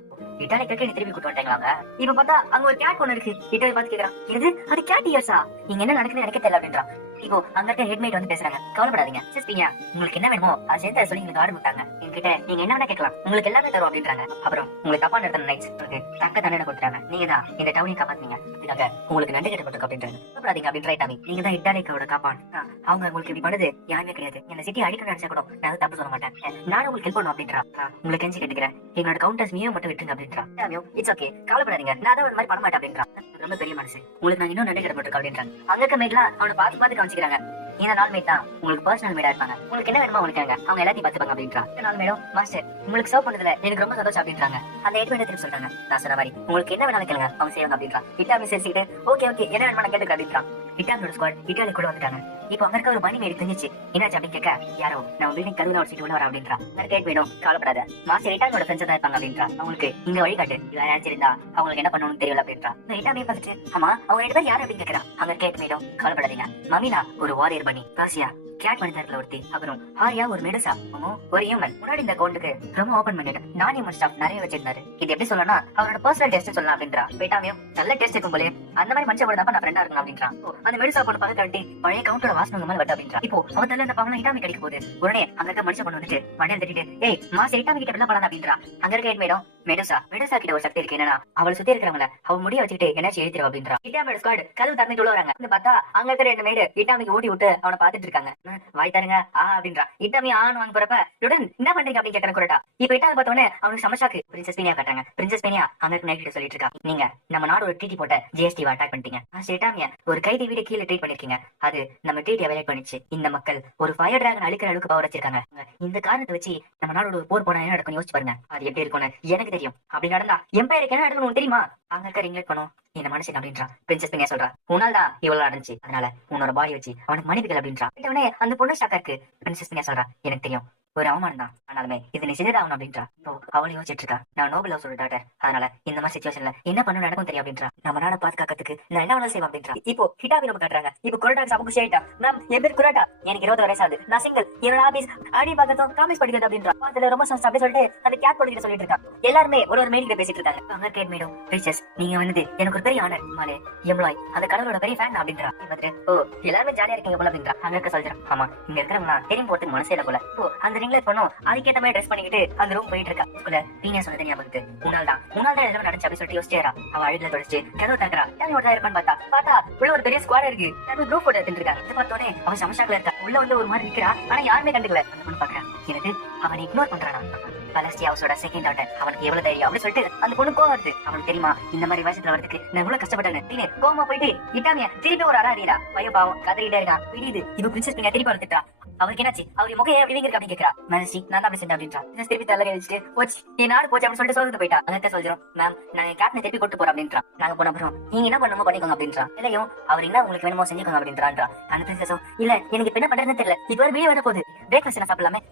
இட்டாலி கேட்க திருப்பி கூட்டு வந்துட்டாங்க. இப்ப பார்த்தா அங்க ஒரு கேட் ஒண்ணு இருக்கு. இட்டாலி பார்த்து கேக்குறான், இது அது கேட் இயர்ஸா? இங்க என்ன நடக்குதுன்னு எனக்கு தெரியல அப்படின்றான். இப்போ அங்க இருக்க ஹெட்மேட் வந்து பேசுறாங்க, கவலைப்படாதீங்க சிஸ்பியா, உங்களுக்கு என்ன வேணுமோ அதை சேர்த்து சொல்லி எனக்கு ஆர்டர் கொடுத்தாங்க. என்கிட்ட நீங்க என்ன வேணா கேட்கலாம், உங்களுக்கு எல்லாமே தரும் அப்படின்றாங்க. அப்புறம் உங்களுக்கு தப்பா நடத்தின நைட்ஸ் உங்களுக்கு தக்க தண்டனை கொடுத்துறாங்க. நீங்க தான் இந்த டவுனை காப்பாத்தீங்க, இதுக்காக உங்களுக்கு நன்றி கட்டப்பட்டிருக்கு அப்படின்றாங்க. கவலைப்படாதீங்க அப்படின்னு ரைட்டாமி, நீங்க தான் இட்டாலிக்காவோட காப்பான். அவங்க உங்களுக்கு இப்படி பண்ணது யாருமே கிடையாது. என்ன சிட்டி அடிக்க நினைச்சா கூட நான் தப்பு சொல்ல மாட்டேன். நானும் உங்களுக்கு ஹெல்ப் பண்ணும் அப்படின்றா. உங்களுக்கு கெஞ்சி கேட்டுக்கிறேன், எங்களோட கவுண்டர்ஸ் மீயும் மட்டும் விட்டுருங்க அப்படின்றா. இட்ஸ் ஓகே, கவலைப்படாதீங்க, நான் தான் ஒரு மாதிரி பண்ண மாட்டேன் அப்படின்றா. ரொம்ப பெரிய மனசு, உங்களுக்கு நான் இன்னும் நன்றி கட்டப்பட்டிருக்கேன் அப்படின்றாங்க. அங்க இருக்க மேட்லாம் அவனை பார்த்து பார்த்து காமிச்சிக்கிறாங்க. இந்த நாள் மேட் தான் உங்களுக்கு பர்சனல் மேடா இருப்பாங்க, உங்களுக்கு என்ன வேணுமோ உங்களுக்கு அவங்க எல்லாத்தையும் பாத்துப்பாங்க அப்படின்றா. இந்த நாள் மேடம் மாஸ்டர் உங்களுக்கு சர்வ் பண்ணதுல எனக்கு ரொம்ப சந்தோஷம் அப்படின்றாங்க. அந்த ஹெட்மேட் திருப்பி சொல்றாங்க, நான் சொன்ன மாதிரி உங்களுக்கு என்ன வேணாலும் கேளுங்க, அவங்க செய்வாங்க அப்படின்றா. இட்டாமி சரிச்சுக்கிட்டு ஓகே ஓகே என்ன வேணுமா கேட்டுக்க அப்படின்றா. இட்டாமியோட ஸ்குவாட் இட்டாலி கூட வந்துட்டாங்க. இப்போ அங்க இருக்க ஒரு மணி மேடி தெரிஞ்சிச்சு, என்னாச்சு அப்படின்னு கேட்க, யாரோ நம்ம பில்டிங் கதவுல ஒரு சீட்டு உள்ள வர அப்படின்றா. கேட் வேணும், கவலைப்படாத, மாஸ்டர் இட்டாமியோட ஃப்ரெண்ட்ஸ் தான் இருப்பாங்க அப்படின்றா. அவங்களுக்கு இங்க வழிகாட்டு, வேற யாராச்சும் இருந்தா அவங்களுக்கு என்ன பண்ணணும்னு தெரியல அப்படின்றா. இட்டாமியை பார்த்துட்டு, ஆமா அவங்க ரெண்டு பேர் யாரு அப்படின்னு கேட்கறா. அங்க கேட் மேடம் கவலைப்படாதீங்க, மமினா ஒரு வாரியர் பண்ணி, பாசியா கேட் மனிதர்ல ஒருத்தி, அப்புறம் ஹாரியா ஒரு மெடுசா, ஒரு ஹியூமன். முன்னாடி இந்த அக்கௌண்ட்டுக்கு ரொம்ப ஓபன் பண்ணிட்டு நான் ஹியூமன் ஸ்டாஃப் நிறைய வச்சிருந்தாரு. இது எப்படி சொல்லலாம், அவரோட பர்சனல் டெஸ்ட் சொல்லலாம் அப்படின்றா. பேட்டாமியும் நல்ல டெஸ்ட் இருக்கும் போலே, அந்த மாதிரி மனுஷன் கூட தான் நான் ஃப்ரெண்டா இருக்கணும் அப்படின்றா. அந்த மெடுசா போட்டு பக்கத்துல வண்டி பழைய கவுண்டரோட வாசனை மேல வட்ட அப்படின்றா. இப்போ அவன் தள்ள இந்த பாவம் இட்டாமி கிடைக்க போகுது. உடனே அங்க இருக்க மனுஷன் கொண்டு வந்துட்டு வண்டியை தட்டிட்டு, ஏய் மாஸ் இட்டாமி கிட்ட வெளில போலாம் அப்படின்றா. அங்க இருக்க மேடம் மெடுசா கிட்ட ஒரு சக்தி இருக்கு, என்னன்னா அவளை சுத்தி இருக்கிறவங்கள அவ முடிய வச்சுக்கிட்டு என்னாச்சு எழுதிரும் அப்படின்றா. இட்டாமியோட ஸ்குவாட் கதவு திறந்துட்டு உள்ள வராங்க. இந்த பார்த்தா அங்க இருக்கிற ரெண்டு மேடு இட்டாமிக்கு ஊட்டி விட்டு அவனை பாத்துட்டு இருக்காங்க. வாய் தருங்க அப்படின்றா. இட்டாமி வாங்க போறப்ப என்ன பண்றீங்க அப்படின்னு கேட்கற குரட்டா. இப்ப இட்டாமி பார்த்தோன்னே அவனுக்கு சமஷாக்கு. பிரின்சஸ் பேனியா காட்டுறாங்க. பிரின்சஸ் பேனியா அங்க இருக்க நைட் கிட்ட சொல்லிட்டு இருக்கா, நீங்க நம்ம நாடு ஒரு ட்ரீட்டி போட்ட ஜிஎஸ்டி அட்டாக் பண்ணிட்டீங்க. இட்டாமிய ஒரு கைதி வீடு கீழே ட்ரீட் பண்ணிருக்கீங்க, அது நம்ம ட்ரீட்டி வயலேட் பண்ணிச்சு. இந்த மக்கள் ஒரு ஃபயர் டிராகன் அழிக்கிற அளவுக்கு பவர் வச்சிருக்காங்க. இந்த காரணத்தை வச்சு நம்ம நாடோட ஒரு போர் போனா என்ன நடக்கும் யோசிச்சு பாருங்க, அது எப்படி இருக்கும்னு எனக்கு தெரியும். அப்படி நடந்தா எம்பையருக்கு என்ன நடக்கணும் தெரியுமா? அங்க இருக்க ரிங்லெட் பண்ணும் இந்த மனுஷன் அப்படின்றா. பிரின்சஸ் பேனியா சொல்றா, உன்னால தான் இவ்வளவு நடந்துச்சு, அதனால உன்னோட பாடி வச்சு அவனுக்கு மன்னிப்புகள் அப்படின்றா. அந்த பொண்ணு ஷாக்கா இருக்கு. பிரின்சஸ் பேனியா சொல்றா, எனக்கு தெரியும் ஒரு அவமானம் தான், ஆனாலுமே இது நீ சிறிதாகணும் அப்படின்றா. அவளை யோசிச்சுட்டு இருக்கா, நான் நோபல் ஹவுஸோட டாட்டர், அதனால இந்த மாதிரி சிச்சுவேஷன்ல என்ன பண்ண நடக்கும் தெரியும் அப்படின்றா. நம்ம நாட பாதுகாக்கிறதுக்கு நான் என்ன வேணாலும் செய்வேன் அப்படின்றா. இப்போ ஹிட்டாபி நம்ம காட்டுறாங்க. இப்போ குரட்டாக்கு சமக்கு ஷேட்டா, மேம் என் பேர் குரட்டா, எனக்கு 20 வயசு ஆகுது, நான் சிங்கிள், என்னோட ஆபீஸ் அடி பார்க்கறதும் காமிஸ் படிக்கிறது அப்படின்றா. அதுல ரொம்ப அப்படி சொல்லிட்டு அந்த கேட் போட்டு சொல்லிட்டு இருக்கா. எல்லாருமே ஒரு மேடிக்கிட்ட பேசிட்டு இருக்காங்க. அங்க கேட் மேடம், பிரின்சஸ் நீங்க வந்து எனக்கு ஒரு பெரிய ஆனர், மாலே எம்ப்ளாய், அந்த கடவுளோட பெரிய ஃபேன் அப்படின்றா. ஓ எல்லாருமே ஜாலியா இருக்கீங்க போல அப்படின்றா. அங்க இருக்க சொல்றேன், ஆமா இங்க இருக்கிறவங்க தெரியும் போறதுக்கு மனசே இல்ல போல. அந்த ரிங்லெட் பண்ணும் அதுக்கேற்ற மாதிரி ட்ரெஸ் பண்ணிக்கிட்டு அந்த ரூம் போயிட்டு இருக்கா. பீனியா சொன்னது ஞாபகத்துக்கு, உன்னால தான் எல்லாம் நடந்துச்சு அப்படின்னு சொல்லிட்டு யோசிச்சேரா. அவ அழுதுல தொடச்சு கதவு தாக்குறா. யாரோட இருப்பான்னு பார்த்தா உள்ள ஒரு பெரிய ஸ்குவாட் இருக்கு. குரூப் போட்டு எடுத்துட்டு இருக்கா. இது பார்த்தோன்னே அவன் சமஷாக்ல இருக்கா. உள்ள வந்து ஒரு மாதிரி நிக்கிறா, ஆனா யாருமே கண்டுக்கல. பாக்குறா, எனக்கு அவனை இக்னோர் பண்றானா. பலஸ்டி ஹவுஸோட செகண்ட் டாட்டர், அவனுக்கு எவ்வளவு தைரியம் அப்படின்னு சொல்லிட்டு அந்த பொண்ணு கோவம் வருது. அவனுக்கு தெரியுமா இந்த மாதிரி வயசுல வரதுக்கு நான் எவ்வளவு கஷ்டப்பட்டேன்னு. கோவமா போயிட்டு இட்டாமியா திருப்பி ஒரு அறாடிடா. பையன் பாவம் கதறிட்டே இருக்கா. விடியுது. இப்ப பிரின்சஸ் பேனியா திருப்பி வந்துட்டா. அவருக்கு என்னாச்சு, அவரு முகம் ஏன் விழுங்கிருக்கு அப்படின்னு கேட்கறா. மேனஸ்டி நான் தான் அப்படி செஞ்சேன் அப்படின்றா. திருப்பி தலை வச்சுட்டு போச்சு என் நாடு போச்சு அப்படின்னு சொல்லிட்டு சொல்லிட்டு போயிட்டா. அங்க சொல்றோம், மேம் நான் கேப்டனை திருப்பி கொண்டு போறேன் அப்படின்றா. நாங்க போன அப்புறம் நீங்க என்ன பண்ணுமோ பண்ணிக்கோங்க அப்படின்றா. இல்லையும் அவர் என்ன உங்களுக்கு வேணுமோ செஞ்சுக்கோங்க அப்படின்றான்றா. அந்த பிரின்சஸும் இல்ல எனக்கு என்ன பண்றதுன்னு தெரியல, இது ஒரு வீடியோ வர போகுது, பிரேக்ஃபாஸ்ட் என்ன சாப்பிடலாமே,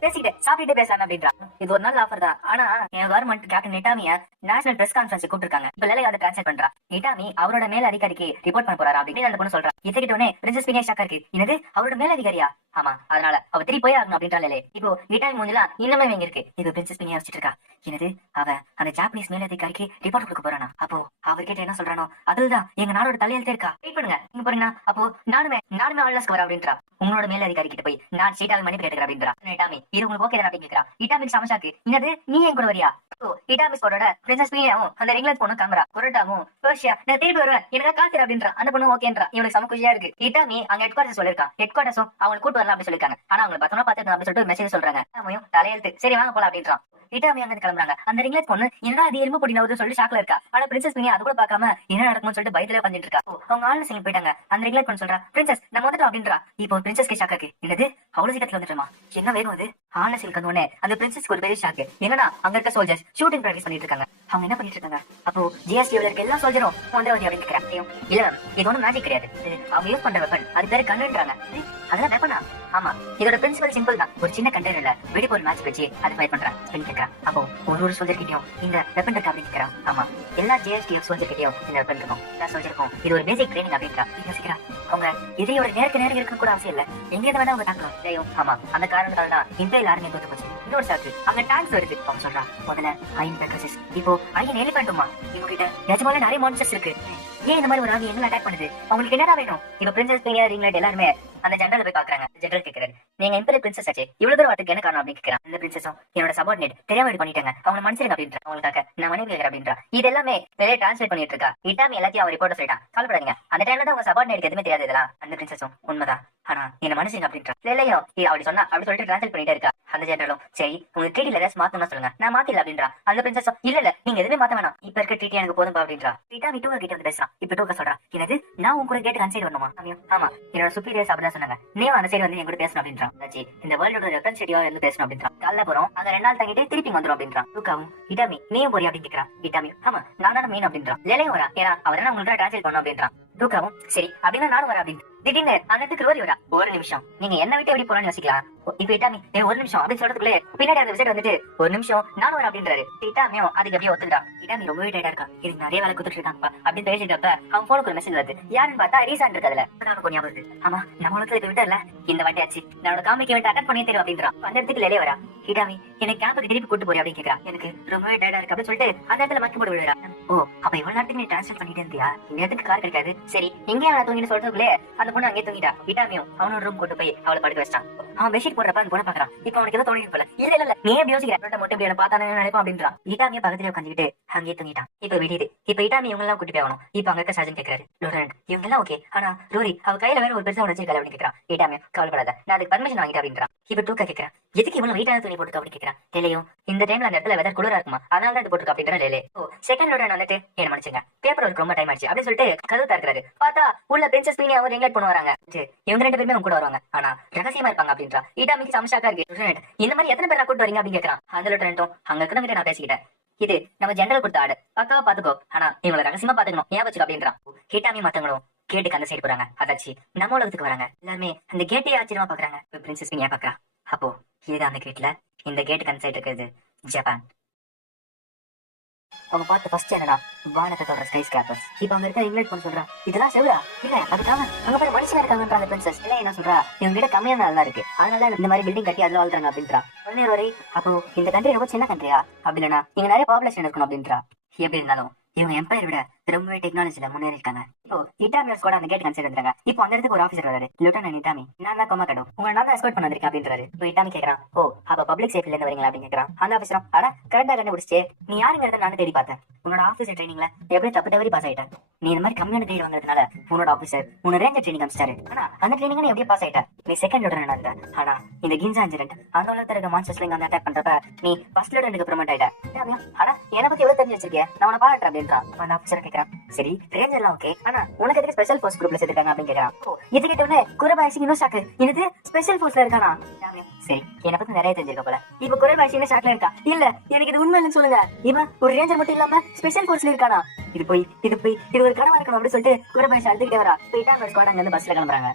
சாப்பிட்டுட்டே பேசாம அப்படின்றா. இது ஒரு நாள் ஆஃபர் தான், ஆனா என் கவர்மெண்ட் கேப்டன் இட்டாமிய நேஷனல் பிரஸ் கான்ஃபரன்ஸ் கூப்பிட்டுருக்காங்க. இப்ப வேலையை வந்து டிரான்ஸ்லேட் பண்றா. இட்டாமி அவரோட மேல் அதிகாரிக்கு ரிப்போர்ட் பண்ண போறாரா அப்படின்னு அந்த பொண்ணு சொல்றா. இத்தகிட்டோனே பிரின்சஸ் பேனியா ஷாக்கா இருக்கு. என்னது அவரோட மேல் அதிகாரியா? ஆமா அதனால அவ திருப்பி போய் ஆகணும் அப்படின்றாலே. இப்போ இட்டாமி மூஞ்சலாம் இன்னமே இங்க இருக்கு. இது பிரின்சஸ் பேனியா வச்சிட்டு இருக்கா. என்னது அவ அந்த ஜாப்பனீஸ் மேல் அதிகாரிக்கு ரிப்போர்ட் கொடுக்க போறானா? அப்போ அவர்கிட்ட என்ன சொல்றானோ அதுதான் எங்க நாடோட தலையெழுத்தே இருக்கா. வெயிட் பண்ணுங்க, நீங்க போறீங்கன்னா அப்போ நானுமே ஆல்வாஸ்க்கு வர அப்படின்றா. உங்களோட மேல் அதிகாரி கிட்ட போய் நான் ஸ்ட்ரெயிட்டாக மன்னிப்பு கேட்கிறேன் அப்படின்றா. இட்டாமி இது உங்களுக்கு ஓகே அப்படின்னு கேட்கிறா. இட்டாமிக்கு சமஷாக்கு, என்னது நீ என் கூட வரியா? இட்டாமி ஸ்குவாடோட பிரின்சஸ் பேனியாவும் அந்த ரிங்லெட் பொண்ணு கிளம்புறா. குரட்டாவும் பெர்ஷியா நான் திருப்பி வருவேன் எனக்கு காத்துரு அப்படின்றா. அந்த பொண்ணு ஓகேன்றா. இவனுக்கு சம குஷியா இருக்கு. இட்டாமி அங்க ஹெட் குவார்டர்ஸ் சொல்லிருக்கான். ஹெட் குவார்டர்ஸும் அவங்க கூட்டு வரலாம் அப்படின்னு சொல்லிருக்காங்க. ஆனா அவங்க பத்தமா பாத்துட்டு அப்படின்னு சொல்லிட்டு மெசேஜ் சொல்றாங்க. தலையெழுத்து சரி வாங்க போலாம் அப்படின்றான். இட்டாமி அங்க கிளம்புறாங்க. அந்த ரிங்லெட் பொண்ணு என்னடா அது எறும்பு பொடி நவுது சொல்லிட்டு ஷாக்ல இருக்கா. ஆனா பிரின்சஸ் பேனியா அது கூட பார்க்காம என்ன நடக்கும்னு சொல்லிட்டு பயத்துல பண்ணிட்டு இருக்கா. அவங்க ஆளுநர் சீன் போயிட்டாங்க. அந்த ரிங்லெட் பொண்ணு சொல்றா, பிரின்சஸ் நம்ம வந்துட்டோம் அப்படின்றா. இப்போ பிரின்சஸ் ஷாக்கா இருக்கு. என்னது அவ்வளவு சீக்கிரத்துல வந்துட்டோமா, என்ன வேணும் அது? ஆளுநர் சீன் கந்தோடனே அந்த பிரின்சஸ்க்கு ஒரு பெரிய ஷாக்கு. என்னன்னா அங்க இருக்க சோல்ஜர்ஸ் ஷூட்டிங் பிராக்டிஸ் பண்ணிட்டு இருக்காங்க. அவங்க என்ன பண்ணிட்டு இருக்காங்க, அப்போ ஜிஎஸ்டில இருக்க எல்லா சோல்ஜரும் மந்திரவாதி அப்படின்னு கேட்கறாங்க. இல்ல இது ஒன்றும் மேஜிக் கிடையாது, அவங்க யூஸ் பண்ற வெப்பன் அது பேரு கண்ணுன்றாங்க. அதெல்லாம் வெப்பனா? ஆமா இதோட பிரின்சிபல் சிம்பிள் தான். ஒரு சின்ன கண்டெய்னர்ல வெடிபொருள் மேட்ச் வச்சு அதை ஃபைட் பண்றான் அப்படின்னு கேட்கறான். அப்போ ஒரு சோல்ஜர் கிட்டயும் இந்த வெப்பன் இருக்கா அப்படின்னு கேட்கறான். ஆமா எல்லா ஜிஎஸ்டிஎஃப் சோல்ஜர் கிட்டயும் இந்த வெப்பன் இருக்கும். எல்லா சோல்ஜருக்கும் இது ஒரு பேசிக் ட்ரைனிங் அப்படின்றா. யோசிக்கிறான். அவங்க இதையோட நேருக்கு நேரம் இருக்குன்னு கூட அவசியம் இல்ல, எங்க வேணா அவங்க தாக்கலாம். ஆமா அந்த காரணத்தால தான் இம்பைல் ஆர்மி தோத்து போச்சு. இன்னொரு சாக்கு அங்க டான்ஸ் வருது. அவங்க சொல்றா முதல்ல ஐன் பேக்கர்ஸ் இப்போ ஐன் எலிபென்ட்டுமா இவங்க கிட்ட நிஜமாலே நிறைய மான்ஸ்டர்ஸ் இருக்கு. ஏன் இந்த மாதிரி ஒரு ஆவி எங்களை அட்டாக் பண்ணுது? அவங்களுக்கு என்னடா வேணும்? இப்ப பிரின்சஸ் பீனியா ரிங்லைட் எல்லாருமே அந்த ஜெனரல் போய் பாக்குறாங்க. ஜெனரல் கேக்குறாரு நீங்க இம்பீரியல் பிரின்சஸ் ஆச்சு இவ்வளவு தூரம் வரதுக்கு என்ன காரணம் அப்படின்னு கேக்குறான். அந்த பிரின்சஸும் என்னோட சபார்டினேட் தெரியாம இது பண்ணிட்டாங்க அவங்க மனுஷங்க அப்படின்ற அவங்களுக்காக நான் மனைவி கேக்குறேன் அப்படின்றா. இது எல்லாமே வெளியே டிரான்ஸ்லேட் பண்ணிட்டு இருக்கா. இட்டாமி எல்லாத்தையும் அவன் ரிப்போர்ட் சொல்லிட்டான். கவலைப்படாதீங்க அந்த டைம்ல தான் உங்க சபார்டினேட் எதுவுமே தெரியாது இதெல்லாம். அந்த பிரின்சஸும் உண்மைதான் ஆனா என்ன மனுஷங்க அப்படின்றா. இல்லையோ அப்படி சொன்னா அப்படி சொல்லிட்டு டிரான்ஸ்லேட் பண்ணிட்டே இருக்கா. அந்த ஜெனரலும் சரி உங்களுக்கு ட்ரீட்டில ஏதாச்சும் மாத்தணும்னா சொல்லுங்க நான் மாத்தில அப்படின்றா. அந்த பிரின்சஸும் இல்ல நீங்க எதுவுமே மாத்த வேணாம் இப்ப இருக்க ட்ரீட்டி எனக்கு போதும் அப்படின்றா. இட்டாமி டூ கிட்ட வந்து பேசுறான். இப்ப டூக்க சொல்றா என்னது நான் உங்க கூட கேட்டு கன்சைட் வரணுமா? ஆமா என்னோட சுப்பீரியர்ஸ் அப்படிதான் சொன்னாங்க நீ அந்த சைடு வந்து என் கூட பேசணும் அப்படின்றான். இந்த வேர்ல்டோட ரெப்ரசன்டேட்டிவா இருந்து பேசணும் அப்படின்றான். காலைல போறோம் அங்க 2 நாள் தங்கிட்டு திருப்பி வந்துரும் அப்படின்றான். டூக்காவும் இட்டாமி நீயும் போறியா அப்படின்னு கேக்குறான். இட்டாமி ஆமா நான் தானே மீன் அப்படின்றான். லேலையும் வரா ஏன்னா அவர் என்ன உங்களுக்கு டிரான்ஸ்லேட் பண்ணணும் அப்படின்றான். டூக்காவும் சரி அப்படின்னா நானும் வரேன் அப்படின்னு திடீர்னு அந்த இடத்துக்கு ரோரி வரா. ஒரு நிமிஷம் நீங்க என்ன விட்டு எப்படி போறான்னு யோசிக்கலாம். இப்ப இட்டாமி ஒரு நிமிஷம் அப்படின்னு சொல்றதுக்குள்ளே பின்னாடி அந்த விசிட் வந்துட்டு ஒரு நிமிஷம் நானும் வரேன் அப்படின்றாரு. இட்டாமியும் அதுக்கு அப்படியே ஒத்துக்கிறான். இட்டாமி ரொம்பவே டயர்டா இருக்கா. இது நிறைய வேலை கொடுத்துட்டு இருக்காங்க அப்படின்னு பேசிட்டப்ப அவன் போனுக்கு ஒரு மெசேஜ் வருது. யாருன்னு பார்த்தா ரீசான் இருக்கு. அதுல கொஞ்சம் ஞாபகம் வருது. ஆமா நம்ம உலகத்துல இப்ப விட்டல இந்த வாட்டி ஆச்சு என்னோட காமிக்கு விட்டு அட்டன் பண்ணி தெரியும் அப்படின்றான். அந்த இடத்துக்கு லேலே வரா. இட்டாமி எனக்கு கேம்புக்கு திருப்பி கூட்டு போறியா அப்படின்னு கேக்குறா. எனக்கு ரொம்பவே டயர்டா இருக்கு அப்படின்னு சொல்லிட்டு அந்த இடத்துல மக்கி போட்டு விடுறா. ஓ அப்ப இவ்வளவு நேரத்துக்கு நீ டிரான்ஸ்ஃபர் பண்ணிட்டு இருந்தியா? இந்த இடத்துக்கு கார் கிடைக்காது. சரி எங்கேயா நான் தூங்கிட்டு சொல்றதுக்குள்ளே அந்த பொண்ணு அங்கே தூங்கிட்டா. இட்டாமியும் அவனோட ரூம் கூட்டு போய் அவளை படுக்க வச்சான். அவன் பெட்ஷீட் போடுறப்ப அந்த பொண்ணை பாக்குறான். இப்ப அவனுக்கு ஏதோ தோணிட்டு போல. இல்ல நீ எப்படி யோசிக்கிற மட்டும் இப்படி பார்த்தானே நினைப்பான் அப்படின்றான். இட்டாமியை பக்கத்துல உட்காந்துக்கிட்டு அங்கேயே தூங்கிட்டான். இப்ப விடியுது. இப்ப இட்டாமி இவங்க எல்லாம் கூட்டி போகணும். இப்ப அங்க இருக்க சர்ஜன் கேக்குறாரு லோரண்ட் இவங்க எல்லாம் ஓகே ஆனா ரோரி அவ கையில வேற ஒரு பெருசா ஒன்று வச்சிருக்கா அப்படின்னு கேக்குறான். இட்டாமியும் கவலைப்படாத நான் அதுக்கு பர்மிஷன் வாங்கிட்டேன் அப்படின்றான். இப்ப டூக்கா கேக்குறான் எதுக்கு இவ்வளவு வெயிட்டான துணி போட்டுக்க அப்படின்னு கேக்குறான். லேலையும் இந்த டைம்ல அந்த இடத்துல வெதர் குளிரா இருக்குமா அதனால தான் இது போட்டுக்க அப்படின்ற லேலே. ஓ செகண்ட் லோரண்ட் வந்துட்டு என்ன மன்னிச்சுங்க பேப்பர் ஒர்க் ரொம்ப டைம் ஆச்சு அப்படின்னு சொல்லிட்டு கதவு திறக்கிறாரு. பார்த்தா உள்ள பிரின்சஸ் பீனியா அவங்க ரிங்லைட் பண்ண வராங்க. இவங்க 2 பேருமே கூட வருவாங்க ஆனா ரகசியமா இருப்பாங்க அப்படின்றா. இட்டாமிக்கு சமஷாக்கா இருக்கு. இந்த மாதிரி எத்தனை பேர் கூட்டு வரீங்க அப்படின்னு கேக்குறான். அந்த லோரண்ட்டும் அங்க இருக்கிறவங்க நான் பேசிக்கிட்டேன். இது நம்ம ஜெனரல் கொடுத்த ஆடு பக்காவா பாத்துக்கோ ஆனா இவங்களை ரகசியமா பாத்துக்கணும் ஏன் வச்சுக்கோ அப்படின்றான். ஹிட்டாமி மத்தவங்களும் கேட்டுக்கு அந்த சைடு போறாங்க. அதாச்சு நம்ம உலகத்துக்கு வராங்க. எல்லாருமே அந்த கேட்டையே ஆச்சரியமா பாக்குறாங்க. பிரின்சஸ் பீனியா பாக்குறா. அப்போ இதுதான் அந்த கேட்ல இந்த கேட்டுக்கு அந்த சைடு இருக்கிறது ஜப்பான். அவங்க பார்த்த ஃபர்ஸ்ட் என்னன்னா வானத்தை தொடர ஸ்கை ஸ்கிராப்பர்ஸ். இப்ப அங்க இருக்க இன்வைட் பண்ண சொல்றா இதெல்லாம் செவரா இல்ல அதுக்காக அங்க போய் மனுஷங்க இருக்காங்கன்ற அந்த பிரின்சஸ் இல்ல என்ன சொல்றா இவங்க கிட்ட கம்மியான நல்லா இருக்கு அதனால இந்த மாதிரி பில்டிங் கட்டி அதுல வாழ்றாங்க அப்படின்றா. உடனே வரை அப்போ இந்த கண்ட்ரி ரொம்ப சின்ன கண்ட்ரியா அப்படி இல்லைன்னா இங்க நிறைய பாப்புலேஷன் இருக்கணும் அப்படின்றா. எப்படி இருந்தாலும் இவங்க எம்பையர் விட ரொம்பவே டெக்னாலஜில முன்னேறி இருக்காங்க. இப்போ இட்டாமியர்ஸ் கூட அந்த கேட் கன்சிடர் இருந்தாங்க. இப்போ அந்த இடத்துக்கு ஒரு ஆஃபீஸர் வராரு. லிeutenant இட்டாமி நான் தான் கொமாக்கடோ உங்களை நான் தான் எஸ்கார்ட் பண்ண வந்திருக்கேன் அப்படின்றாரு. இப்போ இட்டாமி கேக்குறான் ஓ அப்ப பப்ளிக் சேஃப்டில இருந்து வரீங்களா அப்படின்னு கேக்குறான். அந்த ஆஃபீஸரும் அட கரெக்டா கண்டுபிடிச்சே நீ யாருங்கிறத நான் தேடி பார்த்தேன். உன்னோட ஆஃபீஸர் ட்ரைனிங்ல எப்படி தப்பு தவறி பாஸ் ஆயிட்ட. நீ இந்த மாதிரி கம்மியான கிரேட் வாங்குறதுனால உன்னோட ஆஃபீஸர் உன்ன ரேஞ்சர் ட்ரைனிங் அமிச்சாரு. ஆனா அந்த ட்ரைனிங் நீ எப்படி பாஸ் ஆயிட்ட. நீ செகண்ட் லிeutenant இருந்த ஆனா இந்த கின்சா இன்சிடென்ட் அந்த உலகத்துல இருக்க மான்ஸ்டர்ஸ்ல இங்க வந்து அட்டாக் பண்றப்ப நீ ஃபர்ஸ்ட் லிeutenantக்கு ப்ரமோட் ஆயிட்ட. ஆனா என்ன பத்தி எவ்வளவு தெரிஞ்சு வச்சிருக்கேன் நான் உன்னை பாராட்டுறேன் அப்படின்றான். அந்த ஆஃபீஸர் கேக்குறான் சரி ரேஞ்சர் எல்லாம் ஓகே ஆனா உனக்கு எதுக்கு ஸ்பெஷல் ஃபோர்ஸ் குரூப்ல சேர்த்துக்காங்க அப்படின்னு கேக்குறான். இது கிட்ட உடனே குரபாயசி இன்னும் ஷாக்கு இது ஸ்பெஷல் ஃபோர்ஸ்ல இருக்கானா. சரி என்ன பத்தி நிறைய தெரிஞ்சிருக்க போல. இப்ப குரபாயசி இன்னும் ஷாக்ல இருக்கா. இல்ல எனக்கு இது உண்மை இல்லைன்னு சொல்லுங்க. இவன் ஒரு ரேஞ்சர் மட்டும் இல்லாம ஸ்பெஷல் ஃபோர்ஸ்ல இருக்கானா. இது போய் இது ஒரு கனவா இருக்கணும் அப்படின்னு சொல்லிட்டு குரபாயசி அழுதுகிட்டே வரா. போயிட்டா அந்த ஸ்குவாட் அங்க இருந்து பஸ்ல கிளம்புறாங்க.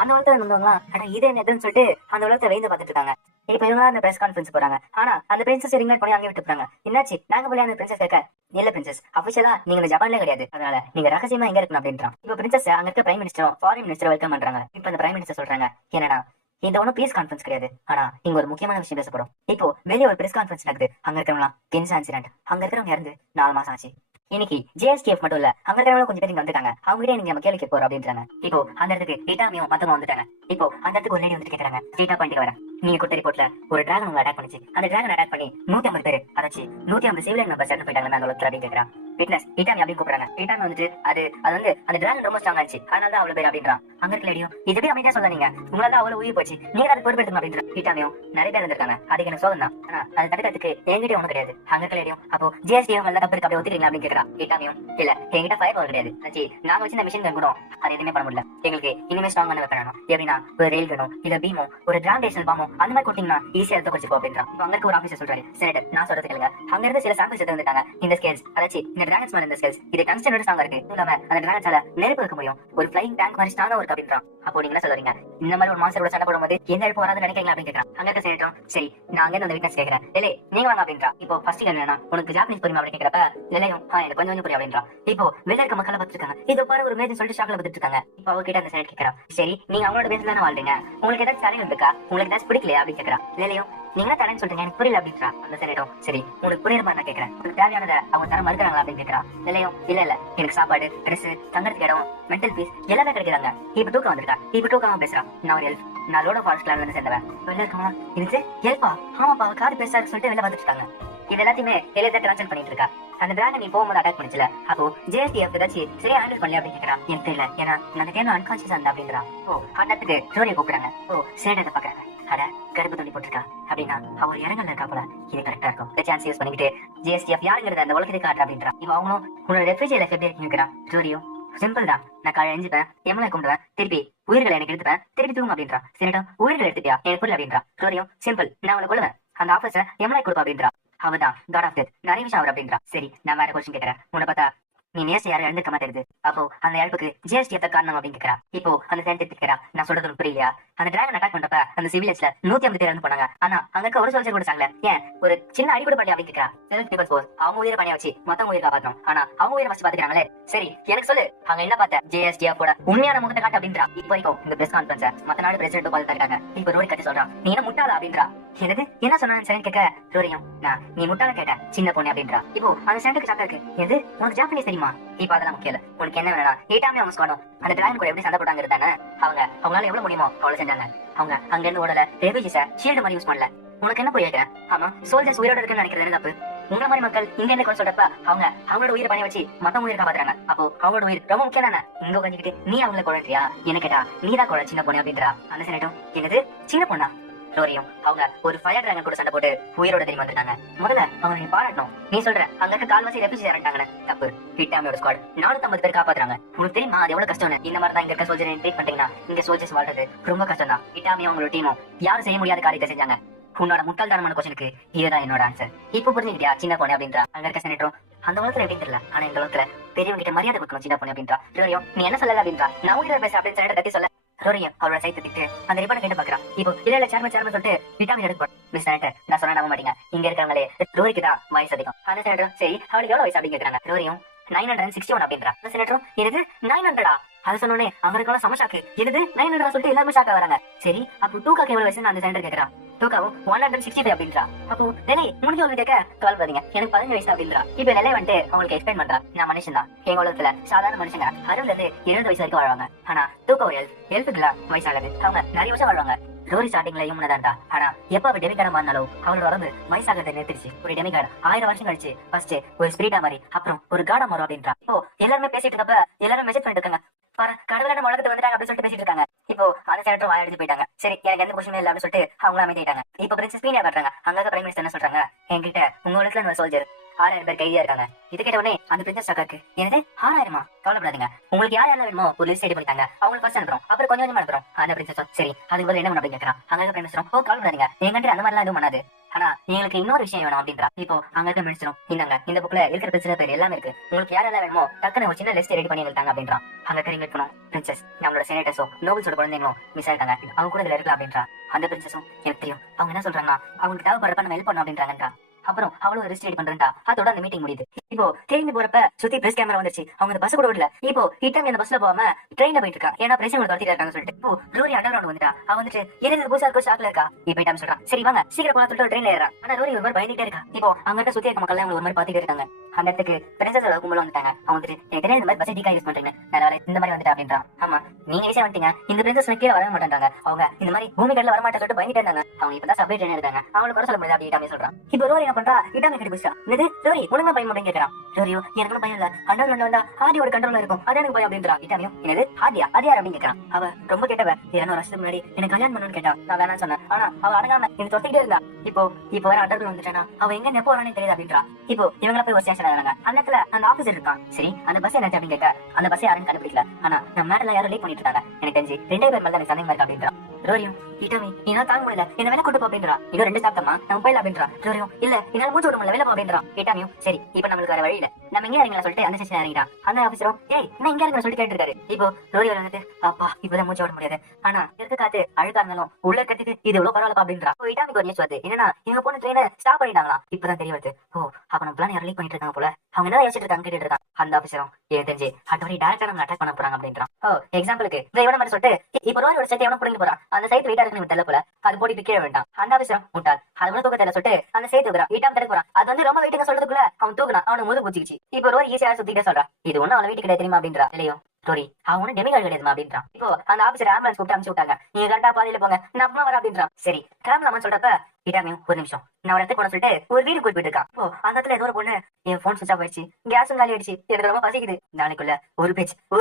அந்த உலகத்துல இருந்தவங்களா ஆனா இது என்னதுன்னு சொல்லிட்டு அந்த உலகத்தை வேந்து பார்த்துட்டு இருக்காங்க. இப்ப இவங்க அந்த பிரஸ் கான்ஃபரன்ஸ் போறாங்க. ஆனா அந்த பிரின்சஸ் ரிங்லைட் பண்ணி அங்கே விட்டு போறாங்க. என்னாச்சு நாங்க போய் அந்த பிரின்சஸ் கேட்க இல்ல பிரின்சஸ் அபிஷியலா நீங்க இந்த ஜப்பான்ல கிடையாது அதனால நீங்க ரகசியமா எங்க இருக்கணும் அப்படின்றான். இப்ப பிரின்சஸ் அங்க இருக்க பிரைம் மினிஸ்டரும் ஃபாரின் மினிஸ்டர் வெல்கம் பண்றாங்க. இப்ப அந்த பிரைம் மினிஸ்டர் சொல்றாங்க என்னன்னா இந்த ஒன்னும் பீஸ் கான்ஃபரன்ஸ் கிடையாது ஆனா இங்க ஒரு முக்கியமான விஷயம் பேசப்படும். இப்போ வெளியே ஒரு பிரஸ் கான்ஃபரன்ஸ் நடக்குது. அங்க இருக்கிறவங்க கின்சா இன்சிடென்ட் அங்க இருக்கிறவங்க இறந்து 4 மாசம் ஆச்சு. இன்னைக்கு ஜேஎஸ்டிஎஃப் மட்டும் இல்ல அங்க இருக்கிறவங்க கொஞ்சம் பேர் இங்க வந்துட்டாங்க. அவங்க கிட்ட நீங்க நம்ம கேள்வி கேட்க போறோம் அப்படின்றாங்க. இப்போ அந்த இடத்துக்கு இட்டாமியும் மத்தவங்க வந்துட்டாங்க. இப்போ அந்த இடத்துக்கு ஒரு லேடி வந்துட்டு கேக்குறாங்க ஸ்ட்ரீட்டா பண்ணிட்டு வரேன் நீங்க கொடுத்த ரிப்போர்ட்ல ஒரு டிராகன் உங்களை அட்டாக் பண்ணிச்சு. அந்த டிராகன் அட்டாக் பண்ணி 150 பேர் அதாச்சு 150 சிவிலியன் மெம்பர்ஸ் இறந்து போயிட்டாங்க அந்த உலகத்துல அப்படின்னு கேக்குறான். விட்னஸ் இட்டாமி அப்படின்னு கூப்பிடுறாங்க. இட்டாமி வந்துட்டு அது வந்து அந்த டிராகன் ரொம்ப ஸ்ட்ராங் ஆச்சு அதனால தான் அவ்வளவு பேர் அப்படின்றான். அங்க இருக்க லேடியும் இது எப்படி அமைதியா சொல்லாதீங்க உங்களால அவ்வளவு உயிர் போச்சு நீங்க அதை பொறுப்பெடுத்துங்க அப்படின்ற. இட்டாமியும் நிறைய பேர் இருந்திருக்காங்க அதுக்கு எனக்கு சோதனை தான் ஆனா அது தடுக்கிறதுக்கு என்கிட்ட ஒன்றும் கிடையாது. அங்க இருக்க லேடியும் அப்போ ஜிஎஸ்டிஎஃப் எல்லாம் தப்பு இருக்கு அப்படி ஒத்துக்கிறீங்களா அப்படின்னு கேக்குறான். இட்டாமியும் இல்ல என்கிட்ட ஃபயர் பவர் கிடையாது ஆச்சு நாங்க வச்சு இந்த மிஷின் கங்கணும் அது எதுவுமே பண்ண முடியல. எங்களுக்கு இனிமே ஸ்ட்ராங்கான வெப்பன் வேணும். எப்படின்னா ஒரு ரயில் கணும் இல்ல பீமோ ஒரு கிராவிடேஷனல் பாமோ அந்த மாதிரி கொடுத்தீங்கன்னா ஈஸியா எடுத்து வச்சுப்போம் அப்படின்றான். இப்போ அங்க இருக்க ஒரு ஆஃபீஸர் சொல்றாரு செனட்டர் நான் சொல்றது கேளுங்க. அங்க இருந்து சில சாம்பிள்ஸ் எடுத்து வந்துட்டாங்க. இந்த ஸ்கேல்ஸ் அதாச்சு இந்த டிராகன்ஸ் மேல இந்த ஸ்கேல்ஸ் இது டங்ஸ்டனோட ஸ்ட்ராங்கா இருக்கு. இல்லாம அந்த டிராகன்ஸால நெருப்பு வைக்க முடியும். ஒரு ஃப்ளையிங் டேங்க் மாதிரி ஸ்ட்ராங்கா இருக்கு அப்படின்றான். அப்போ நீங்க என்ன சொல்றீங்க இந்த மாதிரி ஒரு மான்ஸ்டரோட சண்டை போடும்போது எந்த எழுப்பு வராதுன்னு நினைக்கிறீங்களா அப்படின்னு கேக்குறான். அங்க இருக்க செனட்டரும் சரி நான் அங்க இருந்து விட்னஸ் கேக்குறேன் இல்ல நீங்க வாங்க அப்படின்றா. இப்போ ஃபர்ஸ்ட் என்னன்னா உனக்கு ஜாப்பனீஸ் புரியுமா அப்படின்னு கேக்குறப்ப இல்லையும் எனக்கு கொஞ்சம் புரியும் அப்படின்றா. இப்போ வெளில இருக்க மக்களை பார்த்துட்டு இருக்காங்க. இது பாரு ஒரு மேஜர் சொல்லிட்டு ஷாக்ல பார்த்துட்டு இருக்காங்க. இப்போ அவகிட்ட அந்த செனட் கேக்குறா சரி நீங்க அவங்களோட பேசல தானே வாழ்றீங்க உங்களுக்கு ஏதாச்சும் அறிவு இருக்கா உங்களுக்கு ஏதாச்சும் பிடிக்கலையா அப்படின்னு கேக்குறா. இல்லையும் நீங்க தரேன்னு சொல்றீங்க, எனக்கு புரியல அப்படின்றா. அந்த செனேட்டோ, சரி உனக்கு புரியுற மாதிரி நான் கேட்கறேன், உனக்கு தேவையானதை அவங்க தர மறுக்கிறாங்களா அப்படின்னு கேட்கறா. இல்லையும் இல்ல எனக்கு சாப்பாடு, ட்ரெஸ், தங்கறதுக்கு இடம், மென்டல் பீஸ் எல்லாமே கிடைக்கிறாங்க. இப்ப தூக்கம் வந்திருக்கா, இப்ப தூக்காம பேசுறான். நான் ஒரு எல்ஃப், நான் லோட் ஆஃப் ஃபாரஸ்ட் கிளான்ல இருந்து சேர்ந்தவன். வெளில இருக்கவங்க இது எல்ஃபா, ஆமாப்பா காது பேசாரு சொல்லிட்டு வெளில வந்துட்டு இருக்காங்க. இது எல்லாத்தையுமே எலியத்தை ட்ரான்ஸ்ஃபர் பண்ணிட்டு இருக்கா. அந்த டிராகன் நீ போகும்போது அட்டாக் பண்ணிச்சுல, அப்போ ஜேஎஸ்டிஎஃப் ஏதாச்சும் சரியா ஹேண்டில் பண்ணல அப்படின்னு கேட்கறா. எனக்கு தெரியல, ஏன்னா நான் அந்த டைம்ல அன்கான்சியஸா இருந்தேன் அப்படின்றா. ஓ அண்ணத்துக்கு ஜோரியை கூப்பிடுறாங்க. ஓ சேடத்தை பாக்குறாங்க. அட கருப்பு துணி போட்டிருக்கா அப்படின்னா அவர் இடங்கள்ல இருக்கா போல, இது கரெக்டா இருக்கும். இந்த சான்ஸ் யூஸ் பண்ணிக்கிட்டு ஜிஎஸ்டிஎஃப் யாருங்கிறத அந்த உலகத்தை காட்டுற அப்படின்றா. இவன் அவங்களும் உன்னோட ரெஃப்ரிஜி லைஃப் எப்படி இருக்குங்கிறா. ஜோரியும் சிம்பிள் தான், நான் காலை எஞ்சிப்பேன், எம்எல்ஏ கும்பிடுவேன், திருப்பி உயிர்களை எனக்கு எடுத்துப்பேன், திருப்பி தூங்கும் அப்படின்றா. சரிடா உயிர்களை எடுத்துட்டியா, எனக்கு புரியல அப்படின்றா. ஜோரியும் சிம்பிள், நான் உனக்கு கொள்ளுவேன், அந்த ஆஃபீஸை எம்எல்ஏ கொடுப்பா அப்படின்றா. அவதான் காட் ஆஃப் டெத், நிறைய விஷயம் அவர் அப்படின்றா. சரி நான் வேற கொஸ்டின் கேட்கறேன். உன்னை பார்த்தா நீ நேச யாரும் எழுந்துக்க மாட்டேங்குது, அப்போ அந்த இழப்புக்கு ஜிஎஸ்டிஎஃப் காரணம் அப்படின்னு கேட்கறா. இப்போ அந்த சயின்டிஸ்ட் கேட்கறா, நான் சொல்றது உனக்கு புரியலையா? அந்த டிராகன் அட்டாக் பண்றப்ப அந்த சிவிலியன்ஸ்ல 150 பேர் இறந்து போனாங்க, ஆனா அங்க இருக்க ஒரு சோல்ஜர் கூட சாங்கல, ஏன் ஒரு சின்ன அடிப்படை பண்ணி அப்படின்னு கேட்கறா. செல்ஃப் டிஃபென்ஸ் ஃபோர்ஸ் அவங்க உயிரை பணிய வச்சு மொத்தம் உயிரை காப்பாற்றணும், ஆனா அவங்க உயிரை வச்சு பாத்துக்கிறாங்களே. சரி எனக்கு சொல்லு, அங்க என்ன பார்த்த ஜிஎஸ்டிஎஃப் ஓட உண்மையான முகத்தை காட்டு அப்படின்றா. இப்போ வரைக்கும் இந்த பிரஸ் கான்ஃபரன்ஸ் மத்த நாடு பிரசிடென்ட் பார்த்துட்டு இருக்காங்க. இப்போ ரோரி கட்டி சொல்றான், நீ என்ன முட்டாளா அப்படின்றா. எனக்கு என்ன சொன்னான்னு சரி கேட்க ரோரியும், நான் நீ முட்டாள கேட்ட சின்ன பொண்ணு அப்படின்றா. இப்போ அந்த சென்டருக்கு சாக்கா இருக்கு, எது உனக்கு ஜாப்பனீஸ் தெரியுமா? இப்ப அதெல்லாம் முக்கியம் இல்ல, உனக்கு என்ன வேணா ஏட்டாமே அவங்க ஸ்குவாடும் அந்த டிராகன் கூட எப்படி சண்டை போட்டாங்க தானே. அவங்களால எவ்வளவு முடியுமோ அவ்வளவு செஞ்சாங்க. அவங்க அங்க இருந்து ஓடல, ரெஃப்யூஜிஸ ஷீல்டு மாதிரி யூஸ் பண்ணல. உனக்கு என்ன புரியுது? ஆமா சோல்ஜர்ஸ் உயிரோட இருக்குன்னு நினைக்கிறது தப்பு. உங்க மாதிரி மக்கள் இங்க இருந்து கொண்டு சொல்றப்ப அவங்களோட உயிரை பணி வச்சு மத்தவங்க உயிரை காப்பாத்துறாங்க. அப்போ அவங்களோட உயிர் ரொம்ப முக்கியம் தானே. இங்க உட்காந்துக்கிட்டு நீ அவங்களை குழந்தையா, என்ன கேட்டா நீதான் குழந்தை சின்ன பொண்ணு அப்படின்றா. அந்த செனட்டும் என்னது சின்ன பொண்ணா? ரோரியும் அவங்க ஒரு ஃபயர் டிராகன் கூட சண்டை போட்டு உயிரோட தெரியும் வந்துட்டாங்க. முதல்ல அவங்க நீ பாராட்டணும். நீ சொல்ற அங்க இருக்க கால்வாசி ரெஃப்யூஜி இறண்டாங்கன்னு தப்பு. ஹிட்டாமியோட ஸ்குவாட் 450 பேர் காப்பாத்துறாங்க. உனக்கு தெரியுமா அது எவ்வளவு கஷ்டம்னு? இந்த மாதிரி தான் இங்க இருக்க சோல்ஜரை ட்ரீட் பண்றீங்கன்னா இங்க சோல்ஜர்ஸ் வாழ்றது ரொம்ப கஷ்டம் தான். ஹிட்டாமியும் அவங்களோட டீமும் யாரும் செய்ய முடியாத காரியத்தை செஞ்சாங்க. உன்னோட முட்டாள்தனமான கொஸ்டினுக்கு இதுதான் என்னோட ஆன்சர். இப்ப புரிஞ்சுக்கிட்டியா சின்ன பொண்ணு அப்படின்றா. அங்க இருக்க செனட்டரும் அந்த உலகத்துல எப்படின்னு தெரியல, ஆனா இந்த உலகத்துல பெரியவங்க கிட்ட மரியாதை கொடுக்கணும் சின்ன பொண்ணு அப்படின்றா. ரோரியும் நீ என்ன சொல்லல அப்படின்றா. நான் உயிரோட பேச அப்படின்னு செனட்டர் கட்டி சொல்ல ரோரியும் அவரோட சைத்து திட்டு அந்த ரிப்பனை கேட்டு பாக்குறான். இப்போ இல்ல சேர்மன் சொல்லிட்டு விட்டாமின் எடுக்க மிஸ் செனட்டர் நான் சொன்னா நம்ப மாட்டீங்க, இங்க இருக்கிறவங்களே ரோரிக்கு தான் வயசு அதிகம். அந்த செனட்டரும் சரி அவளுக்கு எவ்வளவு வயசு அப்படின்னு கேட்கறாங்க. ரோரியும் 961 அப்படின்றா. அந்த செனட்டரும் எனது 900 அது சொன்னோடனே அவங்க இருக்கலாம் சமஷாக்கு. எனது 900 சொல்லிட்டு எல்லாமே ஷாக்கா வராங்க. சரி அப்போ டூக்காக்கு எவ்வளவு வயசுன்னு அந்த செனட்டர் கேட்கறான். டூக்காவும் 165 அப்படின்றா. அப்போ நெலை முடிஞ்ச ஒரு கேட்க கவலைப்படாதீங்க, எனக்கு 15 வயசு அப்படின்றா. இப்ப நெலை வந்துட்டு அவங்களுக்கு எக்ஸ்பிளைன் பண்றா, நான் மனுஷன் தான், எங்க உலகத்துல சாதாரண மனுஷங்க 60ல இருந்து 70 வயசு வரைக்கும் வாழ்வாங்க. ஆனா டூக்கா ஒரு எல்ஃபுக்குலாம் வயசாகாது, அவங்க நிறைய வருஷம் வாழ்வாங்க. ரோரி ஸ்டார்டிங்ல இவனதான் இருந்தா, ஆனா எப்ப அவ டெமிகார்டா மாறினாலும் அவளோட உடம்பு வயசாகிறத நிறுத்திடுச்சு. ஒரு டெமிகார்டு 1000 வருஷம் கழிச்சு ஃபர்ஸ்ட் ஒரு ஸ்பிரிட்டா மாதிரி அப்புறம் ஒரு காடா மாறும் அப்படின்றா. இப்போ எல்லாருமே பேசிட்டு இருக்கப்ப எல்லாரும் மெசேஜ் பண்ணிட்டு இருக்காங்க, பாரு கடவுளான உலகத்துக்கு வந்துட்டாங்க அப்படின்னு சொல்லிட்டு பேசிட்டு இருக்காங்க. இப்போ அந்த செனட்டர் வாய் அடிச்சு போயிட்டாங்க. சரி எனக்கு எந்த கொஸ்டின் இல்ல அப்படின்னு சொல்லிட்டு அவங்க அமைதிட்டாங்க. இப்போ பிரின்சஸ் பீனியா காட்டுறாங்க. அங்க பிரைம் மினிஸ்டர் என்ன சொல்றாங்க, என்கிட்ட உங்க உலகத்துல சோல்ஜர் 6000 பேர் கைதியா இருக்காங்க. இது கேட்ட உடனே அந்த பிரின்சஸ் அக்காக்கு என்னது 6000மா? கவலைப்படாதீங்க, உங்களுக்கு யார் யாரெல்லாம் வேணுமோ ஒரு லிஸ்ட் ரெடி பண்ணிட்டாங்க, அவங்களுக்கு ஃபர்ஸ்ட் அனுப்புறோம், அப்புறம் கொஞ்சம் கொஞ்சமா அனுப்புறோம். அந்த பிரின்சஸ் சரி அதுக்கு பதில் என்ன பண்ண அப்படின்னு கேட்கறான். அங்க இருக்க பிரைம் மினிஸ்டரும் ஓ கவலைப்படாதீங்க, என் கண்ட்ரி அந்த மாதிரிலாம் எதுவும் பண்ணாது, ஆனா எங்களுக்கு இன்னொரு விஷயம் வேணும் அப்படின்றா. இப்போ அங்க இருக்க மினிஸ்டரும் இந்தாங்க இந்த புக்ல இருக்கிற பிரச்சனை பேர் எல்லாமே இருக்கு, உங்களுக்கு யாரெல்லாம் வேணுமோ டக்குன்னு ஒரு சின்ன லிஸ்ட் ரெடி பண்ணி எழுதாங்க அப்படின்றான். அங்க இருக்க இருக்கணும் பிரின்சஸ் நம்மளோட செனேட்டர்ஸோ நோபல்ஸோட குழந்தைங்களும் மிஸ் ஆயிட்டாங்க, அவங்க கூட இதுல இருக்கலாம் அப்படின்றா. அந்த பிரின்சஸும் எனக்கு தெரியும், அவங்க என்ன சொல்றாங்கன்னா அவங்களுக்கு தேவைப்படுறப்ப நம்ம ஹெல்ப் பண்ணணும் அப்படின்றாங்கன்றா. அப்புறம் அவளும் ரிஸ்ட் ரெடி பண்றா. அதோட அந்த மீட்டிங் முடியுது. இப்போ திரும்பி போறப்ப சுத்தி பிரஸ் கேமரா வந்துருச்சு. அவங்க அந்த பஸ் கூட விடல. இப்போ ஹிட்டாமி அந்த பஸ்ல போகாம ட்ரெயின்ல போயிட்டு இருக்கா, ஏன்னா பிரச்சனை துரத்திட்டு இருக்காங்க சொல்லிட்டு. இப்போ ரோரி அண்டர் கிரவுண்ட் வந்துட்டா. அவ வந்துட்டு எனக்கு புதுசா இருக்கும் ஷாக்ல இருக்கா. இப்போ ஹிட்டாமி சொல்றான் சரி வாங்க சீக்கிரம் போலாம் சொல்லிட்டு ட்ரெயின்ல ஏறா. ஆனா ரோரி ஒரு மாதிரி பயந்துட்டே இருக்கா. இப்போ அங்க இருக்க சுத்தி இருக்க மக்கள் ஒரு மாதிரி பாத்துட்டே இருக்காங்க. அந்த இடத்துக்கு பிரின்சஸ் கும்பல வந்துட்டாங்க. அவங்க வந்துட்டு எனக்கு இந்த மாதிரி பஸ் டீக்கா யூஸ் பண்றீங்க, நான் இந்த மாதிரி வந்துட்டா அப்படின்றா. ஆமா நீங்க ஈஸியா வந்துட்டீங்க, இந்த பிரின்சஸ் கீழே வர மாட்டாங்க, அவங்க இந்த மாதிரி பூமி கடல வர மாட்டேன் சொல்லிட்டு பயந்துட்டே இருந்தாங்க. அவங்க இப்பதான் சப்வே ட்ரெயின் எடுத்தாங்க, அவங்களுக்கு கூட சொல்ல முடியாது அப்படி ஹிட்டாமி சொல்றான். இப்போ ரோரி என்ன பண்றா, ஹிட்டாமி கிட்ட புடிச்சா இது ரோரி உனக்கு பயம் அப்படின்னு கேட்கறான். ரோரியோ எனக்கு பயம் இல்ல, அண்டர் வந்தா ஆதியோட கண்ட்ரோல்ல இருக்கும், அது எனக்கு பயம் அப்படின்றா. ஹிட்டாமியும் என்னது ஆதியா அது யார் அப்படின்னு கேட்கறான். அவ ரொம்ப கேட்டவ 200 வருஷத்துக்கு முன்னாடி எனக்கு கல்யாணம் பண்ணணும்னு கேட்டா. நான் வேணாம்னு சொன்னேன், ஆனா அவ அடங்காம எனக்கு தொத்திக்கிட்டே இருந்தா. இப்போ வேற அண்டர் வந்துட்டானா அவ எங்க எப்போ வரானே தெரியுது அப்படின்றா. இப்போ இவங்கள போய் ஒரு ஸ்டேஷன் ஆகிறாங்க. அந்த இடத்துல அந்த ஆபீசர் இருக்கான். சரி அந்த பஸ் என்ன அப்படின்னு கேட்க அந்த பஸ் யாரும் கண்டுபிடிக்கல, ஆனா நம்ம மேடல யாரும் லேட் பண்ணிட்டு இருக்காங்க, எனக்கு தெரிஞ்சு 2 பேர் மேல எனக்கு சந்தேகமா இருக்கு அப்படின்றா. ரோரியும் ஹிட்டாமி என்னால தாங்க முடியல, என்ன வேலை கூட்டு போ அப்படின்றா. இன்னும் 2 சாப்பிட்டமா நம்ம போயிடலாம் அப்படின்றா. ரோரியும் இல்ல என்னால மூச்சு விட முடியல வெளில போ அப்படின்றா. ஹிட்டாமியும் சரி இப்போ நம்மளுக்கு வேற வழி இல்ல, நம்ம இங்க இறங்கலாம் சொல்லிட்டு அந்த ஸ்டேஷன் இறங்கிட்டான். அந்த ஆபீசரும் ஏய் என்ன இங்க இறங்கலாம் சொல்லிட்டு கேட்டு இருக்காரு. இப்போ ரோரி வந்துட்டு அப்பா இப்பதான் மூச்சு விட முடியாது, ஆனா இருக்க காத்து அழுக்கா இருந்தாலும் உள்ள கட்டிட்டு இது எவ்வளவு பரவாயில்ல அப்படின்றா. ஹிட்டாமிக்கு ஒரு நியூஸ் வருது, என்னன்னா இவங்க போன ட்ரெயினை ஸ்டாப் பண்ணிட்டாங்களா. இப்பதான் தெரிய வருது, ஓ அப்ப நம்ம பிளான் யாரும் லீக் பண்ணிட்டு இருக்காங்க போல, அவங்க என்ன யோசிச்சுட்டு இருக்காங்க கேட்டுட்டு இருக்கான். அந்த ஆபீசரும் எனக்கு தெரிஞ்சு அடுத்த வரை டைரக்டா நம்ம அட்டாக் பண்ண போறாங்க அப்படின்றான். ஓ எக்ஸாம்பிளுக்கு இந்த இவன மாதிரி சொல்லிட்டு இப்போ ரோரியோட செட்டை எவனும் புடிங்க போறான். அந்த சைத்து வெயிட்டா இருக்கு தெரியல போல அது போட்டு கீழே வேண்டாம் அந்த அவசரம் முட்டாள் அது கூட தூக்க தெரியல சொல்லிட்டு அந்த சேர்த்து வைக்கிறான் ஈட்டாம தடுக்கிறான் அது வந்து ரொம்ப வெயிட்டுங்க சொல்றதுக்குள்ள அவன் தூக்குனா அவனை முது பூச்சிச்சு இப்போ ஒரு ஈஸியா சுத்திட்டே சொல்றான் இது ஒன்னும் அவன் வீட்டுக்கு கிடையாது தெரியுமா அப்படின்றா இல்லையோ ஸ்டோரி அவனு டெமிகார்டு கிடையாதுமா அப்படின்றான் இப்போ அந்த ஆபீசர் ஆம்புலன்ஸ் கூப்பிட்டு அனுப்பிச்சு விட்டாங்க நீங்க கரெக்டா பாதையில போங்க நான் அப்புறம் வர அப்படின்றான் சரி கிளம்பலாமான்னு சொல்றப்ப இடாமையும் ஒரு நிமிஷம் நான் ஒரு இடத்துக்கு போன சொல்லிட்டு ஒரு வீடு கூட்டிட்டு இருக்கான் இப்போ அந்த இடத்துல ஏதோ ஒரு பொண்ணு என் போன் சுவிச் ஆஃப் ஆயிடுச்சு கேஸும் காலி ஆயிடுச்சு எனக்கு ரொம்ப பசிக்குது நாளைக்குள்ள ஒரு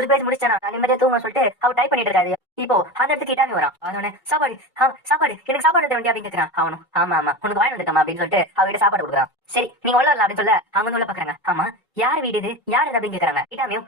பேஜ் முடிச்சானா நான் நிம்மதியா தூங்க சொல்லிட்டு அவ டைப் பண்ணிட்டு இருக்காது இப்போ அந்த இடத்துக்கு இடாமி வரான் அதோட சாப்பாடு எனக்கு சாப்பாடு எடுத்த வேண்டிய அப்படின்னு கேட்கறான் அவனும் ஆமா உனக்கு வாங்கி வந்துட்டமா அப்படின்னு சொல்லிட்டு அவகிட்ட சாப்பாடு கொடுக்குறான் சரி நீங்க உள்ள வரலாம் அப்படின்னு சொல்ல அவங்க உள்ள பாக்குறாங்க ஆமா யார் வீடு இது யாரு அப்படின்னு கேக்குறாங்க இடாமியும்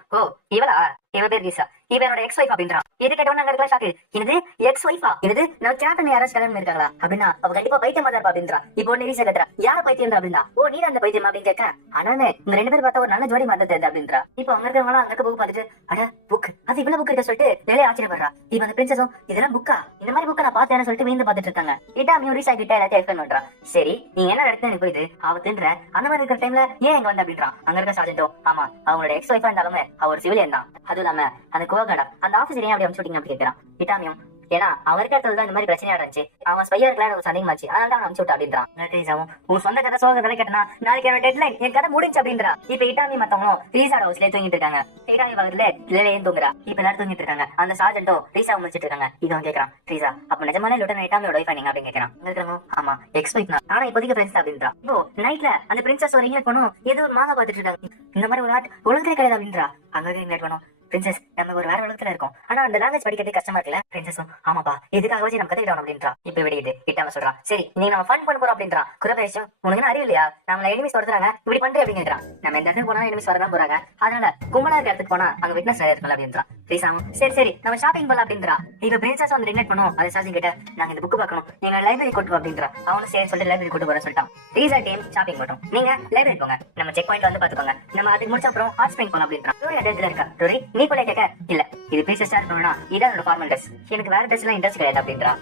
இவளா இவ பேர் ரீசா இவ என்னோட எக்ஸ் ஒய்ஃப் அப்படின்றான் எது கேட்டவன அங்க இருக்கலாம் ஷாக்கு என்னது எக்ஸ் ஒய்ஃபா என்னது நான் கேப்டன் யாராச்சும் கல்யாணம் இருக்காங்களா அப்படின்னா அவ கண்டிப்பா பைத்தியமா தான் இருப்பா அப்படின்றா இப்போ ரீசா கத்துறா யார பைத்தியம் அப்படின்னா நீ அந்த பைத்தியம் அப்படின்னு கேட்க ஆனா உங்க ரெண்டு பேரும் பார்த்தா ஒரு நல்ல ஜோடி மாதிரி தெரியுது அப்படின்றா இப்போ அங்க இருக்கவங்க அங்க இருக்க புக் பார்த்துட்டு அட புக் அது இவ்வளவு புக் கிட்ட சொல்லிட்டு நிறைய ஆச்சரியப்படுறா இப்போ அந்த பிரின்சஸும் இதெல்லாம் புக்கா இந்த மாதிரி புக்கை நான் பார்த்தேன்னு சொல்லிட்டு வீந்து பார்த்துட்டு இருக்காங்க இடாமியும் ரீசா கிட்ட எல்லாத்தையும் எக்ஸ்பிளைன் பண்றா சரி நீங்க என்ன நடத்த எனக்கு போயிது அவத்துன்ற அந்த மாதிரி இருக்கிற டைம்ல ஏன் இங்க வந்த அப்படின்றான் அங்க இருக்க சார்ஜென்ட்டோ ஆமா அவங்களோட எக்ஸ் ஒய்ஃபா இருந்தாலுமே அவர் சிவிலியன் தான் அதுவும் இல்லாம அந்த கோகடா அந்த ஆபீசர் ஏன் அப்படி அனுப்பிச்சு அப்படி கேட்கிறான் இட்டாமியும் ஏன்னா அவன் இருக்க இடத்துல தான் இந்த மாதிரி பிரச்சனையா இருந்துச்சு அவன் ஸ்பையா இருக்கலாம் ஒரு சந்தேகமாச்சு அதனால தான் அவன் அனுப்பிச்சு விட்டா அப்படின்றான் உன் சொந்த கதை சோக கதை கேட்டனா நாளைக்கு என்னோட டெட்லைன் என் கதை முடிஞ்சு அப்படின்றா இப்ப இட்டாமி மத்தவங்களும் ரீசாட ஹவுஸ்ல தூங்கிட்டு இருக்காங்க இட்டாமி பக்கத்துல லேலையும் தூங்குறா இப்ப எல்லாரும் தூங்கிட்டு இருக்காங்க அந்த சார்ஜென்ட்டோ ரீசா முடிச்சிட்டு இருக்காங்க இவன் கேட்கறான் ரீசா அப்ப நிஜமான லுட்டன் இட்டாமியோட ஒய்ஃப் நீங்க அப்படின்னு கேட்கறான் இருக்கிறவங்க ஆமா எக்ஸ் ஒய்ஃப் ஆனா இப்போதைக்கு ஃப்ரெண்ட்ஸ் அப்படின்றா இப்போ நைட்ல அந்த பிரின்சஸ் ஒரு இங்க போனோம் ஏதோ ஒரு மாங்க பாத்துட்டு இருக்காங்க இந்த மாதிரி ஒரு ஆட் உலகத்திலே கிடையாது அப்படின்றா அங்க இன்வைட் பண்ணும் பிரின்சஸ் நம்ம ஒரு வேற உலகத்துல இருக்கோம் ஆனா அந்த லாங்குவேஜ் படிக்கிறது கஷ்டமா இருக்குல்ல பிரின்சஸும் ஆமாப்பா எதுக்காக வச்சு நம்ம கத்துக்கிட்டோம் அப்படின்றா இப்ப வெளியிட்டு இட்டாம சொல்றான் சரி நீ நம்ம ஃபன் பண்ண போறோம் அப்படின்றா குரபேஷம் உனக்கு அறிவு இல்லையா நம்மள எனிமிஸ் வருதுறாங்க இப்படி பண்றே அப்படிங்கிறான் நம்ம இந்த இடத்துக்கு போனா எனிமிஸ் வரதான் போறாங்க அதனால கும்பலா இருக்க இடத்துக்கு போனா அங்க விட்னஸ் நிறைய இருக்கல அப்படின்றா ரீசாமும் சரி நம்ம ஷாப்பிங் பண்ணலாம் அப்படின்றா இப்ப பிரின்சஸ் வந்து ரிலேட் பண்ணும் அதை சார்ஜிங் கிட்ட நாங்க இந்த புக் பார்க்கணும் நீங்க லைப்ரரி கூட்டு அப்படின்றா அவனும் சரி சொல்லிட்டு லைப்ரரி கூட்டு போற சொல்லிட்டான் ரீசா டீம் ஷாப்பிங் மட்டும் நீங்க லைப்ரரி போங்க நம்ம செக் பாயிண்ட் வந்து பாத்துக்கோங்க நம்ம அதுக்கு முடிச்ச அப்புறம் ஹாட் ஸ்ப்ரிங் போலாம் அப்படின்றா டோரி இடத்துல இருக்கா டோரி நீ போல கேட்க இல்ல இது பீசஸா இருக்கணும்னா இதான் என்னோட ஃபார்மல் ட்ரெஸ் எனக்கு வேற ட்ரெஸ் எல்லாம் இன்ட்ரெஸ்ட் கிடையாது அப்படின்றா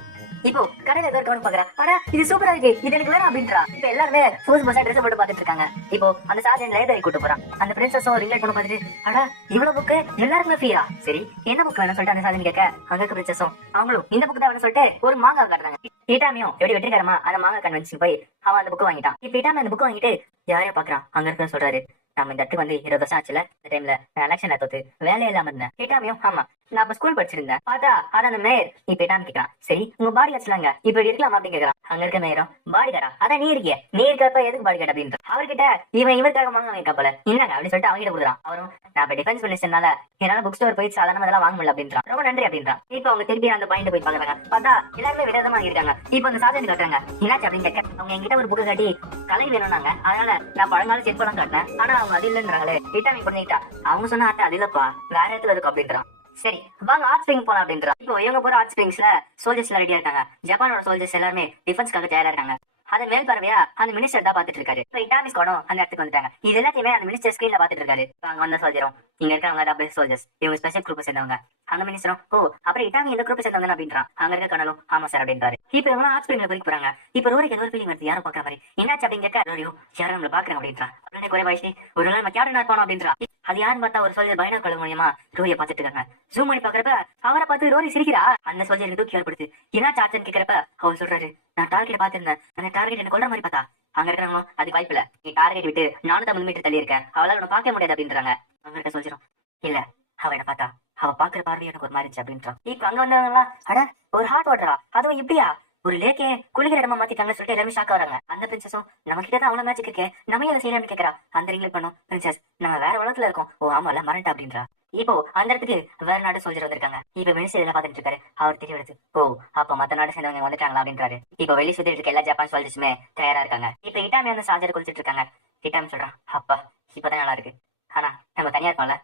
இப்போ கடையில ஏதோ இருக்கணும் பாக்குறேன் ஆனா இது சூப்பரா இருக்கு இது எனக்கு வேணும் அப்படின்றா இப்ப எல்லாருமே புதுசு புதுசா ட்ரெஸ் போட்டு பாத்துட்டு இருக்காங்க இப்போ அந்த சார்ஜன் லைப்ரரி கூட்டு போறான் அந்த பிரின்சஸும் ரிலேட் பண்ண பாத்துட்டு அடா இவ்வளவு புக்கு எல்லாருக்குமே ஃப்ரீயா சரி என்ன புக் வேணும் சொல்லிட்டு அந்த சார்ஜன் கேட்க அங்க இருக்க பிரின்சஸும் அவங்களும் இந்த புக் தான் வேணும் சொல்லிட்டு ஒரு மாங்கா காட்டுறாங்க இட்டாமியும் எப்படி வெற்றிகரமா அந்த மாங்கா கன்வென்ஷன் போய் அவன் அந்த புக் வாங்கிட்டான் இப்ப இட்டாமி அந்த புக் வாங்கிட்டு யாரையும் பாக்குறான் அங்க இருக்க சொல்றாரு நம்ம இந்த இடத்துக்கு வந்து 20 வருஷம் ஆச்சுல இந்த டைம்ல நான் எலெக்ஷன்ல தோத்து வேலையே இல்லாம இருந்தேன் இட்டாமியும் ஆமா நான் அப்ப ஸ்கூல் படிச்சிருந்தேன் பார்த்தா அதான் அந்த மேயர் இப்ப இட்டாமி கேட்கறான் சரி உங்க பாடி வச்சுலாங்க இப்ப இருக்கலாம் அப்படின்னு கேட்கறான் அங்க இருக்க மேயரும் பாடி காரா அதான் நீ இருக்கப்ப எதுக்கு பாடி கார்டு அப்படின்ற அவர்கிட்ட இவருக்காக வாங்க வைக்க போல இல்லங்க அப்படின்னு சொல்லிட்டு அவங்க கொடுக்குறான் அவரும் நான் இப்ப டிஃபென்ஸ் மினிஸ்டர்னால என்னால புக் ஸ்டோர் போய் சாதாரண அதெல்லாம் வாங்க முடியல அப்படின்றான் ரொம்ப நன்றி அப்படின்றான் இப்ப அவங்க திருப்பி அந்த பாயிண்ட் போய் பாக்குறாங்க பார்த்தா எல்லாருமே விரோதமா இருக்காங்க இப்ப அந்த சாதனை காட்டுறாங்க என்னாச்சு அப்படின்னு கேட்க அவங்க என்கிட்ட ஒரு புக்கு காட்டி கலை வேணும்னாங்க அதனால நான் பழங்கால செக் பண்ண காட்டினேன் ஆனா அவங்க அது இல்லைன்றாங்களே இட்டாமி பண்ணிட்டா அவங்க சொன்ன ஆட்ட அது இல்லப்பா வேற இடத்துல இருக்கும் அப்படின்றான் சரி வாங்க ஹாட் ஸ்ப்ரிங் போலாம் அப்படின்றா இப்போ இவங்க போற ஹாட் ஸ்ப்ரிங்ஸ்ல சோல்ஜர்ஸ் எல்லாம் ரெடியா இருக்காங்க ஜப்பானோட சோல்ஜர்ஸ் எல்லாருமே டிஃபென்ஸ்க்காக தயாரா இருக்காங்க அது மேல் பறவையா அந்த மினிஸ்டர் தான் பாத்துட்டு இருக்காரு இப்போ இட்டாமி ஸ்குவாடும் அந்த இடத்துக்கு வந்துட்டாங்க இது எல்லாத்தையுமே அந்த மினிஸ்டர் ஸ்கிரீன்ல பாத்துட்டு இருக்காரு அங்க வந்த சோல்ஜரும் இங்க இருக்கவங்க டபுள் சோல்ஜர்ஸ் இவங்க ஸ்பெஷல் குரூப் சேர்ந்தவங்க அந்த மினிஸ்டரும் அப்புறம் இட்டாமி இந்த குரூப் சேர்ந்தவங்க அப்படின்றான் அங்க இருக்க கனலும் ஆமா சார் அப்படின்றாரு இப்ப இவங்க ஹாட் ஸ்ப்ரிங்ல போய் போறாங்க இப்ப ரோரிக்கு ஏதோ ஒரு ஃபீலிங் வருது யாரும் பாக்குற மாதிரி என்னாச்சு அப்படின்னு கேட்க ரோரியோ யாரும் நம்மள பாக்குறாங்க அப்படின்றான் உடனே குறை வயசு ஒரு நாள் நம்ம கேப்டன் போனோம் அப்படின்றா அது யாருன்னு பார்த்தா ஒரு சோல்ஜர் பைனர் கலர் மூலியமா ரோரியை பாத்துட்டு இருக்காங்க ஜூம் பண்ணி பாக்குறப்ப அவரை பார்த்து ரோரி சிரிக்கிறா அந்த சோல்ஜருக்கு தூக்கி ஏற்படுத்து என்ன சார்ஜன் கேக்குறப்ப அவர் சொல்றாரு நான் டார்கெட் பாத்திருந்தேன் அந்த டார்கெட் என்ன கொல்ற மாதிரி பார்த்தா அங்க இருக்கிறவங்க அதுக்கு வாய்ப்பு இல்ல நீ டார்கெட் விட்டு 450 மீட்டர் தள்ளி இருக்க அவளால உன்னை பார்க்க முடியாது அப்படின்றாங்க அங்க இருக்க சொல்லிடும் இல்ல அவ என்ன பார்த்தா அவ பாக்குற பார்வை எனக்கு ஒரு மாதிரி இருந்துச்சு அப்படின்றான் இப்ப அங்க வந்தவங்களா அட ஒரு ஹாட் வாட்டரா அதுவும் இப்படியா ஒரு லேக்கே குளிக்கிற இடமா மாத்திட்டாங்கன்னு சொல்லிட்டு எல்லாமே ஷாக்கா வராங்க அந்த பிரின்சஸும் நம்ம கிட்ட தான் அவ்வளவு மேட்ச் இருக்கே நம்ம அதை செய்யலாம்னு கேட்கறா அந்த ரிங்ல பண்ணும் பிரின்சஸ் நம்ம வேற உலகத்துல இருக்கோம் ஆமால மறண்டா அப்படின்றா இப்போ அந்த இடத்துக்கு வேற நாடு சோல்ஜர் வந்திருக்காங்க இப்ப மினிஸ்டர் இதெல்லாம் பாத்துட்டு இருக்காரு அவர் தெரிய வருது அப்ப மத்த நாடு சேர்ந்தவங்க வந்துட்டாங்களா அப்படின்றாரு இப்ப வெளி சுத்திட்டு இருக்க எல்லா ஜப்பான் சோல்ஜர்ஸுமே தயாரா இருக்காங்க இப்ப இட்டாமி அந்த சார்ஜர் குளிச்சிட்டு இருக்காங்க இட்டாமி சொல்றான் அப்பா இப்பதான் நல்லா இருக்கு ஆனா நம்ம தனியா இருக்கோம்ல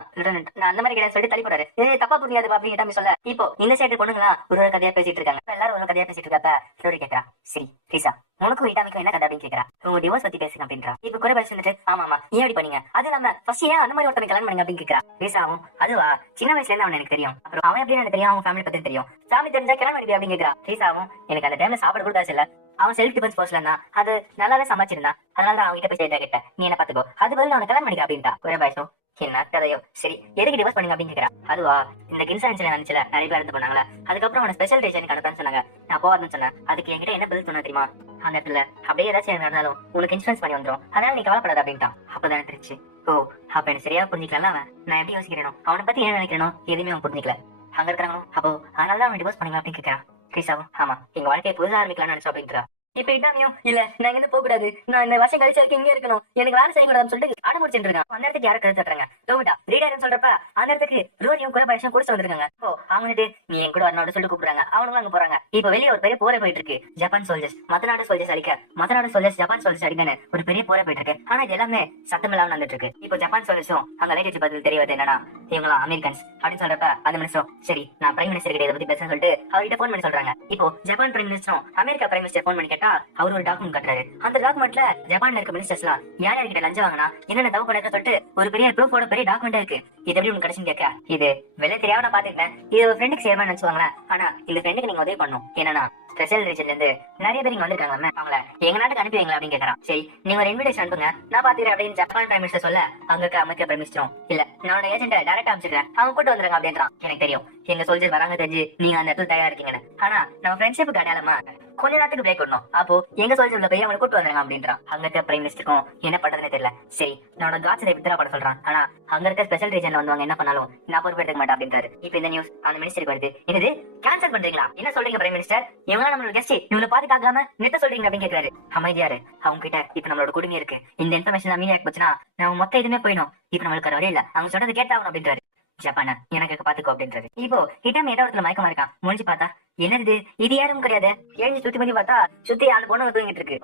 நான் அந்த மாதிரி கிடையாது சொல்லிட்டு தள்ளி போறாரு தப்பா புரியாது அப்படின்னு இட்டாமி சொல்ல இப்போ இந்த சைடு பொண்ணுங்களா ஒரு கதையா பேசிட்டு இருக்காங்க எல்லாரும் ஒரு கதையா பேசிட்டு இருக்கப்ப ஸ்டோரி கேட்கறா சரி ரீசா உனக்கும் இட்டாமிக்கும் என்ன கதை அப்படின்னு கேட்கறா உங்க டிவோர்ஸ் பத்தி பேசுங்க அப்படின்றா இப்ப குறை பேசி வந்துட்டு ஆமா ஏன் அப்படி பண்ணீங்க அது நம்ம ஃபர்ஸ்ட் ஏன் அந்த மாதிரி ஒருத்தனை கல்யாணம் பண்ணீங்க அப்படின்னு கேட்கறா ரீசாவும் அதுவா சின்ன வயசுல இருந்து அவன் எனக்கு தெரியும் அப்புறம் அவன் எப்படின்னு எனக்கு தெரியும் அவன் ஃபேமிலி பத்தி தெரியும் ஃபேமிலி தெரிஞ்சா கல்யாணம் பண்ணி அப்படின்னு கேட்கறா ரீசாவும் எனக்கு அந்த டைம்ல சாப்பாடு கூட இல்ல அவன் செல்ஃப் டிஃபென்ஸ் போர்ஸ்ல இருந்தா அது நல்லாவே சமாளிச்சிருந்தான் அதனால தான் அவங்க கிட்ட போய் கேட்டேன் நீ என்ன பாத்துக்கோ அது பதில் அவனை கல்யாணம் பண்ணிக்க அப்படின்ட்டா குறை பாய்ஸும் என்ன கதையோ. சரி, எதுக்கு டிவோர்ஸ் பண்ணீங்க அப்படின்னு கேக்குறா. அதுவா, இந்த இன்சூரன்ஸ்ல நினைச்சல நிறைய பேர் இருந்து பண்ணாங்களா, அதுக்கப்புறம் அவனை ஸ்பெஷல் ரேஷனுக்கு அனுப்பான்னு சொன்னாங்க. நான் போகாதுன்னு சொன்னேன். அதுக்கு என்கிட்ட என்ன பதில் சொன்னா தெரியுமா? அந்த இடத்துல அப்படியே ஏதாச்சும் நடந்தாலும் உனக்கு இன்சூரன்ஸ் பண்ணி வந்துடும், அதனால நீ கவலைப்படாத அப்படின்ட்டான். அப்பதான் தெரிஞ்சு, ஓ அப்ப என்ன சரியா புரிஞ்சிக்கலாம். அவன் நான் எப்படி யோசிக்கிறேனோ, அவனை பத்தி என்ன நினைக்கிறேனோ எதுவுமே அவன் புரிஞ்சிக்கல. அங்க இருக்கிறாங்களோ அப்போ அதனால தான் அவன் டிவோர்ஸ் பண்ணீங்க அப்படின்னு கேட்கறான். கிறிஸாவும் ஆமா, எங்க வாழ்க்கையை புதுசா ஆரம்பிக்கலாம்னு நினைச்சோம் அப்படின்றா. இப்ப இட்டாமியும் இல்ல, நான் இங்க போக கூடாது, நான் இந்த வருஷம் கழிச்சு வரைக்கும் இங்க இருக்கணும், எனக்கு வேலை செய்யக்கூடாதுன்னு சொல்லிட்டு அடமுடிச்சுட்டு இருக்கான். அந்த இடத்துக்கு யாரை கருத்து தட்டுறாங்க, டோமிட்டா ரீடர்னு சொல்றப்ப அந்த இடத்துக்கு ரோரியும் கூட பைசம் கூட வந்திருக்காங்க. ஓ அவங்க வந்துட்டு நீ என் கூட வரணும் சொல்லிட்டு கூப்பிடுறாங்க. அவனும் அங்க போறாங்க. இப்ப வெளியே ஒரு பெரிய போரே போயிட்டு இருக்கு. ஜப்பான் சோல்ஜர்ஸ் மத்த நாடு சோல்ஜர்ஸ் அடிக்க, மத்த நாடு சோல்ஜர்ஸ் ஜப்பான் சோல்ஜர்ஸ் அடிக்கன்னு ஒரு பெரிய போரே போயிட்டு இருக்கு. ஆனா இது எல்லாமே சத்தம் இல்லாம நடந்துட்டு இருக்கு. இப்போ ஜப்பான் சோல்ஜர்ஸும் அங்க லைட் பதில் தெரியவது என்னன்னா, இவங்களாம் அமெரிக்கன்ஸ் அப்படின்னு சொல்றப்ப அந்த மினிஸ்டரும் சரி நான் பிரைம் மினிஸ்டர் கிட்ட இதை பத்தி பேச சொல்லிட்டு அவர்கிட்ட போன் பண்ணி சொல்றாங்க. இப்போ ஜப்பான் பிரைம் மினிஸ்டரும் அமெரிக்கா பிரைம் மினிஸ்டர் போன் பண்ணி கேட்டா அவர் ஒரு டாக்குமெண்ட் கட்டுறாரு. அந்த டாக்குமெண்ட்ல ஜப்பான்ல இருக்க மினிஸ்டர்ஸ் எல்லாம் யார் யார்கிட்ட லஞ்சம் வாங்கினா என்னென்ன தப்பு பண்ண சொல்லிட்டு ஒரு பெரிய ப்ரூஃபோட பெரிய டாக்குமெண்ட் இருக்கு. இது எப்படி உனக்கு கிடைச்சுன்னு கேட்க, இது வெளியே தெரியாம நான் பாத்துக்கிட்டேன், இது ஒரு ஃப்ரெண்டுக்கு சேருவான்னு நினைச்சுவாங்களேன். ஆனா இந்த ஃப்ரெண்டுக்கு நீங்க உதவி பண்ணும். என்னன்னா ஸ்பெஷல் ரீஜன்ல இருந்து நிறைய பேர் இங்க வந்திருக்காங்க, அவங்கள எங்க நாட்டுக்கு அனுப்புவீங்களா அப்படின்னு கேட்கறான். சரி நீங்க ஒரு இன்விடேஷன் அனுப்புங்க, நான் பாத்துக்கிறேன் அப்படின்னு ஜப்பான் பிரைம் மினிஸ்டர் சொல்ல அங்க அமெரிக்கா பிரைம் மினிஸ்டரும் இல்ல நான் ஏஜென்ட் டைரக்டா அனுப்பிச்சிருக்கேன், அவங்க கூட்டு வந்துருங்க அப்படின்றான். எனக்கு தெரியும் எங்க சோல்ஜர் வராங்க தெரிஞ்சு நீங்க அந்த இடத்துல தயாரா இருக்கீங்கன்னு. ஆனா நம்ம ஃப்ரெண்ட்ஷிப்புக்கு அடையாளமா கொஞ்ச நேரத்துக்கு பிரேக் விடணும். அப்போ எங்க சோல்ஜர்ல போய் அவங்களை கூட்டு வந்துருங்க அப்படின்றான். அங்க இருக்க பிரைம் மினிஸ்டருக்கும் என்ன பண்றதுன்னு தெரியல. சரி நான் காட்ஸை வித்ரா பண்ண சொல்றான். ஆனா அங்க இருக்க ஸ்பெஷல் ரீஜன்ல வந்தவங்க என்ன பண்ணாலும் நான் பொறுப்பெடுக்க மாட்டேன் அப்படின்றாரு. இப்ப இந்த நியூஸ் அந்த மினிஸ்டருக்கு வருது. என்னது கேன்சல் பண்றீங்களா, என்ன சொல்றீங்க பிரைம் மினிஸ்டர், இவங்க நம்மளோட கெஸ்ட், இவங்களை பாதுகாக்காம நெட்ட சொல்றீங்க அப்படின்னு கேட்கிறாரு. அமைதியாரு, அவங்க கிட்ட இப்ப நம்மளோட குடுமி இருக்கு, இந்த இன்ஃபர்மேஷன் மீடியா போச்சுன்னா நம்ம மொத்த இதுமே போயிடும். இப்ப நம்மளுக்கு வரவே இல்ல, அவங்க சொல்றது கேட்டாகணும் அப்படின்றாரு. ஜப்பான எனக்கு பாத்துக்கோ அப்படின்றது. இப்போ இட்டாமி ஏதோ இடத்துல மயக்கமா இருக்கான். முடிஞ்சு பார்த்தா என்னது இது யாரும் கிடையாது. எழுந்து சுத்தி பண்ணி பார்த்தா சுத்தி அந்த பொண்ணு தூங்கிட்டு இருக்கு.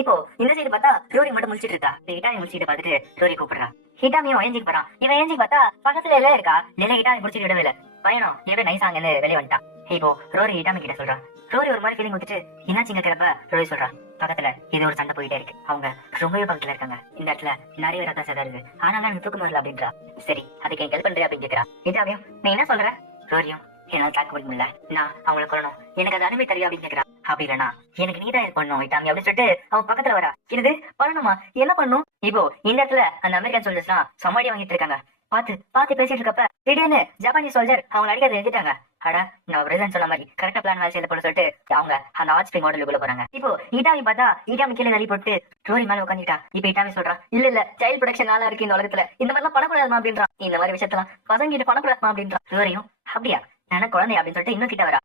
இப்போ இந்த சைடு பார்த்தா ரோரி மட்டும் முடிச்சிட்டு இருக்கா. இட்டாமி முடிச்சிட்டு பார்த்துட்டு ரோரி கூப்பிடுறா. ஹிட்டாமியும் ஏஞ்சிக்கு போறான். இவன் ஏஞ்சிக்கு பார்த்தா பக்கத்துல எல்லாம் இருக்கா. நிலை ஹிட்டாமி முடிச்சிட்டு விடவே இல்லை. பையனும் எப்படி நைஸாங்கன்னு வெளியே வந்துட்டான். இப்போ ரோரி ஹிட்டாமி கிட்ட சொல்றான். ரோரி ஒரு மாதிரி ஃபீலிங் கொடுத்துட்டு என்னாச்சுங்க கேட்கிறப்ப ரோரி சொல்றான், பக்கத்துல இது ஒரு சண்டை போயிட்டே இருக்கு, அவங்க ரொம்பவே பக்கத்துல இருக்காங்க, இந்த இடத்துல நிறைய ரத்தம் சதா இருக்கு, ஆனாலும் எனக்கு தூக்கம் வரல அப்படின்றா. சரி அதுக்கு ஹெல்ப் பண்றேன் அப்படின்னு கேட்கிறா. ஹிட்டாமியும் நீ என்ன சொல்ற, ரோரியும் என்னால தாக்க முடியல, நான் அவங்களை கொள்ளணும், எனக்கு அது அனுமதி தரியா அப்படின்னு கேட்கிறா. அப்படி இல்லனா எனக்கு நீதான் இது பண்ணும் ஹிட்டாமி அப்படின்னு சொல்லிட்டு அவன் பக்கத்துல வரா. இது பண்ணணுமா, என்ன பண்ணும்? இப்போ இந்த இடத்துல அந்த அமெரிக்கன் சோல்ஜர்ஸ் எல்லாம் சமாடி வாங்கிட்டு இருக்காங்க. பாத்து பேசிட்டு இருக்கப்ப திடீர்னு ஜப்பானீஸ் சோல்ஜர் அவங்க அடிக்க எழுதிட்டாங்க. அடா நான் பிரதன் சொன்ன மாதிரி கரெக்டா பிளான் வேலை செய்த போல சொல்லிட்டு அவங்க அந்த ஹாட் ஸ்பிரிங் ஹோட்டலுக்குள்ள போறாங்க. இப்போ இட்டாமி பார்த்தா இட்டாமி கீழே தள்ளி போட்டு ரோரி மேல உட்காந்துட்டா. இப்ப இட்டாமி சொல்றான், இல்ல சைல்ட் ப்ரொடக்ஷன் நாளா இருக்கு இந்த உலகத்துல, இந்த மாதிரிலாம் பண்ணக்கூடாதுமா அப்படின்றான். இந்த மாதிரி விஷயத்தெல்லாம் பசங்க கிட்ட பண்ணக்கூடாதுமா அப்படின்றான். ரோரியும் அப்படியா நான் குழந்தை அப்படின்னு சொல்லிட்டு இன்னும் கிட்ட வரா.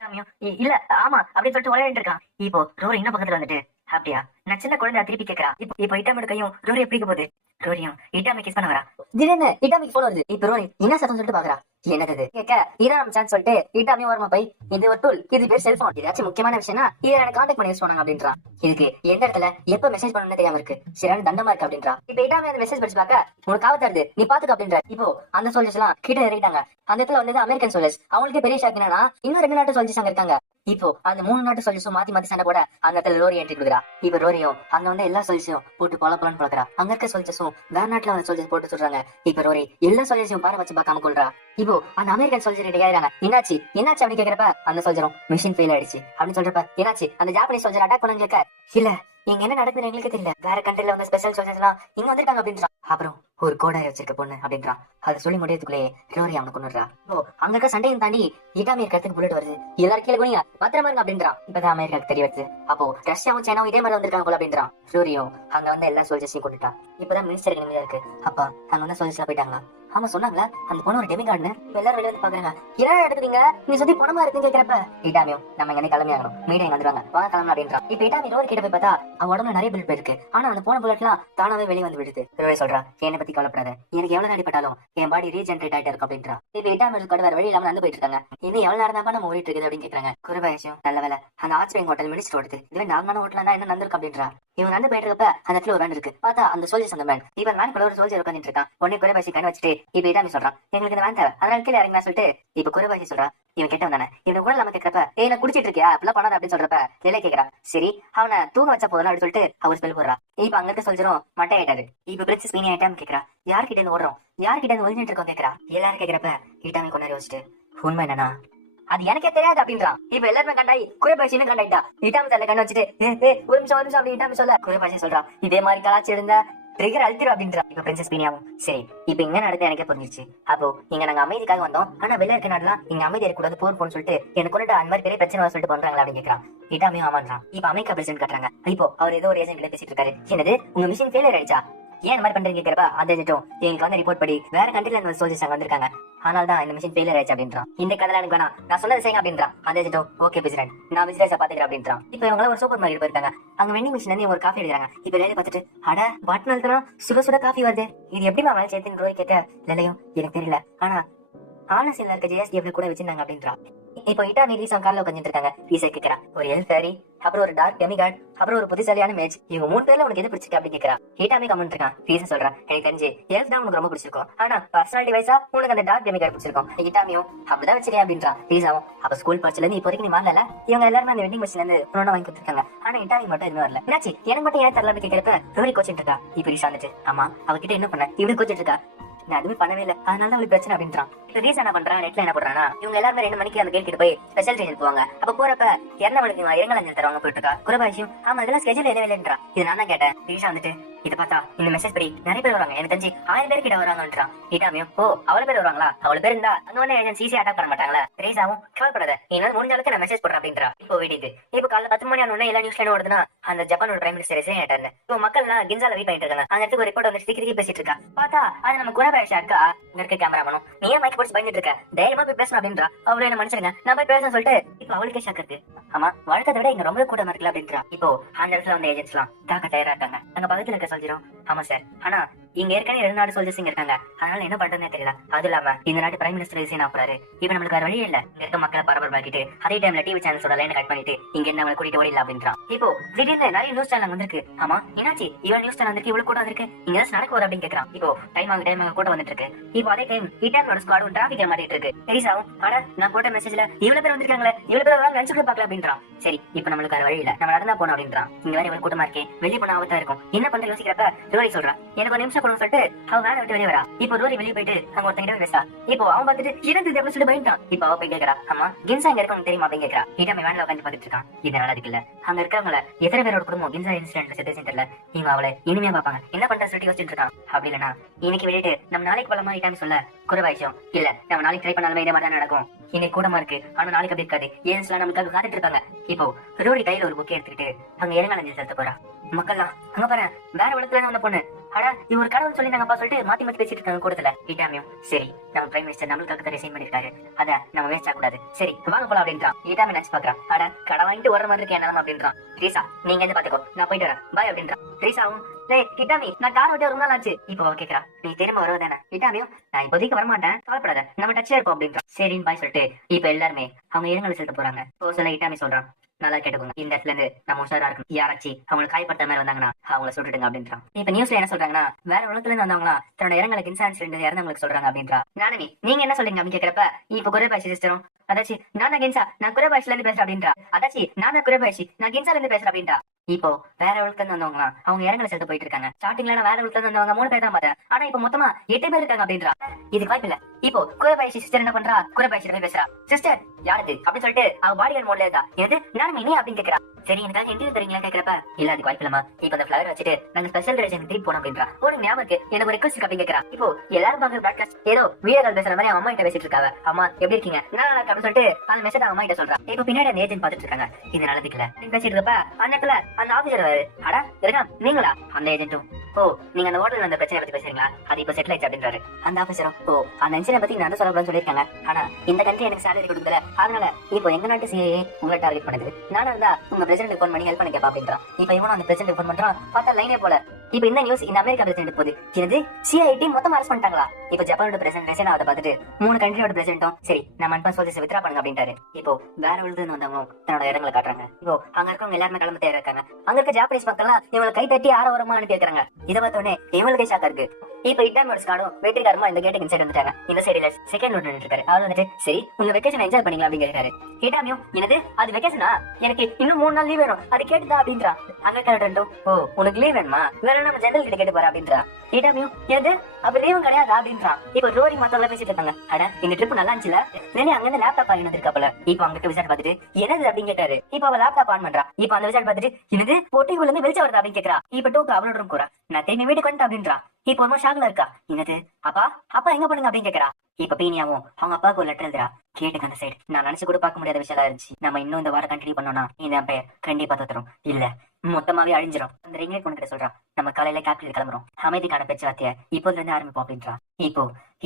இல்ல ஆமா அப்படின்னு சொல்லிட்டு உலகிட்டு இருக்கான். இப்போ ரோரி இன்னும் பக்கத்துல வந்துட்டு அப்படியா நான் சின்ன குழந்தை திருப்பி கேட்கறா. இப்போ இட்டாமோட கையும் ரோரி எப்படி போகுது. ரோரியும் இட்டாமி கிஸ் பண்ண வரா. திடீர்னு இட்டாமிக்கு போன் வருது. இப்ப ரோரி என்ன சத்தம் சொல்லிட்டு பாக்குறா. என்னது கேட்க இதான் நம்ம சான்ஸ் சொல்லிட்டு இட்டாமி வரமா போய் இது ஒரு டூல், இது பேர் செல்போன், ஏதாச்சும் முக்கியமான விஷயம்னா இதை எனக்கு கான்டாக்ட் பண்ணி யூஸ் பண்ணாங்க அப்படின்றான். இதுக்கு எந்த இடத்துல எப்ப மெசேஜ் பண்ணணும்னு தெரியாம இருக்கு, சரியான தண்டமா இருக்கு அப்படின்றா. இப்ப இட்டாமி அந்த மெசேஜ் படிச்சு பாக்க உனக்கு ஆபத்தா இருக்கு நீ பாத்துக்க அப்படின்ற. இப்போ அந்த சோல்ஜர்ஸ் எல்லாம் கிட்ட இறங்கிட்டாங்க. அந்த இடத்துல வந்தது அமெரிக்கன் சோல்ஜர்ஸ். அவங்களுக்கு பெரிய ஷாக் என்னன்னா இன்னும் 2 நாட்டு சோல்ஜர்ஸ் அங்க இருக்காங்க. இப்போ அந்த 3 நாட்டு சோல்ஜர்ஸும் மாத்தி சண்டை போட அந்த இடத்துல ரோரி என்ட்ரி கொடுக்குறா. இப்ப ரோரியும் அங்க வந்து எல்லா சோல்ஜர்ஸையும் போட்டு பொலப்பலன்னு பழக்கிறா. அங்க இருக்க சோல்ஜர்ஸும் வேற நாட்டுல வந்து சோல்ஜர்ஸ் போட்டு சொல்றாங்க. இப்ப ரோரி எல்லா சோல்ஜர்ஸையும் பார வச்சு பார்க்காம கொள்றா. இப்போ அந்த அமெரிக்கன் சோல்ஜர் கிட்ட கேக்குறாங்க என்னாச்சு அப்படின்னு கேக்குறப்ப அந்த சோல்ஜரும் மிஷின் ஃபெயில் ஆயிடுச்சு அப்படின்னு சொல்றப்ப என்னாச்சு அந்த ஜாப்பனீஸ் சோல்ஜர் அட்டாக் பண்ணு கேட்க இல்ல இங்க என்ன நடக்குதுன்னு எங்களுக்கு தெரியல, வேற கண்ட்ரில வந்து ஸ்பெஷல் சோல்ஜர்ஸ் எல்லாம் இங்க வந்திருக்காங்க அப்படின்றான். அப்புறம் ஒரு கோடாரி வச்சிருக்க பொண்ணு அப்படின்றான். அதை சொல்லி முடியதுக்குள்ளே ரோரி அவனை கொண்டுறா. ஓ அங்க இருக்க சண்டையும் தாண்டி இட்டாமி இருக்கிறதுக்கு புல்லட் வருது. எல்லாரும் கீழே குனிங்க பத்திரமா இருங்க அப்படின்றான். இப்பதான் அமெரிக்காவுக்கு தெரிய வருது. அப்போ ரஷ்யாவும் சைனாவும் இதே மாதிரி வந்திருக்காங்க போல அப்படின்றான். ரோரியும் அங்க வந்து எல்லா சோல்ஜர்ஸையும் கொண்டுட்டா. இப்பதான் மினிஸ்டருக்கு நிம்மதியா இருக்கு. அப்பா அங்க வந்து சோல்ஜர்ஸ் போயிட்டாங்களா, ஆமா சொன்னாங்களா அந்த பொண்ணு ஒரு டெமிகார்டுன்னு. எல்லாரும் வெளியே வந்து பாக்குறாங்க. என்ன எடுத்துறீங்க நீ சுத்தி பணமா இருக்குன்னு கேக்குறப்ப இட்டாமியும் நம்ம எங்க கிளம்பி ஆகணும், மீடியம் வந்துருவாங்க வாங்க கிளம்பணும் அப்படின்றான். இப்ப இட்டாமி ரோரி கிட்ட போய் பார்த்தா அவன் உடம்புல நிறைய புல்லட் இருக்கு. ஆனா அந்த போன புல்லட் எல்லாம் தானாவே வெளியே வந்து விடுது. ரோரி சொல்றா என்னை பத்தி கவலைப்படாத, எனக்கு எவ்வளவு அடிப்பட்டாலும் என் பாடி ரீஜென்ரேட் ஆயிட்டு இருக்கும் அப்படின்றான். இப்ப இட்டாமி கூட வேற வழி இல்லாம நடந்து போயிட்டு இருக்காங்க. இன்னும் எவ்வளவு நேரம் தான் நம்ம ஓடிட்டு இருக்குது அப்படின்னு கேக்குறாங்க. குருபாயசியும் நல்ல வேலை அந்த ஆஸ்பிரிங் ஹோட்டல் மினிஸ்டர் ஓடுது, இதுவே நார்மலான ஹோட்டல் தான் என்ன நடந்திருக்கு அப்படின்றா. இவன் நடந்து போயிட்டு இருக்கப்ப அந்த இடத்துல ஒரு வேன் இருக்கு. பார்த்தா அந்த சோல்ஜர்ஸ் அந்த வேன். இப்ப வேன் கூட ஒரு சோல்ஜர் உட்காந்துட்டு இருக்கான். உடனே குருபாயசி கண்ணு வச்சுட்டு இப்ப இட்டாமி சொல்றான் எங்களுக்கு இந்த வேன் தேவை, அதனால கீழே இறங்கினா சொல்லிட்டு இப்ப குருபாயசி சொல்றா இவன் கேட்டவன் தானே இவன் கூட நம்ம கேட்கறப்ப என்ன குடிச்சிட்டு இருக்கியா அப்படிலாம் பண்ணாத அப்படின்னு சொல்றப்ப நிலை கேட்கறா. சரி அவனை தூங்க வச்சா போதும் அப்படின்னு சொல்லிட்டு அவர் ஸ்பெல் போடுறா. இப்ப அங்க இருக்க சோல்ஜரும் மட்டை ஆயிட்டாரு. இப்ப பிரிச்சு ஸ்பீனி ஆயிட்டான்னு கேட்கறா. யார்கிட்ட இருந்து ஓடுறோம், யார்கிட்ட இருந்து ஒளிஞ்சிட்டு இருக்கோம் கேட்கறா. எல்லாரும் கேட்கறப்ப இட்டாமி கொண்டாடி வச்சுட்டு உண்மை என்னன்னா அது எனக்கே தெரியாது அப்படின்றான். இப்ப எல்லாருமே கண்டாய் குறைபாசின்னு கண்டாயிட்டா. இட்டாமி தலை கண்ணு வச்சுட்டு ஒரு நிமிஷம் அப்படி இட்டாமி சொல்ல குறைபாசி சொல்றான் இதே மாதிரி கலாச்சி இருந்தா ட்ரிகர் அழுத்திரும் அப்படின்றா. இப்ப பிரின்சஸ் பீனியாவும் சரி இப்ப இங்க நடந்து எனக்கே புரிஞ்சிச்சு. அப்போ இங்க நாங்க அமைதிக்காக வந்தோம், ஆனா வெளில இருக்க நாடுலாம் இங்க அமைதி இருக்கக்கூடாது போர் போன்னு சொல்லிட்டு எனக்கு கொண்டு அந்த மாதிரி பெரிய பிரச்சனை சொல்லிட்டு பண்றாங்களா அப்படின்னு கேக்குறான். இட்டாமியும் ஆமான்றான். இப்ப அமெரிக்கா பிரசிடென்ட் கட்டுறாங்க. இப்போ அவர் ஏதோ ஒரு ஏஜென்ட் கிட்ட பேசிட்டு இருக்காரு. என்னது உங்க மிஷின் ஃபெயிலியர் ஆயிடுச்சா, ஏன் இந்த மாதிரி பண்றீங்க கேக்குறப்ப அந்த ஏஜென்ட்டும் எங்களுக்கு வந்து ரிப்போர்ட் படி வேற கண்ட்ரில இருந்து சோல்ஜர்ஸ் அங்க வந்திருக்காங்க, ஆனால் தான் இந்த மிஷின் ஃபெயிலியர் ஆயிடுச்சு அப்படின்றான். இந்த கதை எனக்கு வேணாம், நான் சொன்னது செய்யுங்க அப்படின்றான். அந்த ஏஜென்ட்டும் ஓகே பிரசிடென்ட் நான் விசிட்டர்ஸை பாத்துக்கிறேன் அப்படின்றான். இப்போ இவங்க ஒரு சூப்பர் மார்க்கெட் போயிருக்காங்க. அங்க வெண்டிங் மிஷின் வந்து ஒரு காஃபி எடுக்கிறாங்க. இப்ப வேலையை பார்த்துட்டு அட பட்டன் அழுத்தினா சுட சுட காஃபி வருது, இது எப்படிமா வேலை சேர்த்துன்னு ரோய் கேட்க இல்லையும் எனக்கு தெரியல, ஆனா ஆனசில இருக்க ஜேஎஸ்டிஎஃப்ல கூட வச்சிருந்தாங்க அப்படின்றான். இப்போ இட்டாமி ரீசா கார்ல உட்காந்துட்டு இருக்காங்க. ரீசா கேக்குறா ஒரு எல் ஃபேரி, அப்புறம் ஒரு டார்க் டெமிகார்ட், அப்புறம் ஒரு புத்திசாலியான மேஜ், இவங்க 3 பேர்ல உனக்கு எது பிடிச்சிருக்கு அப்படின்னு கேக்குறா. இட்டாமி கமெண்ட் இருக்கான். ரீசா சொல்றா எனக்கு தெரிஞ்சு எல்ஃப் தான் உனக்கு ரொம்ப பிடிச்சிருக்கும், ஆனா பர்சனாலிட்டி வைஸா உனக்கு அந்த டார்க் டெமிகார்ட் பிடிச்சிருக்கும். இட்டாமியும் அப்படிதான் வச்சிருக்கேன் அப்படின்றான். ரீசாவும் அப்ப ஸ்கூல் படிச்சல இருந்து இப்போ வரைக்கும் நீ மாறல, இவங்க எல்லாருமே அந்த வெட்டிங் மிஷின்ல இருந்து ஒன்னொன்னு வாங்கி கொடுத்துருக்காங்க, ஆனா இட்டாமி மட்டும் எதுவும் வரல. என்னாச்சு எனக்கு மட்டும் ஏன் தரல அப்படின்னு கேட்கிறப்ப ரோரி கோச்சிட்டு இருக்கா. இப்ப ரீசா வந்துட்டு ஆமா அவகிட்ட என்ன பண்ண இப்படி கோச்சிட்டு இருக்கா, நான் அதுவே பண்ணவே இல்லை அதனால அவளுக்கு பிரச்சனை அப்படின்றான். ரீசா என்ன பண்றான், நெட்ல என்ன பண்றானா இவங்க எல்லாருமே 2 மணிக்கு அந்த கேட் கிட்ட போய் ஸ்பெஷல் ட்ரெயின் போவாங்க. அப்ப போறப்ப இறந்தவளுக்கு இரங்கலஞ்சல் தருவாங்க போயிட்டு இருக்கா. குரபாஷியும் ஆமா இதெல்லாம் ஸ்கெட்யூல் இல்லைன்றா. இது நான் தான் கேட்டேன். ரீசா வந்துட்டு இதை பார்த்தா இந்த மெசேஜ் படி நிறைய பேர் வராங்க, எனக்கு தெரிஞ்சு 1000 பேர் கிட்ட வராங்கன்றான். இட்டாமியும் ஓ அவ்வளவு பேர் வருவாங்களா, அவ்வளவு பேர் இருந்தா அங்க வந்து ஏஜென்ட் ஈஸியா அட்டாக் பண்ண மாட்டாங்களா. ரீசாவும் கவலைப்படாத என்னால முடிஞ்ச அளவுக்கு நான் மெசேஜ் போடுறேன் அப்படின்றா. இப்போ விடுது இப்போ காலைல 10 மணி ஆன எல்லா நியூஸ்ல என்ன ஓடுதுன்னா அந்த ஜப்பானோட பிரைம் மினிஸ்டர் ரிசைன் ஆயிட்டாரு. இப்போ மக்கள் எல்லாம் கின்சால வெயிட் பண்ணிட்டு இருக்காங்க. அந்த இடத்துக்கு ஒரு ரிப்போர்ட் வந்து சிக்கிரிக்கி பேசிட்டு இருக்கா. பார்த்தா அது நம்ம குணபாஷா இருக்கா. இங்க இருக்க கேமராமனும் நீ ஏன் மைக் போட்டு பயந்துட்டு இருக்க, தைரியமா போய் பேசணும் அப்படின்றா. அவளை என்ன மனுஷங்க நான் போய் பேசணும் சொல்லிட்டு இப்போ அவளுக்கே ஷாக் இருக்கு. ஆமா வழக்கத்தை விட இங்க ரொம்ப கூட்டமா இருக்குல்ல அப்படின்றா. இப்போ அந்த இடத்துல வந்து ஏஜென்ட்ஸ் எல்லாம் தாக்க தயாரா இருக்காங்க. அங்க பக்கத்துல இருக்க சொல்லிடும் ஆமா சார், ஆனா இங்க ஏற்கனவே 2 நாடு சோல்ஜர்ஸ் இங்க இருக்காங்க, அதனால என்ன பண்றதுனே தெரியல. அது இல்லாம இந்த நாட்டு பிரைம் மினிஸ்டர் ரிசைன் ஆகுறாரு. இப்ப நம்மளுக்கு வேற வழியே இல்ல, இங்க இருக்க மக்களை பரபரப்பாக்கிட்டு அதே டைம்ல டிவி சேனல்ஸோட லைன் கட் பண்ணிட்டு இங்க என்ன அவங்களை கூட்டிட்டு ஓடிடலாம் அப்படின்றான். இப்போ திடீர்னு நிறைய நியூஸ் சேனல் வந்திருக்கு. ஆமா என்னாச்சு இவன் நியூஸ் சேனல் வந்திருக்கு இவ்வளவு கூட்டம் வந்திருக்கு, இங்க ஏதாவது நடக்க வர அப்படின்னு கேக்குறான். இப்போ டைம் ஆக கூட்டம் வந்துட்டு இருக்கு. இப்போ அதே டைம் இட்டானோட ஸ்குவாடும் டிராபிக் மாட்டிட்டு இருக்கு. பெரிசாவும் அட நான் போட்ட மெசேஜ்ல இவ்வளவு பேர் வந்திருக்காங்களே இவ்வளவு பேர் வராங்க நினைச்சு கூட பாக்கல அப்படின்றான். சரி இப்போ நம்மளுக்கு வேற வழி இல்ல, நம்ம நடந்தா போனோம் அப்படின்றான். இங்க வேற இவ்வளவு கூட்டமா இருக்கே வெளியே போன ஆபத்தா இருக்கும், என்ன பண்ற யோசிக்கிறப்ப ரோரி சொல்றான் எனக்கு ஒரு நிமிஷம் கொடுன்னு சொல்லிட்டு அவன் வேலை விட்டு வெளியே வரா. இப்போ ரோரி வெளியே போயிட்டு அங்க ஒருத்தங்கிட்ட பேசா. இப்போ அவன் பார்த்துட்டு இறந்து அப்படின்னு சொல்லிட்டு பயன்ட்டான். இப்போ அவ போய் கேக்குறா அம்மா கின்சா இங்க இருக்கவங்க தெரியுமா அப்படின்னு கேக்குறா. இட்டாமி வேன்ல உட்காந்து பாத்துட்டு இருக்கான். இது நல்லா இருக்குல்ல, அங்க இருக்கவங்கள எத்தனை பேரோட குடும்பம் கின்சா இன்சிடென்ட்ல செத்து சென்டர்ல இவங்க அவளை இனிமையா பாப்பாங்க, என்ன பண்ற சொல்லிட்டு யோசிச்சுட்டு இருக்கான். அப்படி இல்லனா இன்னைக்கு வெளியிட்டு நம்ம நாளைக்கு போலமா இட்டாமி சொல்ல குறைவாயிச்சோம் இல்ல நம்ம நாளைக்கு ட்ரை பண்ணாலுமே இதே மாதிரி தான் நடக்கும், இன்னைக்கு கூடமா இருக்கு ஆனா நாளைக்கு அப்படி இருக்காது ஏன்ஸ்லாம் நமக்கு காத்துட்டு இருக்காங்க. இப்போ ரோரி கையில ஒரு புக்கை எடுத்துக்கிட்டு அங்க இறங்கலஞ்சு செலுத்த போறா. மக்கள்லாம் அங்க பாரு வேற உலகத்துல வந்த பொண்ணு, அட இது ஒரு கடவுள் சொல்லி நாங்கப்பா சொல்லிட்டு மாத்தி மாத்தி பேசிட்டு இருக்காங்க கூடத்துல. இட்டாமியும் சரி நம்ம பிரைம் மினிஸ்டர் நம்மளுக்காக ரிசைன் பண்ணிருக்காரு, அத நம்ம வேஸ்ட் ஆக கூடாது, சரி வாங்க போலாம் அப்படின்றான். இட்டாமி நினைச்சு பாக்குறான். அட கடை வாங்கிட்டு வர மாதிரி இருக்கேன் அப்படின்றான். ரீசா நீங்க எந்த பாத்துக்கோ நான் போயிட்டு வரேன் பாய் அப்படின்றான். ரீசாவும் இட்டாமி நான் கார் ஓட்டி ஒரு நாள் ஆச்சு. இப்போ கேக்குறா நீ திரும்ப வருவதானே. இட்டாமியும் நான் இப்போதைக்கு வரமாட்டேன் கவலைப்படாத நம்ம டச்சா இருப்போம் அப்படின்றான். சரின்னு பாய் சொல்லிட்டு இப்ப எல்லாருமே அவங்க இரங்கல் செலுத்த போறாங்க. சொல்ல இட்டாமி சொல்றான் நல்லா கேட்டுக்கோங்க, இந்த இடத்துல இருந்து நம்ம உஷாரா இருக்கணும், யாராச்சும் அவங்களை காயப்படுத்த மாதிரி வந்தாங்கன்னா அவங்கள சுட்டுடுங்க அப்படின்றான். இப்ப நியூஸ்ல என்ன சொல்றாங்கன்னா வேற உலகத்துல இருந்து வந்தவங்களா தன்னோட இரங்கலுக்கு இன்சான்ஸ் இறந்தவங்களுக்கு சொல்றாங்க அப்படின்றா. நானே நீங்க என்ன சொல்றீங்க அப்படின்னு கேக்குறப்ப இப்ப குறைபாய்ச்சி சிஸ்டரும் அதாச்சி நான் கின்சா நான் குறைபாய்ச்சில இருந்து பேசுறேன் அப்படின்றா. அதாச்சி நான் குறைபாய்ச்சி நான் கின்சால இருந்து பேசுறேன் அப்படின்றா. இப்போ வேற உலகத்துல இருந்து வந்தவங்களா அவங்க இரங்கலை செலுத்த போயிட்டு இருக்காங்க. ஸ்டார்டிங்ல வேற உலகத்துல இருந்து வந்தவங்க 3 பேர் தான் பார்த்தேன், ஆனா இப்ப மொத்தமா 8 பேர் இருக்காங்க அப்படின்றா. இதுக்கு வாய்ப்பு இல்ல. இப்போ குறைபாய்ச்சி சிஸ்டர் என்ன பண்றா குறைபாய்ச்சி போய் பேசுறா. சிஸ்டர் யாரு அப்படின்னு சொல்லிட்டு அவ பாடிகார்டு மோட்ல இருக்கா. எது நானும் இனி அப்படின்னு கேக்குறா. சரி எனக்காக இன்டர்வியூ தரீங்களா கேக்குறப்ப இல்ல அதுக்கு வாய்ப்பு இல்லமா, இப்ப அந்த ஃபிளவர் வச்சுட்டு நாங்க ஸ்பெஷல் ரேஷன் ட்ரீட் போனோம் அப்படின்றா. ஒரு ஞாபகம் இருக்கு எனக்கு ஒரு ரிக்வெஸ்ட் அப்படின்னு கேக்குறா. இப்போ எல்லாரும் பாக்குற பிராட்காஸ்ட் ஏதோ வீரர்கள் பேசுற மாதிரி அம்மா கிட்ட பேசிட்டு இருக்காங்க. அம்மா எப்படி இருக்கீங்க நான் அப்படின்னு சொல்லிட்டு அந்த மெசேஜ் அம்மா கிட்ட சொல்றா. இப்ப பின்னாடி அந்த ஏஜென்ட் பாத்துட்டு இருக்காங்க. இது நல்லதுக்குல பேசிட்டு இருப்ப அந்த இடத்துல அந்த ஆபீசர் வாரு அடா இருக்கா நீங்களா. அந்த ஏஜென்ட்டும் ஓ நீங்க அந்த ஹோட்டல்ல அந்த பிரச்சனை பத்தி பேசுறீங்களா அது இப்ப செட்டில் ஆயிடுச்சு அப்படின்றாரு. அந்த ஆபீசரும் ஓ அந்த இன்சிடென்ட் பத்தி நான் சொல்லக்கூடாதுன்னு சொல்லிருக்காங்க, ஆனா இந்த கண்ட்ரி எனக்கு சேலரி கொடுக்கல அதனால இப்போ எங்க நாட்டு சிஏ உங்களை டார்கெட் பண்ணுது, நானா இருந்தா உங்க பிரசிடென்ட் போன் பண்ணி ஹெல்ப் பண்ண கேப்பா அப்படின்றான். இப்ப இவனும் அந்த பிரசிடென்ட் போன் பண்றான். பார்த்தா லைனே போல. இப்ப இந்த நியூஸ் இந்த அமெரிக்கா பிரசிடென்ட் போகுது. இது சிஐடி மொத்தம் அரெஸ்ட் பண்ணிட்டாங்களா. இப்ப ஜப்பானோட பிரசிடென்ட் ரிசைன் ஆவத பார்த்துட்டு 3 கண்ட்ரியோட பிரசிடென்ட்டும் சரி நம்ம அன்பா சோல்ஜர்ஸ் வித்ரா பண்ணுங்க அப்படின்ட்டாரு. இப்போ வேற உலகத்துல வந்தவங்க தன்னோட இடங்களை காட்டுறாங்க. இப்போ அங்க இருக்கவங்க எல்லாருமே கிளம்ப தயாரா இருக்காங்க. அங்க இருக்க ஜாப்பனீஸ் மக்கள் எல்லாம் இவங்களை கை தட்டி ஆரவாரமா அனுப்பி வைக்கிறாங்க. இதை பார்த்தோன்னே இவங்களுக்கு ஷாக்கா இருக்கு. இப்ப இட்டாமியோட ஸ்காடும் வெற்றிகரமா இந்த கேட்டுக்கு சைடு வந்துட்டாங்க. இந்த சைடுல செகண்ட் நோட் நின்னுட்டு இருக்காரு. அவர் வந்துட்டு சரி உங்க வெக்கேஷன் என்ஜாய் பண்ணீங்களா அப்படின்னு கேட்காரு. இட்டாமியோ என்னது அது வெக்கேஷனா, எனக்கு இன்னும் 3 நாள் லீவ் வேணும், அது கேட்டுதா அப்படின்றா. அங்க கேரக்டர் ஓ உனக்கு லீவ் வேணுமா, வேற நம்ம ஜெனரல் கிட்ட கேட்டு போற அப்படின்றா. இட்டாமியோ எது அப்ப லீவும் கிடையாதா அப்படின்றா. இப்ப ரோரி மத்தவங்க பேசிட்டு இருக்காங்க. அட இந்த ட்ரிப் நல்லா இருந்துச்சுல, வெளியே அங்க இருந்து லேப்டாப் ஆகி வந்திருக்காப்ல. இப்ப அங்க விசாட் பாத்துட்டு என்னது அப்படின்னு கேட்டாரு. இப்ப அவ லேப்டாப் ஆன் பண்றா. இப்ப அந்த விசாட் பாத்துட்டு என்னது பொட்டிக்குள்ள இருந்து வெளிச்சம் வருதா அப்படின்னு கேக்குறா. இப்ப டூக்கு அவளோட ரூம் போறா. நான் திரும்பி வீட்டுக்கு வந்துட்டேன் அப்படின்றா. இப்ப ஒரு ஷாக்ல இருக்கா. என்னது அப்பா அப்பா எங்க பண்ணுங்க அப்படின்னு கேக்குறா. இப்ப பீனியாவும் அவங்க அப்பாவுக்கு ஒரு லெட்டர் எழுதுறா. கேட்டுக்கு அந்த சைடு நான் நினைச்சு கூட பார்க்க முடியாத விஷயம் இருந்துச்சு. நம்ம இன்னும் இந்த வாரம் கண்டினியூ பண்ணோம்னா இந்த பெயர் கண்டிப்பா தோத்துரும், இல்ல மொத்தமாவே அழிஞ்சிரும். அந்த ரிங்கே கொண்டு சொல்றா. நம்ம காலையில கேபிட்டல் கிளம்புறோம், அமைதிக்கான பேச்சுவார்த்தைய இப்போதுல இருந்து ஆரம்பிப்போம் அப்படின்றா. இப்போ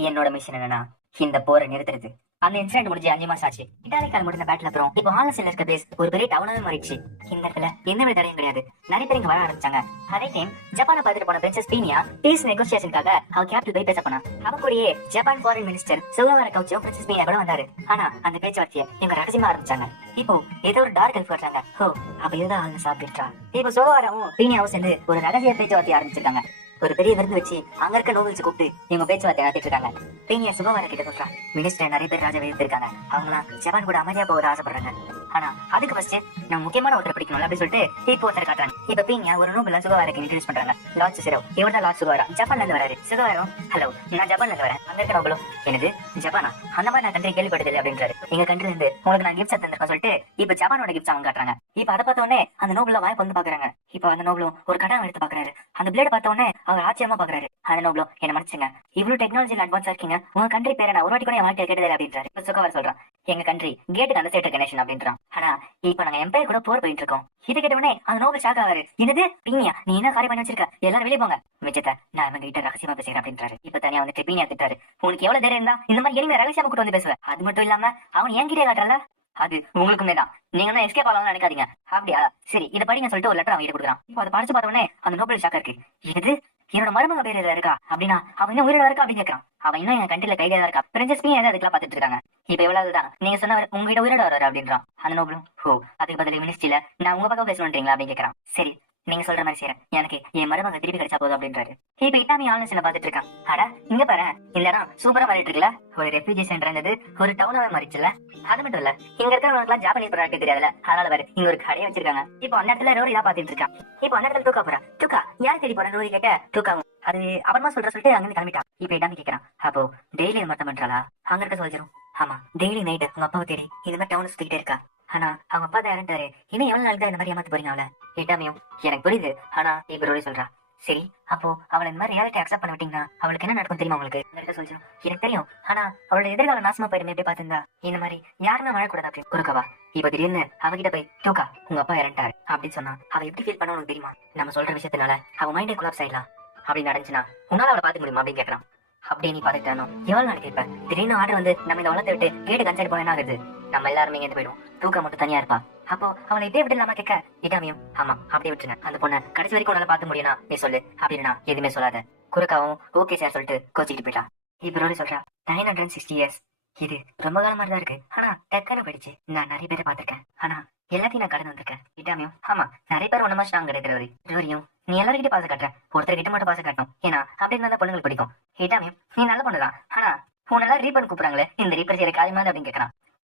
என்னோட மிஷன் என்னன்னா இந்த போரை நிறுத்துறது. அந்த இன்சிடென்ட் முடிஞ்சு 5 மாசம் ஆச்சு. இட்டாலிக்கால் முடிந்த பேட்டில் அப்புறம் இப்போ ஆலசில இருக்க பேஸ் ஒரு பெரிய டவுனாவே மாறிடுச்சு. இந்த இடத்துல எந்த வித தடையும் கிடையாது. நிறைய பேர் இங்க வர ஆரம்பிச்சாங்க. அதே டைம் ஜப்பானை பார்த்துட்டு போன பிரின்சஸ் பீனியா பீஸ் நெகோசியேஷனுக்காக அவ கேபிட்டல் போய் பேச போனா. அவ கூடயே ஜப்பான் ஃபாரின் மினிஸ்டர் சுகாவார கவுச்சியும் பிரின்சஸ் பீனியா கூட வந்தாரு. ஆனா அந்த பேச்சுவார்த்தையை இவங்க ரகசியமா ஆரம்பிச்சாங்க. இப்போ ஏதோ ஒரு டார்க் எல்ஃப் வர்றாங்க. ஓ அப்ப இதுதான் ஆளுங்க சாப்பிட்டுட்டா. இப்போ சுகாவாரமும் பீனியாவும் சேர்ந்து ஒரு ரகசிய பேச்சுவார்த்தையை ஆரம்பிச்சிருக்காங்க. ஒரு பெரிய விருந்து வச்சு அங்க இருக்க நோபல்ஸ் கூப்பிட்டு இவங்க பேச்சுவார்த்தை நடத்திட்டு இருக்காங்க. பீனியா சுகவார கிட்ட சொல்றா. மினிஸ்டர் நிறைய பேர் ராஜா இருக்காங்க, அவங்களாம் ஜப்பான் கூட அமைதியா போக ஆசைப்படுறாங்க. ஆனா அதுக்கு ஃபர்ஸ்ட் நம்ம முக்கியமான ஒருத்தர் பிடிக்கணும் அப்படின்னு சொல்லிட்டு இப்போ ஒருத்தர் காட்டுறாங்க. இப்ப பீனியா ஒரு நோபல் சுகவாரக்கு இன்ட்ரோடியூஸ் பண்றாங்க. லார்ட் சிசிரோ, இவர் தான் லார்ட் சுகவாரா, ஜப்பான்ல இருந்து வராரு. சுகவாரம் ஹலோ நான் ஜப்பான்ல இருந்து வரேன். அங்க இருக்க நோபலும் எனது ஜப்பானா அந்த மாதிரி நான் கண்ட்ரி கேள்விப்பட்டதில்லை அப்படின்றாரு. எங்க கண்ட்ரில இருந்து உங்களுக்கு நான் கிஃப்ட் தந்திருக்கேன் சொல்லிட்டு இப்ப ஜப்பானோட கிஃப்ட் அவங்க காட்டுறாங்க. இப்ப அதை பார்த்த உடனே அந்த நோபல வாய்ப்பு வந்து பாக்குறாங்க. இப்ப அந்த நோபலும் ஒரு கடன் எடுத்து பாக்குறாரு. அந்த பிளேட் பார்த்த உடனே அவர் ஆச்சரியமா பாக்குறாரு. அந்த நோபலும் என்ன மன்னிச்சுங்க, இவ்வளவு டெக்னாலஜில அட்வான்ஸா இருக்கீங்க, உங்க கண்ட்ரி பேரை நான் ஒரு வாட்டி கூட என் வாழ்க்கையில கேட்டதில்லை அப்படின்றாரு. இப்ப சுகவார் சொல்றான் எங்க கண்ட்ரி கேட்டுக்கு அந்த சைடு நேஷன் அப்படின்றான். ஆனா இப்ப நாங்க எம்பையர் கூட போர் போயிட்டு இருக்கோம். இது கேட்ட உடனே அந்த நோபல் ஷாக் ஆகாரு. என்னது பீனியா நீ என்ன காரியம் பண்ணி வச்சிருக்க, எல்லாரும் வெளியே போங்க, மிச்சத்தை நான் இவங்க கிட்ட ரகசியமா பேசுறேன் அப்படின்றாரு. இப்ப தனியா வந்துட்டு பீனியா திட்டாரு. உனக்கு எவ்வளவு தைரியம் இருந்தா இந்த மாதிரி இனிமே ரகசியமா கூட்டு வந்து பேசுவேன், அது மட்டும் இல்லாம அவன் என்கிட்டே காட்டுறல, அது உங்களுக்குமே தான், நீங்க என்ன எஸ்கேப் ஆகலாம்னு நினைக்காதீங்க. அப்படியா சரி இதை படிங்க சொல்லிட்டு ஒரு லெட்டர் அவன் கிட்ட கொடுக்குறான். இப்போ அதை படிச்சு பார்த்த உடனே அந்த நோபல் ஷாக்கா இருக்கு. இது என்னோட மருமக பேர் இதுல இருக்கா அப்படின்னா அவன் இன்னும் உயிரோட இருக்கா அப்படின்னு கேட்கறான். அவன் இன்னும் என் கண்ட்ரில கைதியா இருக்கா. பிரின்சஸ் பீனியா அதுக்கெல்லாம் பாத்துட்டு இருக்காங்க. இப்ப எவ்வளவு தான் நீங்க சொன்னவர் உங்ககிட்ட உயிரோட வர்றாரு அப்படின்றான். அந்த நோபலும் ஓ அதுக்கு பதில் மினிஸ்ட்ரியில நான் உங்க பக்கம் பேசணுன்றீங்களா அப்படின்னு கேட்கறான். சரி நீங்க சொல்ற மாதிரி செய்யறேன், எனக்கு என் மருமக திருப்பி கிடைச்சா போதும் அப்படின்றாரு. இப்ப இட்டாமி ஆன்லைன்ல பாத்துட்டு இருக்கான். அட இங்க பாரு இந்த இடம் சூப்பரா மாறிட்டு இருக்குல்ல, ஒரு ரெஃப்யூஜி சென்டர் இருந்தது ஒரு டவுனாவே மாறிச்சுல. அது மட்டும் இல்ல இங்க இருக்கிறவங்களுக்கு ஜாப்பனீஸ் ப்ராடக்ட் தெரியாதுல, அதனால பாரு இங்க ஒரு கடையை வச்சிருக்காங்க. இப்போ அந்த இடத்துல ரோரி தான் பாத்துட்டு இருக்கான். இப்போ அந்த இடத்துல தூக்கா போறா. தூக்கா யார் தேடி போறேன் ரோரி கேட்ட தூக்காவும் அது அப்புறமா சொல்லிட்டு அங்க இருந்து கிளம்பிட்டான். இப்ப இட்டாமி கேட்கறான் அப்போ டெய்லி இது மட்டும் பண்றாளா அங்க இருக்க சொல்லிடும். ஆமா டெய்லி நைட்டு உங்க அப்பாவை தேடி இந்த மாதிரி டவுன் சுத்திக்கிட்டே இருக்கா. ஆனா அவங்க அப்பா தான் இறந்தாரு, இன்னும் எவ்வளவு நாள் தான் இந்த மாதிரி ஏமாத்து போறீங்க அவளை. இட்டாமியும் எனக்கு புரியுது, ஆனா இப்ப ரோரி சொல்றா சரி அப்போ அவளை இந்த மாதிரி ரியாலிட்டி அக்செப்ட் பண்ண விட்டீங்கன்னா அவளுக்கு என்ன நடக்கும் தெரியுமா உங்களுக்கு சொல்லிடும். எனக்கு தெரியும், ஆனா அவளோட எதிர்கால நாசமா போயிடுமே எப்படி பாத்துருந்தா இந்த மாதிரி யாருமே வாழக்கூடாது அப்படின்னு குறுக்கவா. இப்ப திடீர்னு அவகிட்ட போய் தூக்கா உங்க அப்பா இறண்டாரு அப்படின்னு சொன்னா அவ எப்படி ஃபீல் பண்ண உனக்கு தெரியுமா. நம்ம சொல்ற விஷயத்தினால அவ மைண்டே கொலாப்ஸ் ஆயிடலாம். அப்படி நடந்துச்சுன்னா உன்னால அவளை பாத்துக்க முடியுமா அப்படின்னு கேட்கறான். அப்படி நீ பாத்துட்டானோ எவ்வளவு நாளைக்கு இருப்ப, திடீர்னு ஆர்டர் வந்து நம்ம இந்த வளர்த்து விட்டு கேட்டு கன்சைட் போனா ஆகுது, நம்ம எல்லாருமே இங்க போயிடும், தூக்க மட்டும் தனியா இருப்பா. அப்போ அவளை இப்படியே விட்டு இல்லாம கேட்க இட்டாமியும் ஆமா அப்படியே விட்டுருங்க, அந்த பொண்ணை கடைசி வரைக்கும் உன்னால பாத்து முடியும்னா நீ சொல்லு அப்படின்னா எதுவுமே சொல்லாத. குறுக்காவும் ஓகே சார் சொல்லிட்டு கோச்சிக்கிட்டு போயிட்டா. இப்ப ரோரி சொல்றா 960 years இது ரொம்ப காலமா தான் இருக்கு, ஆனா டக்குன்னு போயிடுச்சு. நான் நிறைய பேரை பாத்திருக்கேன், ஆனா எல்லாத்தையும் நான் கடந்து வந்திருக்கேன். இட்டாமியும் ஆமா நிறைய பேர் ஒண்ணு ஸ்ட்ராங் கிடையாது ரோரி. ரோரியும் நீ எல்லாருக்கிட்ட பாச காட்டுற, ஒருத்தர் கிட்ட மட்டும் பாச காட்டணும், ஏன்னா அப்படின்னு தான் பொண்ணுங்களுக்கு பிடிக்கும். இட்டாமியும் நீ நல்ல பொண்ணுதான், ஆனா உன்னெல்லாம் ரீப்பன் கூப்பிடுறாங்களே இந்த ரீப்பர் செய்யற காரியமா அப்படின்னு கேட்கறான்.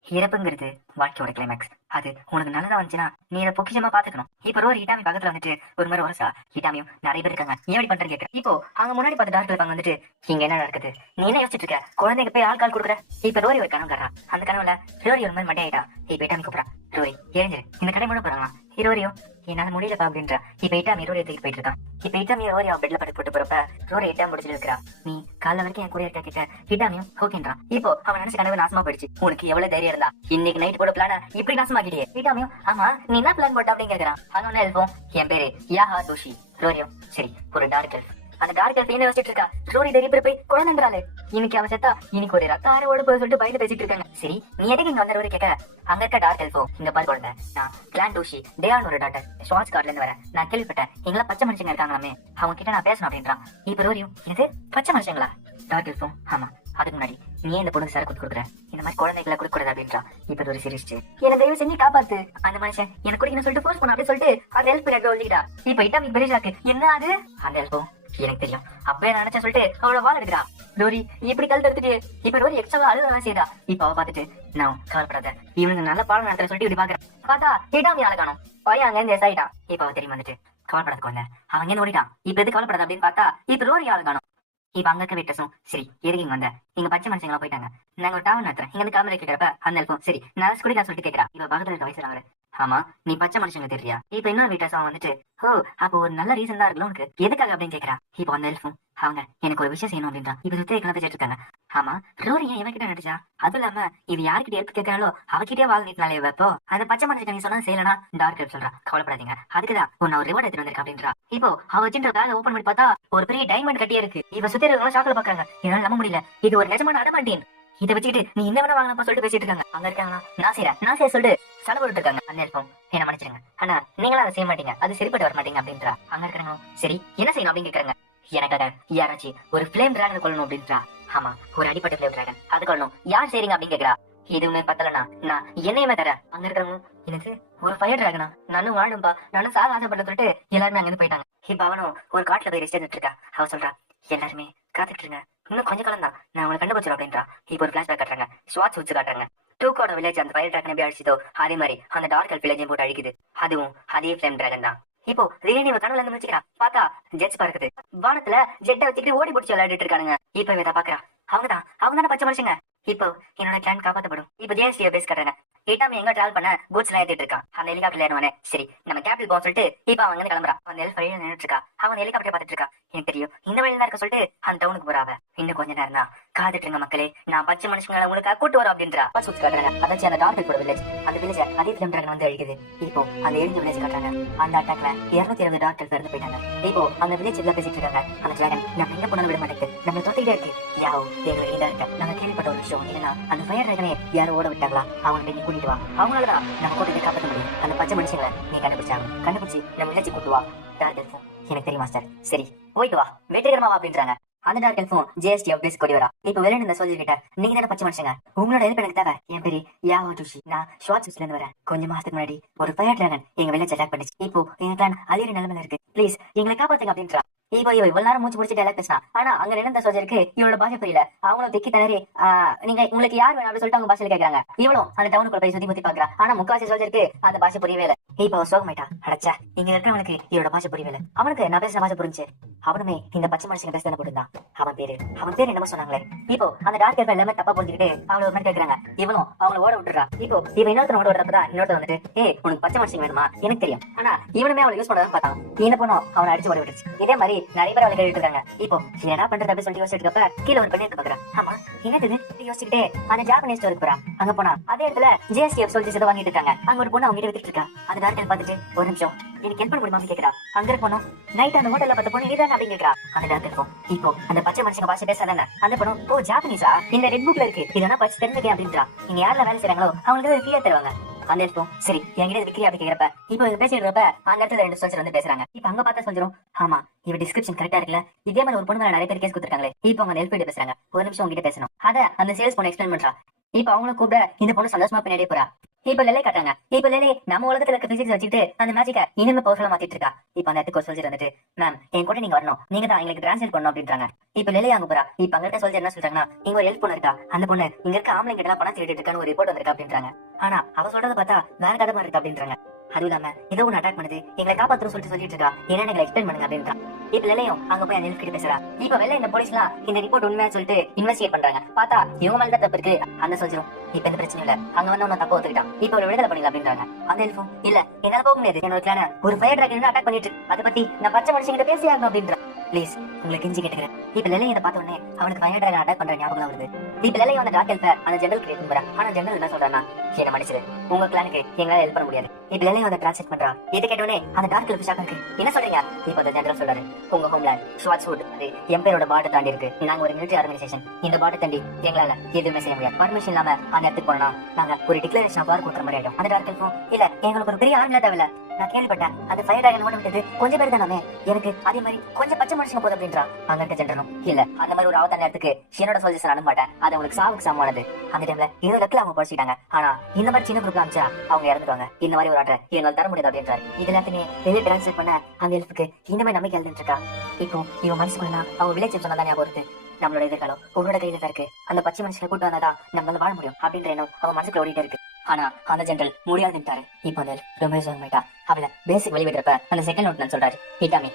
இறப்புங்கிறது வாழ்க்கையோட கிளைமேக்ஸ், அது உனக்கு நல்லதா வந்துச்சுன்னா நீ அதை பொக்கிஷமா பாத்துக்கணும். இப்ப ரோரி இட்டாமி பக்கத்துல வந்துட்டு ஒரு மாதிரி வரசா. இட்டாமியும் நிறைய பேர் இருக்காங்க ஏன் இப்படி பண்றேன்னு கேட்க. இப்போ அவங்க முன்னாடி பார்த்து டாக்டர் வந்துட்டு இங்க என்ன நடக்குது, நீ என்ன யோசிச்சுட்டு இருக்க, குழந்தைக்கு போய் ஆள் கால் கொடுக்குற. இப்ப ரோரி ஒரு கனவு காட்டுறான். அந்த கனவுல ரோரி ஒரு மாதிரி மண்டை ஆயிட்டா. இப்ப இட்டாமி கூப்பிடா ரோரி எழுஞ்சிரு இந்த கடை மூட போறாங்களா. ஹீரோரியும் என்னால முடியலப்பா அப்படின்ற. இப்ப இட்டாமி ரோரியை தூக்கி போயிட்டு இருக்கான். இப்ப இட்டாமி ரோரி அவ பெட்ல படுத்து போட்டு போறப்ப ரோரி இட்டாமி முடிச்சுட்டு இருக்கிறா. நீ காலைல வரைக்கும் என் கூட இருக்க கிட்ட இட்டாமியும் ஓகேன்றான். இப்போ அவன் நினைச்ச கனவு நாசமா போயிடுச்சு. உனக்கு எவ்வளவு தைரியம் இருந்தா இன்னைக்கு நைட் போட பிளான இப்படி நாசமாக்கிட்டே. இட்டாமியும் ஆமா நீ என்ன பிளான் போட்ட அப்படின்னு கேக்குறான். அவனோட எழுப்போம் என் பேரு யாஹா தோஷி. ரோரியும் சரி ஒரு டார்க் அந்த டார்க் என்ன வச்சிட்டு இருக்கா. ரோரி தைரிய போய் குழந்தைன்றாளு இன்னைக்கு அவன் செத்தா இன்னைக்கு ஒரு ரத்த ஆறு ஓடு போய் சொல்லிட்டு பயந்து பேசிட்டு இருக்காங்க. சரி நீ எதுக்கு இங்க வந்த ரோரி கேட்க. அங்க இருக்க டார்க் எல்ஃபோ இங்க பாரு குழந்தை, நான் கிளான் டூஷி டேயான் ஒரு டாக்டர் ஸ்வாட்ச் கார்ட்ல இருந்து வரேன். நான் கேள்விப்பட்டேன் எங்களை பச்சை மனுஷங்க இருக்காங்களாமே, அவங்க கிட்ட நான் பேசணும் அப்படின்றான். இப்ப ரோரியும் இது பச்சை மனுஷங்களா. டார்க் எல்ஃபோ ஆமா அதுக்கு முன்னாடி நீ இந்த பொண்ணு சார் கொடுக்குற இந்த மாதிரி குழந்தைகளை கொடுக்கூடாது அப்படின்றா. இப்ப ஒரு சிரிச்சு என்ன தயவு செஞ்சு காப்பாத்து, அந்த மனுஷன் எனக்கு குடிக்கணும் சொல்லிட்டு போர்ஸ் பண்ண அப்படின்னு சொல்லிட்டு அது ஹெல்ப் ஒழிக்கிட்டா. இப்ப இட்டாமி பெரிய ஷாக்கு என்ன அது. அந்த ஹெல்ப்பும் எனக்கு தெரியும் அப்பவே நான் நினைச்சேன் சொல்லிட்டு அவளோட வால் எடுக்கிறா. ரோரி இப்படி கல் தடுத்துட்டு இப்ப ரோரி எக்ஸ்ட்ரா அழுதான் செய்யறா. இப்ப அவ பாத்துட்டு நான் கவலைப்படாத, இவனுக்கு நல்ல பாடம் நடத்துற சொல்லிட்டு இப்படி பாக்குறேன். பார்த்தா இடாமி ஆள காணும். பையன் அங்க இருந்து எஸ் ஆயிட்டான். இப்ப அவ தெரியும் வந்துட்டு கவலைப்படாத குழந்தை, அவன் அங்க ஓடிட்டான். இப்ப எது கவலைப்படாத அப்படின்னு பார்த்தா இப்ப ரோரி ஆள காணும். இப்ப அங்க இருக்க வெட்டஸும் சரி எதுக்கு இங்க வந்த, இங்க பச்சை மனுஷங்களா போயிட்டாங்க, நாங்க ஒரு டவுன் நடத்துறேன் இங்க இருந்து கிளம்புற கேட்கிறப்ப அந்த இருக்கும் சரி நான் குடிக்கலாம் சொல்லிட்டு கேட்கிறா. இப்ப பக்கத்துல இருக்க வயசுல அவரு ஆமா நீ பச்சை மனுஷங்க தெரியா. இப்ப இன்னொரு வீட்டஸ் அவன் வந்துட்டு ஓ அப்போ ஒரு நல்ல ரீசன் தான் இருக்கலாம் உனக்கு எதுக்காக அப்படின்னு கேட்கிறா. இப்போ அந்த எல்ஃபும் அவங்க எனக்கு ஒரு விஷயம் செய்யணும் அப்படின்றா. இப்ப சுத்தி கலந்து இருக்காங்க. ஆமா ரோரி ஏன் இவன் கிட்ட நடிச்சா, அதுவும் இல்லாம இது யாருக்கிட்ட எடுத்து கேட்கிறாளோ அவகிட்டே வாழ் நீட்டினாலே வைப்போ அந்த பச்சை மனுஷன் நீ சொன்னா செய்யலனா டார்க் ஹெல்ப் சொல்றா. கவலைப்படாதீங்க அதுக்குதான் நான் ஒரு ரிவார்ட் எடுத்து வந்திருக்கேன் அப்படின்றா. இப்போ அவ வச்சுன்ற பேக் ஓபன் பண்ணி பார்த்தா ஒரு பெரிய டைமண்ட் கட்டியே இருக்கு. இவ சுத்தி இருக்கவங்க ஷாக்ல பாக்குறாங்க. என்னால நம்ப முடியல, இது ஒரு நிஜமான அடமாண்டேன். இதை வச்சுக்கிட்டு நீ என்ன வேணா வாங்கலாம் சொல்லிட்டு பேசிட்டு இருக்காங்க. அங்க இருக்காங்க நான் செய்ய சொல்லிட்டு சண்டை போட்டு இருக்காங்க. அந்த இருக்கும் என்ன மன்னிச்சிருங்க ஆனா நீங்களும் அதை செய்ய மாட்டீங்க, அது சரிப்பட்டு வர மாட்டீங்க அப்படின்றா. அங்க இருக்காங்க சரி என்ன செய்யணும் அப்படின்னு கேக்குறாங்க. எனக்காக யாராச்சும் ஒரு ஃபிளேம் டிராகன் கொள்ளணும் அப்படின்றா. ஆமா ஒரு அடிப்பட்ட ஃபிளேம் டிராகன் அது கொள்ளணும், யார் செய்றீங்க அப்படின்னு கேக்குறா. எதுவுமே பத்தலனா நான் என்னையுமே தரேன். அங்க இருக்கிறவங்க எனக்கு ஒரு ஃபயர் டிராகனா நானும் வாழும்பா நானும் சாக ஆசைப்பட்ட சொல்லிட்டு எல்லாருமே அங்கிருந்து போயிட்டாங்க. இப்ப அவனும் ஒரு காட்டுல போய் ரெஸ்ட் எடுத்துட்டு இருக்கா. அவ சொல்றா எல்லாருமே காத்துட்டு இருங்க, இன்னும் கொஞ்சம் காலம் தான் நான் அவங்களை கண்டுபிடிச்சிடும் அப்படின்றா. இப்போ ஒரு பிளாஷ்பேக் காட்டுறாங்க, ஸ்வாட்ச் வச்சு காட்டுறாங்க. டூக்கோட வில்லேஜ் அந்த ஃபயர் டிராகன் எப்படி அழிச்சதோ அதே மாதிரி அந்த டார்க் எல்ஃப் வில்லேஜையும் போட்டு அழிக்குது. அதுவும் அதே ஃபிளேம் டிராகன் தான். இப்போ திடீர்னு இவன் கனவுல இருந்து முடிச்சுக்கிறான். பார்த்தா ஜெட்ஸ் பறக்குது, வானத்துல ஜெட்டை வச்சுக்கிட்டு ஓடி பிடிச்சி விளையாடிட்டு இருக்கானுங்க. இப்ப இவ பாக்குறான் அவங்க தானே பச்சை மனுஷங்க. இப்போ என்னோட கிளான் காப்பாற்றப்படும். இப்போ ஜேஎஸ்டியை பேஸ் கட்டுறாங்க. எட்டாம எங்க டிராவல் பண்ண கூட்ஸ் எல்லாம் ஏத்திட்டு இருக்கான். அந்த ஹெலிகாப்டர்ல ஏறுவானே சரி நம்ம கேபிள் போக சொல்லிட்டு இப்ப அவங்க வந்து கிளம்புறான். அந்த எல்ஃப் வழியில நின்றுட்டு இருக்கா. அவன் ஹெலிகாப்டர் பாத்துட்டு இருக்கா. எனக்கு தெரியும் இந்த வழியில இருக்க சொல்லிட்டு அந்த டவுனுக்கு போறாவ. இன்னும் கொஞ்ச நேரம் தான் காத்துட்டு இருங்க மக்களே, நான் பச்சை மனுஷங்களை உங்களுக்கு கூட்டு வரும் அப்படின்றா. சுத்தி காட்டுறாங்க. அதாச்சும் அந்த டார்க் எல்ஃபோட வில்லேஜ், அந்த வில்லேஜ் அதே ஃபிளேம் டிராகன் வந்து அழிக்குது. இப்போ அந்த எரிஞ்ச வில்லேஜ் காட்டுறாங்க. அந்த அட்டாக்ல 220 டார்க் எல்ஃப் இறந்து போயிட்டாங்க. இப்போ அந்த வில்லேஜ் எல்லாம் பேசிட்டு இருக்காங்க. அந்த டிராகன் நம்ம எங்க போனாலும் விட மாட்டேங்குது, நம்ம தொத்திக்கிட்டே இருக்கு. யாவோ எங்களுக்கு இதா இருக்க நாங்க கேள்விப்பட்ட ஒரு விஷயம் என்னன்னா அந்த ஃபயர் டிராகனே யாரும் ஓட விட்டாங்களா, அவங்க நீ கூட்டிட்டு வா, அவங்களாலதான் நம்ம கூட்டிட்டு காப்பாற்ற முடியும். அந்த பச்சை மனுஷங்களை நீ கண்டுபிடிச்சு நம்ம வில்லேஜ் கூட்டு வா. டார்க் எல்ஃபும் எனக்கு தெரியும் மாஸ்டர் சரி போயிட்டு வா வெற்றிகரமா வா அப்படின்றாங்க. அந்த டார்க் எல்ஃபும் ஜிஎஸ்டி அப்டேஸ் கொடி வரா. இப்ப வெளியே இந்த சோல்ஜர் கிட்ட நீங்க தானே பச்சை மனுஷங்க, உங்களோட ஹெல்ப் எனக்கு தேவை. என் பேரு யாவோ டுஷி, நான் ஷார்ட்ஸ்ல இருந்து வரேன். கொஞ்சம் மாசத்துக்கு முன்னாடி ஒரு ஃபயர் டிராகன் எங்க வில்லேஜ் அட்டாக் பண்ணிச்சு. இப்போ எங்க கிளான் அழியிற நிலைமையில இருக்கு, ப்ளீஸ் எங்களை காப்பாத்துங்க அப்படின்றா. இப்போ இவ்வளவு நேரம் மூச்சு முடிச்சுட்டு எல்லாம் பேசினா. ஆனா அங்க நினைந்த சோல்ஜருக்கு இவளோட பாஷை புரியல. அவங்களும் திக்கி திணறி நீங்க உங்களுக்கு யார் வேணும் அப்படின்னு சொல்லிட்டு அவங்க பாஷையில கேட்கறாங்க. இவளும் அந்த டவுனுக்குள்ள போய் சுத்தி பாக்குறா. ஆனா முக்காசி சோல்ஜருக்கு அந்த பாஷை புரியவே இல்லை. இப்ப அவன் சோகமாயிட்டா. அடைச்சா இங்க இருக்கிறவனுக்கு இவரோட பாஷை புரியவே. அவனுக்கு நான் பேசுற பாஷை புரிஞ்சு அவனுமே இந்த பச்சை மனுஷங்க பேச போட்டுருந்தான். அவன் பேர் என்னமோ சொன்னாங்களே. இப்போ அந்த டார்க் எல்ஃப் எல்லாமே தப்பா புரிஞ்சுக்கிட்டு அவளை ஒரு மாதிரி கேட்கறாங்க. இவனும் அவங்கள ஓட விட்டுறா. இப்போ இவன் இன்னொருத்தன் ஓட விடுறப்பதான் இன்னொருத்தர் வந்துட்டு உனக்கு பச்சை மனுஷங்க வேணுமா எனக்கு தெரியும். ஆனா இவனுமே அவளை யூஸ் பண்ணதான் பார்த்தான். இந்த பொண்ணும் அவனை அடிச்சு ஓட விட்டுருச்சு. இதே மாதிரி நிறைய பேர் அவளை கேட்டு இருக்காங்க. இப்போ என்ன பண்றது அப்படின்னு சொல்லிட்டு யோசிச்சுட்டு கீழே ஒரு பெண்ணு பாக்குறான். ஆமா என்னது யோசிச்சுக்கிட்டே அந்த ஜாப்பனீஸ் ஸ்டோருக்கு போறான். அங்க போனா அதே இடத்துல ஜிஎஸ்டி சொல்லிட்டு வாங்கிட்டு இருக்காங்க. அங்க ஒரு பொண்ணு அவங்க கிட்ட வித்துட்டு இருக்கா. அந்த டார்க் எல்ஃப் பார்த்துட்டு ஒரு நிமிஷம் எனக்கு ஹெல்ப் பண்ண முடியுமா கேக்குறா. அங்க இருக்கணும் நைட் அந்த ஹோட்டல்ல பார்த்த பொண்ணு இதுதான் அப்படின்னு கேக்குறா. அந்த டார்க் எல்ஃப் இப்போ அந்த பச்சை மனுஷங்க பாஷை பேசாதானே. அந்த பொண்ணு ஓ ஜாப்பனீஸா, இந்த ரெட் புக்ல இருக்கு இதெல்லாம் பச்சு தெரிஞ்சுக்கேன் அப்படின்றா. நீங்க யாரெல்லாம் வேலை செய்றாங்களோ அவங்களுக்கு ஒரு ஃப்ரீயா தருவாங்க. அந்த எல்ஃபும் சரி என்கிட்ட விக்கிரி அப்படி கேட்கிறப்ப இப்போ இவங்க பேசிடுறப்ப அந்த இடத்துல 2 சோல்ஜர் வந்து பேசுறாங்க. இப்ப அங்க பார்த்தா சொல்லிரும் ஆமா இவ டிஸ்கிரிப்ஷன் கரெக்டா இருக்குல்ல, இதே மாதிரி ஒரு பொண்ணு மேல நிறைய பேர் கேஸ் கொடுத்துருக்காங்களே. இப்போ அவங்க எல்ஃப் கிட்ட பேசுறாங்க. ஒரு நிமிஷம் உங்ககிட்ட பேசணும். அத அந்த சேல்ஸ் பொண்ணு எக்ஸ்பிளைன் பண்றா. இப்ப அவங்களும் கூப்பிட இந்த பொண்ணு சந்தோஷமா பின்னாடியே போறா. இப்ப லெலே காட்டுறாங்க. இப்ப லெலே நம்ம உலகத்துல இருக்க பிசிக்ஸ் வச்சுட்டு அந்த மேஜிக்க இன்னும் பவர்ஃபுல்லா மாத்திட்டு இருக்கா. இப்ப அந்த இடத்துக்கு ஒரு சோல்ஜர் வந்துட்டு மேம் என் கூட நீங்க வரணும், நீங்க தான் எங்களுக்கு டிரான்ஸ்லேட் பண்ணணும் அப்படின்றாங்க. இப்ப லெலே அங்க போறா. இப்ப அங்க இருக்க சோல்ஜர் என்ன சொல்றாங்கன்னா இங்க ஒரு ஹெல்ப் பொண்ணு இருக்கா, அந்த பொண்ணு இங்க இருக்க ஆம்பளைங்க கிட்ட பணம் திருடிட்டு இருக்கான்னு ஒரு ரிப்போர்ட் வந்திருக்கா அப்படின்றாங்க. ஆனா அவ சொல்றத பார்த்தா வேற கதை மாதிரி இருக்கு அப்படின்றாங்க. அதுவும் இல்லாம ஏதோ ஒன்று அட்டாக் பண்ணுது எங்களை காப்பாத்துறோம் சொல்லிட்டு இருக்கா, என்னன்னு எங்களை எக்ஸ்பிளைன் பண்ணுங்க அப்படின்றான். இப்ப லெலையும் அங்க போய் அந்த ஹெல்ப் கிட்ட பேசுறா. இப்ப வெளில இந்த போலீஸ்லாம் இந்த ரிப்போர்ட் உண்மையா சொல்லிட்டு இன்வெஸ்டிகேட் பண்றாங்க. பார்த்தா இவங்க மேல தான் தப்பு இருக்கு. அந்த சோல்ஜரும் இப்ப எந்த பிரச்சனையும் இல்ல, அங்க வந்து அவன் தப்பு ஒத்துக்கிட்டான், இப்ப ஒரு விடுதலை பண்ணிடலாம் அப்படின்றாங்க. அந்த ஹெல்ப்பும் இல்ல என்னால போக முடியாது, என்னோட கிளான ஒரு ஃபயர் டிராகன் அட்டாக் பண்ணிட்டு அதை பத்தி நான் பச்சை மனுஷங்கிட்ட பேசியாகணும் அப்படின்றான். ப்ளீஸ் உங்களுக்கு கெஞ்சி கேட்டுக்கிறேன். இப்ப லெலையை இதை பார்த்த உடனே அவனுக்கு ஃபயர் டிராகன் அட்டாக் பண்ற ஞாபகம் வருது. இப்ப லெலையை அந்த டார்க் எல்ஃப அந்த ஜெனரல் கிரியேட் பண்றா. ஆனா ஜெனரல் என்ன சொல்றானா என்ன மன்னிச்சிரு, உங்க கிளானுக்கு எங்களால ஹெல்ப் பண்ண முடியாது. இப்ப லெலையை அதை டிரான்ஸ்லேட் பண்றா. இதை கேட்டோடனே அந்த டார்க் எல்ஃப் ஷாக் இருக்கு. என்ன சொல்றீங்க? இப்ப அந்த ஜெனரல் சொல்றாரு உங்க ஹோம்லேண்ட் ஸ்வாட்ச்வுட் அது எம்பையரோட பார்டர் தாண்டி இருக்கு. நாங்க ஒரு மிலிட்டரி ஆர்கனைசேஷன், இந்த பார்டர் தாண்டி எங்களால எதுவுமே செய்ய முடியாது. பர்மிஷன் இல்லாம அந்த இடத்துக்கு போனா நாங்க ஒரு டிக்ளரேஷன் ஆஃப் வார் கொடுக்குற மாதிரி ஆயிடும். அந்த டார்க் எல்ஃபும் இல்ல எங்களுக்கு ஒரு பெரிய ஆர்மில தேவையில்ல, நான் கேள்விப்பட்டேன் அந்த ஃபயர் டிராகன் ஓட விட்டது கொஞ்சம் பேர் தானே, எனக்கு அதே மாதிரி கொஞ்சம் பச்சை மனுஷங்க போதும் அப்படின்றா. அங்க இருக்க ஜெனரலும் இல்ல அந்த மாதிரி ஒரு ஆபத்தான நேரத்துக்கு என்னோட சோல்ஜர்ஸ் அனுப்ப மாட்டேன், அது அவங்களுக்கு சாவுக்கு சமமானது. அந்த டைம்ல ஏதோ லக்கில அவங்க படிச்சுட்டாங்க, ஆனா இந்த மாதிரி சின்ன குரூப் அமிச்சா அவங்க இறந்துடுவாங்க, இந்த மாதிரி ஒரு ஆர்டர் என்னால தர முடியாது அப்படின்றாரு. இது எல்லாத்தையுமே வெளியே டிரான்ஸ்லேட் பண்ண அந்த எல்ஃபுக்கு இந்த மாதிரி நம்பிக்கை எழுதிட்டு இருக்கா. இப்போ இவன் மனசுக்குள்ளா அவன் வில்லேஜ் சொன்னதா ஞாபகம் வருது. நம்மளோட எதிர்காலம் உங்களோட கையில தான் இருக்கு, அந்த பச்சை மனுஷனை கூட்டு வந்தாதான் நம்மளால வாழ முடியும் அப்படின்ற எண்ணம் அவன் மனசுக்குள்ள ஓடிட்டே இருக்கு. ஆனா அந்த ஜெனரல் முடியாதுட்டாரு. இப்போ அந்த ரொம்ப சோகமாயிட்டா. அவளை பேசிக் வெளிவிடுறப்ப அந்த செகண்ட் நோட் நான் சொல்றாரு, ஹிட்டாமி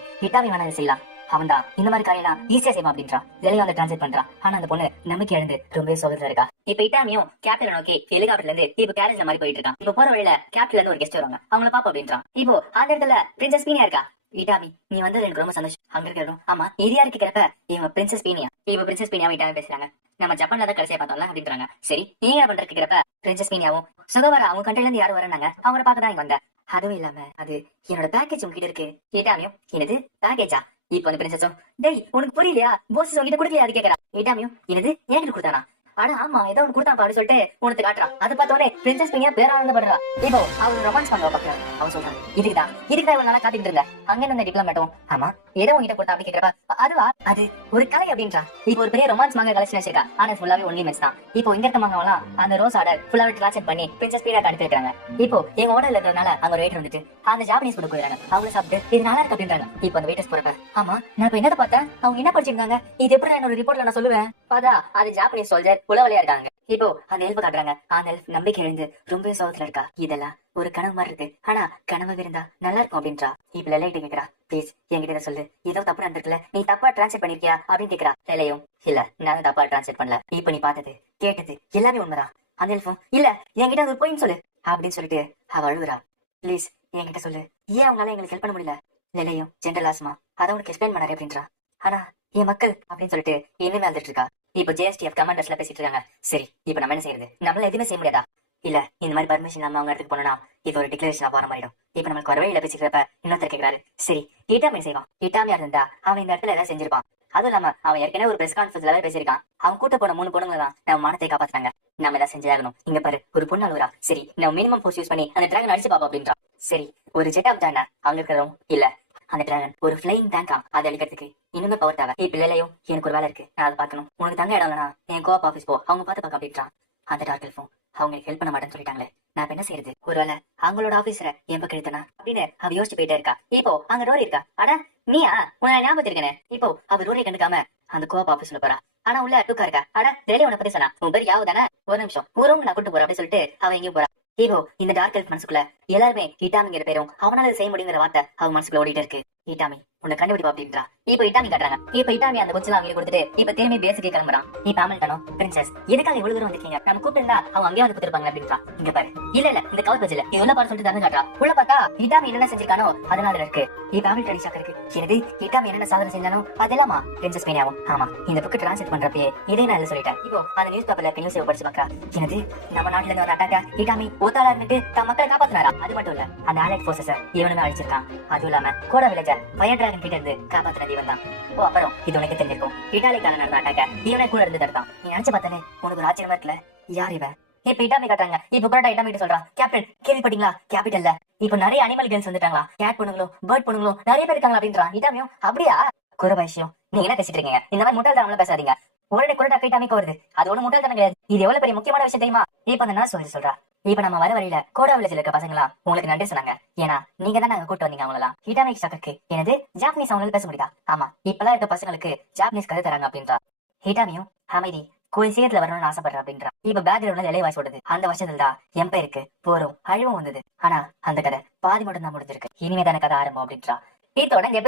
வேணா இதை செய்யலாம், அவன் தான் இந்த மாதிரி காரியெல்லாம் ஈஸியா செய்வான் அப்படின்றா. வெளியே வந்து டிரான்ஸ்லேட் பண்றான். ஆனா அந்த பொண்ணு நம்பிக்கை எழுந்து ரொம்ப சோகத்துல இருக்கா. இப்ப இட்டாமியும் கேப்டன் நோக்கி ஹெலிகாப்டர்ல இருந்து இப்ப கேரேஜ்ல மாதிரி போயிட்டு இருக்கான். இப்ப போற வழியில கேப்டன்ல இருந்து ஒரு கெஸ்ட் வருவாங்க, அவங்கள பாப்பா அப்படின்றான். இப்போ அந்த இடத்துல பிரின்சஸ் பீனியா இருக்கா. இட்டாமி நீ வந்து எனக்கு ரொம்ப சந்தோஷம். அங்க இருக்கணும். ஆமா இது யாருக்கு கேட்கறப்ப இவங்க பிரின்சஸ் பீனியா. இப்ப பிரின்சஸ் பீனியாவும் இட்டாமி பேசுறாங்க. நம்ம ஜப்பான்ல தான் கடைசியா பார்த்தோம்ல அப்படின்றாங்க. சரி நீங்க என்ன பண்றதுக்கு கேட்கறப்ப பிரின்சஸ் பீனியாவும் சுகவரா அவங்க கண்ட்ரில இருந்து யாரும் வராங்க, அவங்கள பார்க்க தான் இங்க வந்தேன். அதுவும் இல்லாம அது என்னோட பேக்கேஜ் உங்ககிட்ட இருக்கு. இட்டாமியும் என்னது பேக்கேஜா. இப்ப வந்து பிரின்சஸும் டேய் உனக்கு புரியலையா, போஸ் உங்ககிட்ட கொடுக்கலையா அது கேட்கறா. இட்டாமியும் என்னது என்கிட்ட கொடுத்தானா. ஆனா ஆமா ஏதோ ஒன்று கொடுத்தான் அப்படின்னு சொல்லிட்டு உனக்கு காட்டுறான். அது பார்த்தோன்னே பிரின்சஸ் பீனியா பேரானந்தப்படுறா. இப்போ அவன் ரொமான்ஸ் பண்ண பாக்குறான். அவன் சொல்றான் இதுக்குதான் இவ்வளவு நாளா காத்திட்டு இருந்தேன். அங்க இருந்த டிப்ளமேட்டும் ஆமா ஏதோ உங்ககிட்ட கொடுத்தா அப்படி கேட்கறப்ப அதுவா அது ஒரு கலை அப்படின்றா. இப்போ ஒரு பெரிய ரொமான்ஸ் மாங்க கலெக்ஷன் வச்சிருக்கா. ஆனா ஃபுல்லாவே ஒன்லி மென்ஸ் தான். இப்போ இங்க இருக்க மாங்கலாம் அந்த ரோஸ் ஆர்டர் ஃபுல்லாவே டிரான்ஸ்லேட் பண்ணி பிரின்சஸ் பீனியா அனுப்பி இருக்காங்க. இப்போ எங்க ஓடல இருக்கிறதுனால அங்க ஒரு வெயிட்டர் வந்துட்டு அந்த ஜாப்பனீஸ் ஃபுட் கொடுக்குறாங்க. அவங்க சாப்பிட்டு இது நல்லா இருக்கு அப்படின்றாங்க. இப்போ அந்த வெயிட்டர்ஸ் போறப்ப ஆமா நான் இப்ப என்னதை பார்த்தேன், அவங்க என்ன படிச்சிருக்காங்க, இது எப்படி என்னோட ரிப்போர்ட்ல நான் சொல்லுவேன். பாதா அது ஜாப்பனீஸ் சோல்ஜர் உளவலியா இருக்காங்க. இப்போ அந்த ஹெல்ப் காட்டுறாங்க. அந்த ஹெல்ப் நம்பிக்கை எழுந்து ரொம்ப சோகத்துல இருக்கா. இதெல்லாம் ஒரு கனவு மாதிரி இருக்கு, ஆனா கனவு இருந்தா நல்லா இருக்கும் அப்படின்றா. இப்ப லெலைட்டு கேக்குறா, ப்ளீஸ் என்கிட்ட சொல்லு, ஏதோ தப்பு நடந்திருக்குல்ல, நீ தப்பா டிரான்ஸ்லேட் பண்ணிருக்கியா அப்படின்னு கேக்குறா. லெலையும் இல்ல நான் தப்பா டிரான்ஸ்லேட் பண்ணல, இப்ப நீ பார்த்தது கேட்டது எல்லாமே உண்மைதான். அந்த ஹெல்ப்பும் இல்ல என்கிட்ட ஒரு போயின்னு சொல்லு அப்படின்னு சொல்லிட்டு அவ அழுகுறா. ப்ளீஸ் என்கிட்ட சொல்லு, ஏன் அவங்களால எங்களுக்கு ஹெல்ப் பண்ண முடியல. லெலையும் ஜென்ரல் ஆஸ்மா அதை உனக்கு எக்ஸ்பிளைன் பண்ணாரு அப்படின்றா. ஆனா என் மக்கள் அப்படின்னு சொல்லிட்டு இனிமே அழுதுட்டு இருக்கா. இப்ப ஜேஎஸ்டிஎஃப் கமாண்டர்ஸ்ல பேசிட்டு இருக்காங்க. சரி இப்ப நம்ம என்ன செய்யறது, நம்மளால எதுவுமே செய்ய முடியாதா. இல்ல இந்த மாதிரி பர்மிஷன் நம்ம அவங்க இடத்துக்கு போனோம்னா இது ஒரு டிக்ளரேஷன் ஆக மாறிடும். இப்ப நம்மளுக்கு ஒரு வழியில பேசிக்கிறப்ப இன்னொருத்தர் கேட்கிறாரு, சரி இட்டாமி செய்வான். இட்டாமியா இருந்தா அவன் இந்த இடத்துல ஏதாவது செஞ்சிருப்பான். அதுவும் இல்லாம அவன் ஏற்கனவே ஒரு பிரஸ் கான்ஃபரன்ஸ்ல பேசியிருக்கான். அவன் கூட்ட போன 3 பொண்ணுங்க தான் நம்ம மானத்தை காப்பாத்துறாங்க. நம்ம ஏதாவது செஞ்சாகணும். இங்க பாரு ஒரு பொண்ணு அழுகுறா. சரி நம்ம மினிமம் ஃபோர்ஸ் யூஸ் பண்ணி அந்த டிராகன் அடிச்சு பாப்போம் அப்படின்றா. சரி ஒரு ஜெட் ஆப் தானே அங்க இருக்கிறோம். இல்ல அந்த டிராகன் ஒரு ஃபிளைங் டேங்கா, அதை அழிக்கிறதுக்கு இன்னுமே பவர் தேவை. இப்ப இல்லையும் எனக்கு ஒரு வேலை இருக்கு, நான் அதை பார்க்கணும். உனக்கு தங்க இடம் இல்லைனா என் கோஆப் ஆஃபீஸ் போ, அவங்க பார்த்து பார்க்க அப்படின்றான். அந்த டார்க் எல்ஃபும் அவங்களுக்கு ஹெல்ப் பண்ண மாட்டேன்னு சொல்லிட்டாங்களே, நான் என்ன செய்யறது. ஒருவேளை அவங்களோட ஆபீசரை என் பக்கம் எடுத்தனா அப்படின்னு அவ யோசிச்சு போயிட்டே இருக்கா. இப்போ அங்க ரோரி இருக்கா. ஆனா நீயா உன்னை ஞாபகம் இருக்கேனே. இப்போ அவ ரோரி கண்டுக்காம அந்த கோஆப் ஆபீஸ்ல போறா. ஆனா உள்ள டூக்கா இருக்கா. ஆனா டெய்லி உன்னை பத்தி சொன்னா உன் பேர் யாவுதானே, ஒரு நிமிஷம் ஊரும் நான் கூட்டு போறேன் அப்படின்னு சொல்லிட்டு அவன் எங்கேயும் போறா. இப்போ இந்த டார்க் எல்ஃப் மனசுக்குள்ள எல்லாருமே இட்டாமிங்கிற பேரும் அவனால செய்ய முடியுங்கிற வார்த்தை அவன் மனசுக்குள்ள ஓடிட்டு இருக்கு. இட்டாமி உன்னை கண்டுபிடிப்பா அப்படின்றா. இப்ப இட்டாமி காட்டுறாங்க. இப்ப இட்டாமி அந்த கொச்சில அவங்க கொடுத்துட்டு இப்ப திரும்பி பேசிக்கே கிளம்புறான். இப்ப ஹாமில்டனும் பிரின்சஸ் எதுக்காக இவ்வளவு தூரம் வந்திருக்கீங்க, நம்ம கூப்பிட்டு அவங்க அங்கேயே வந்து கொடுத்துருப்பாங்க அப்படின்றா. இங்க பாரு இல்ல இந்த கவுட் பஜ்ல இது உள்ள பாரு சொல்லிட்டு தந்து காட்டுறா. உள்ள பார்த்தா இட்டாமி என்னென்ன செஞ்சிருக்கானோ அதனால இருக்கு. இப்ப ஹாமில்டன் ஷாக் இருக்கு. எனது இட்டாமி என்னென்ன சாதனை செஞ்சாலும் அதெல்லாமா பிரின்சஸ் மீனியாவும் ஆமா இந்த புக்கு டிரான்ஸ்லேட் பண்றப்பே இதே நான் சொல்லிட்டேன். இப்போ அந்த நியூஸ் பேப்பர்ல நியூஸ் படிச்சு பாக்கா. எனது நம்ம நாட்டுல இருந்து ஒரு அட்டாக்கா இட்டாமி ஓத்தாளா இருந்துட்டு தம் மக்களை காப்பாத்தினாரா. அது மட்டும் இல்ல அந்த ஆலெக்ட் போர்சஸ் இவனுமே அழிச்சிருக்கான். அதுவும் இல்லாம கோடா வில்லேஜர் ஃபயர் டிராகன் கிட்ட இருந்து காப்பாத்தின இவன் தான். ஓ அப்புறம் இது உனக்கு தெரிஞ்சிருக்கும், இட்டாலிக்கான நடந்த அட்டாக்க இவனே கூட இருந்து தடுத்தான். நீ நினைச்சு பார்த்தானே உனக்கு ஒரு ஆச்சரியமா இருக்குல்ல, யார் இவன். இப்ப இட்டாமி காட்டுறாங்க. இப்ப புரோட்டா இட்டாமி சொல்றான், கேப்டன் கேள்விப்பட்டீங்களா கேபிட்டல்ல இப்ப நிறைய அனிமல் கேர்ள்ஸ் வந்துட்டாங்களா, கேட் பொண்ணுங்களும் பேர்ட் பொண்ணுங்களும் நிறைய பேர் இருக்காங்களா அப்படின்றான். இட்டாமியும் அப்படியா குறை விஷயம், நீங்க என்ன பேசிட்டு இருக்கீங்க, இந்த மாதிரி முட்டாள்தனம்லாம் பேசாதீங்க. உடனே குரோட்டா கைட்டாமிக்கு வருது. அது ஒண்ணு முட்டாள்தனம் கிடையாது, இது எவ்வளவு பெரிய முக்கியமான விஷயம் தெரியுமா. இப்ப அந்த நர்ஸ் சொல்றா, இப்ப நம்ம வர வழியில கோடா வில்லேஜ்ல இருக்க பசங்களா உங்களுக்கு நன்றி சொன்னாங்க, ஏன்னா நீங்க தான் நாங்க கூட்டு வந்தீங்க அவங்களா. இட்டாமிக் ஷாக்கு எனது ஜாப்பனீஸ் அவங்களால பேச முடியுதா. ஆமா இப்பெல்லாம் இருக்க பசங்களுக்கு ஜாப்பனீஸ் கதை தராங்க அப்படின்றா. இட்டாமியும் அமைதி கோழி சீரத்துல வரணும்னு ஆசைப்படுற அப்படின்றா. இப்ப பேக்ரவுண்ட்ல இலைய வாய்ஸ் ஓடுது. அந்த வருஷத்துல தான் எம்பைருக்கு போரும் அழிவும் வந்தது. ஆனா அந்த கதை பாதி மட்டும் தான் முடிஞ்சிருக்கு, இனிமேதான கதை ஆரம்பம் அப்படின்றா. இதோட இந்த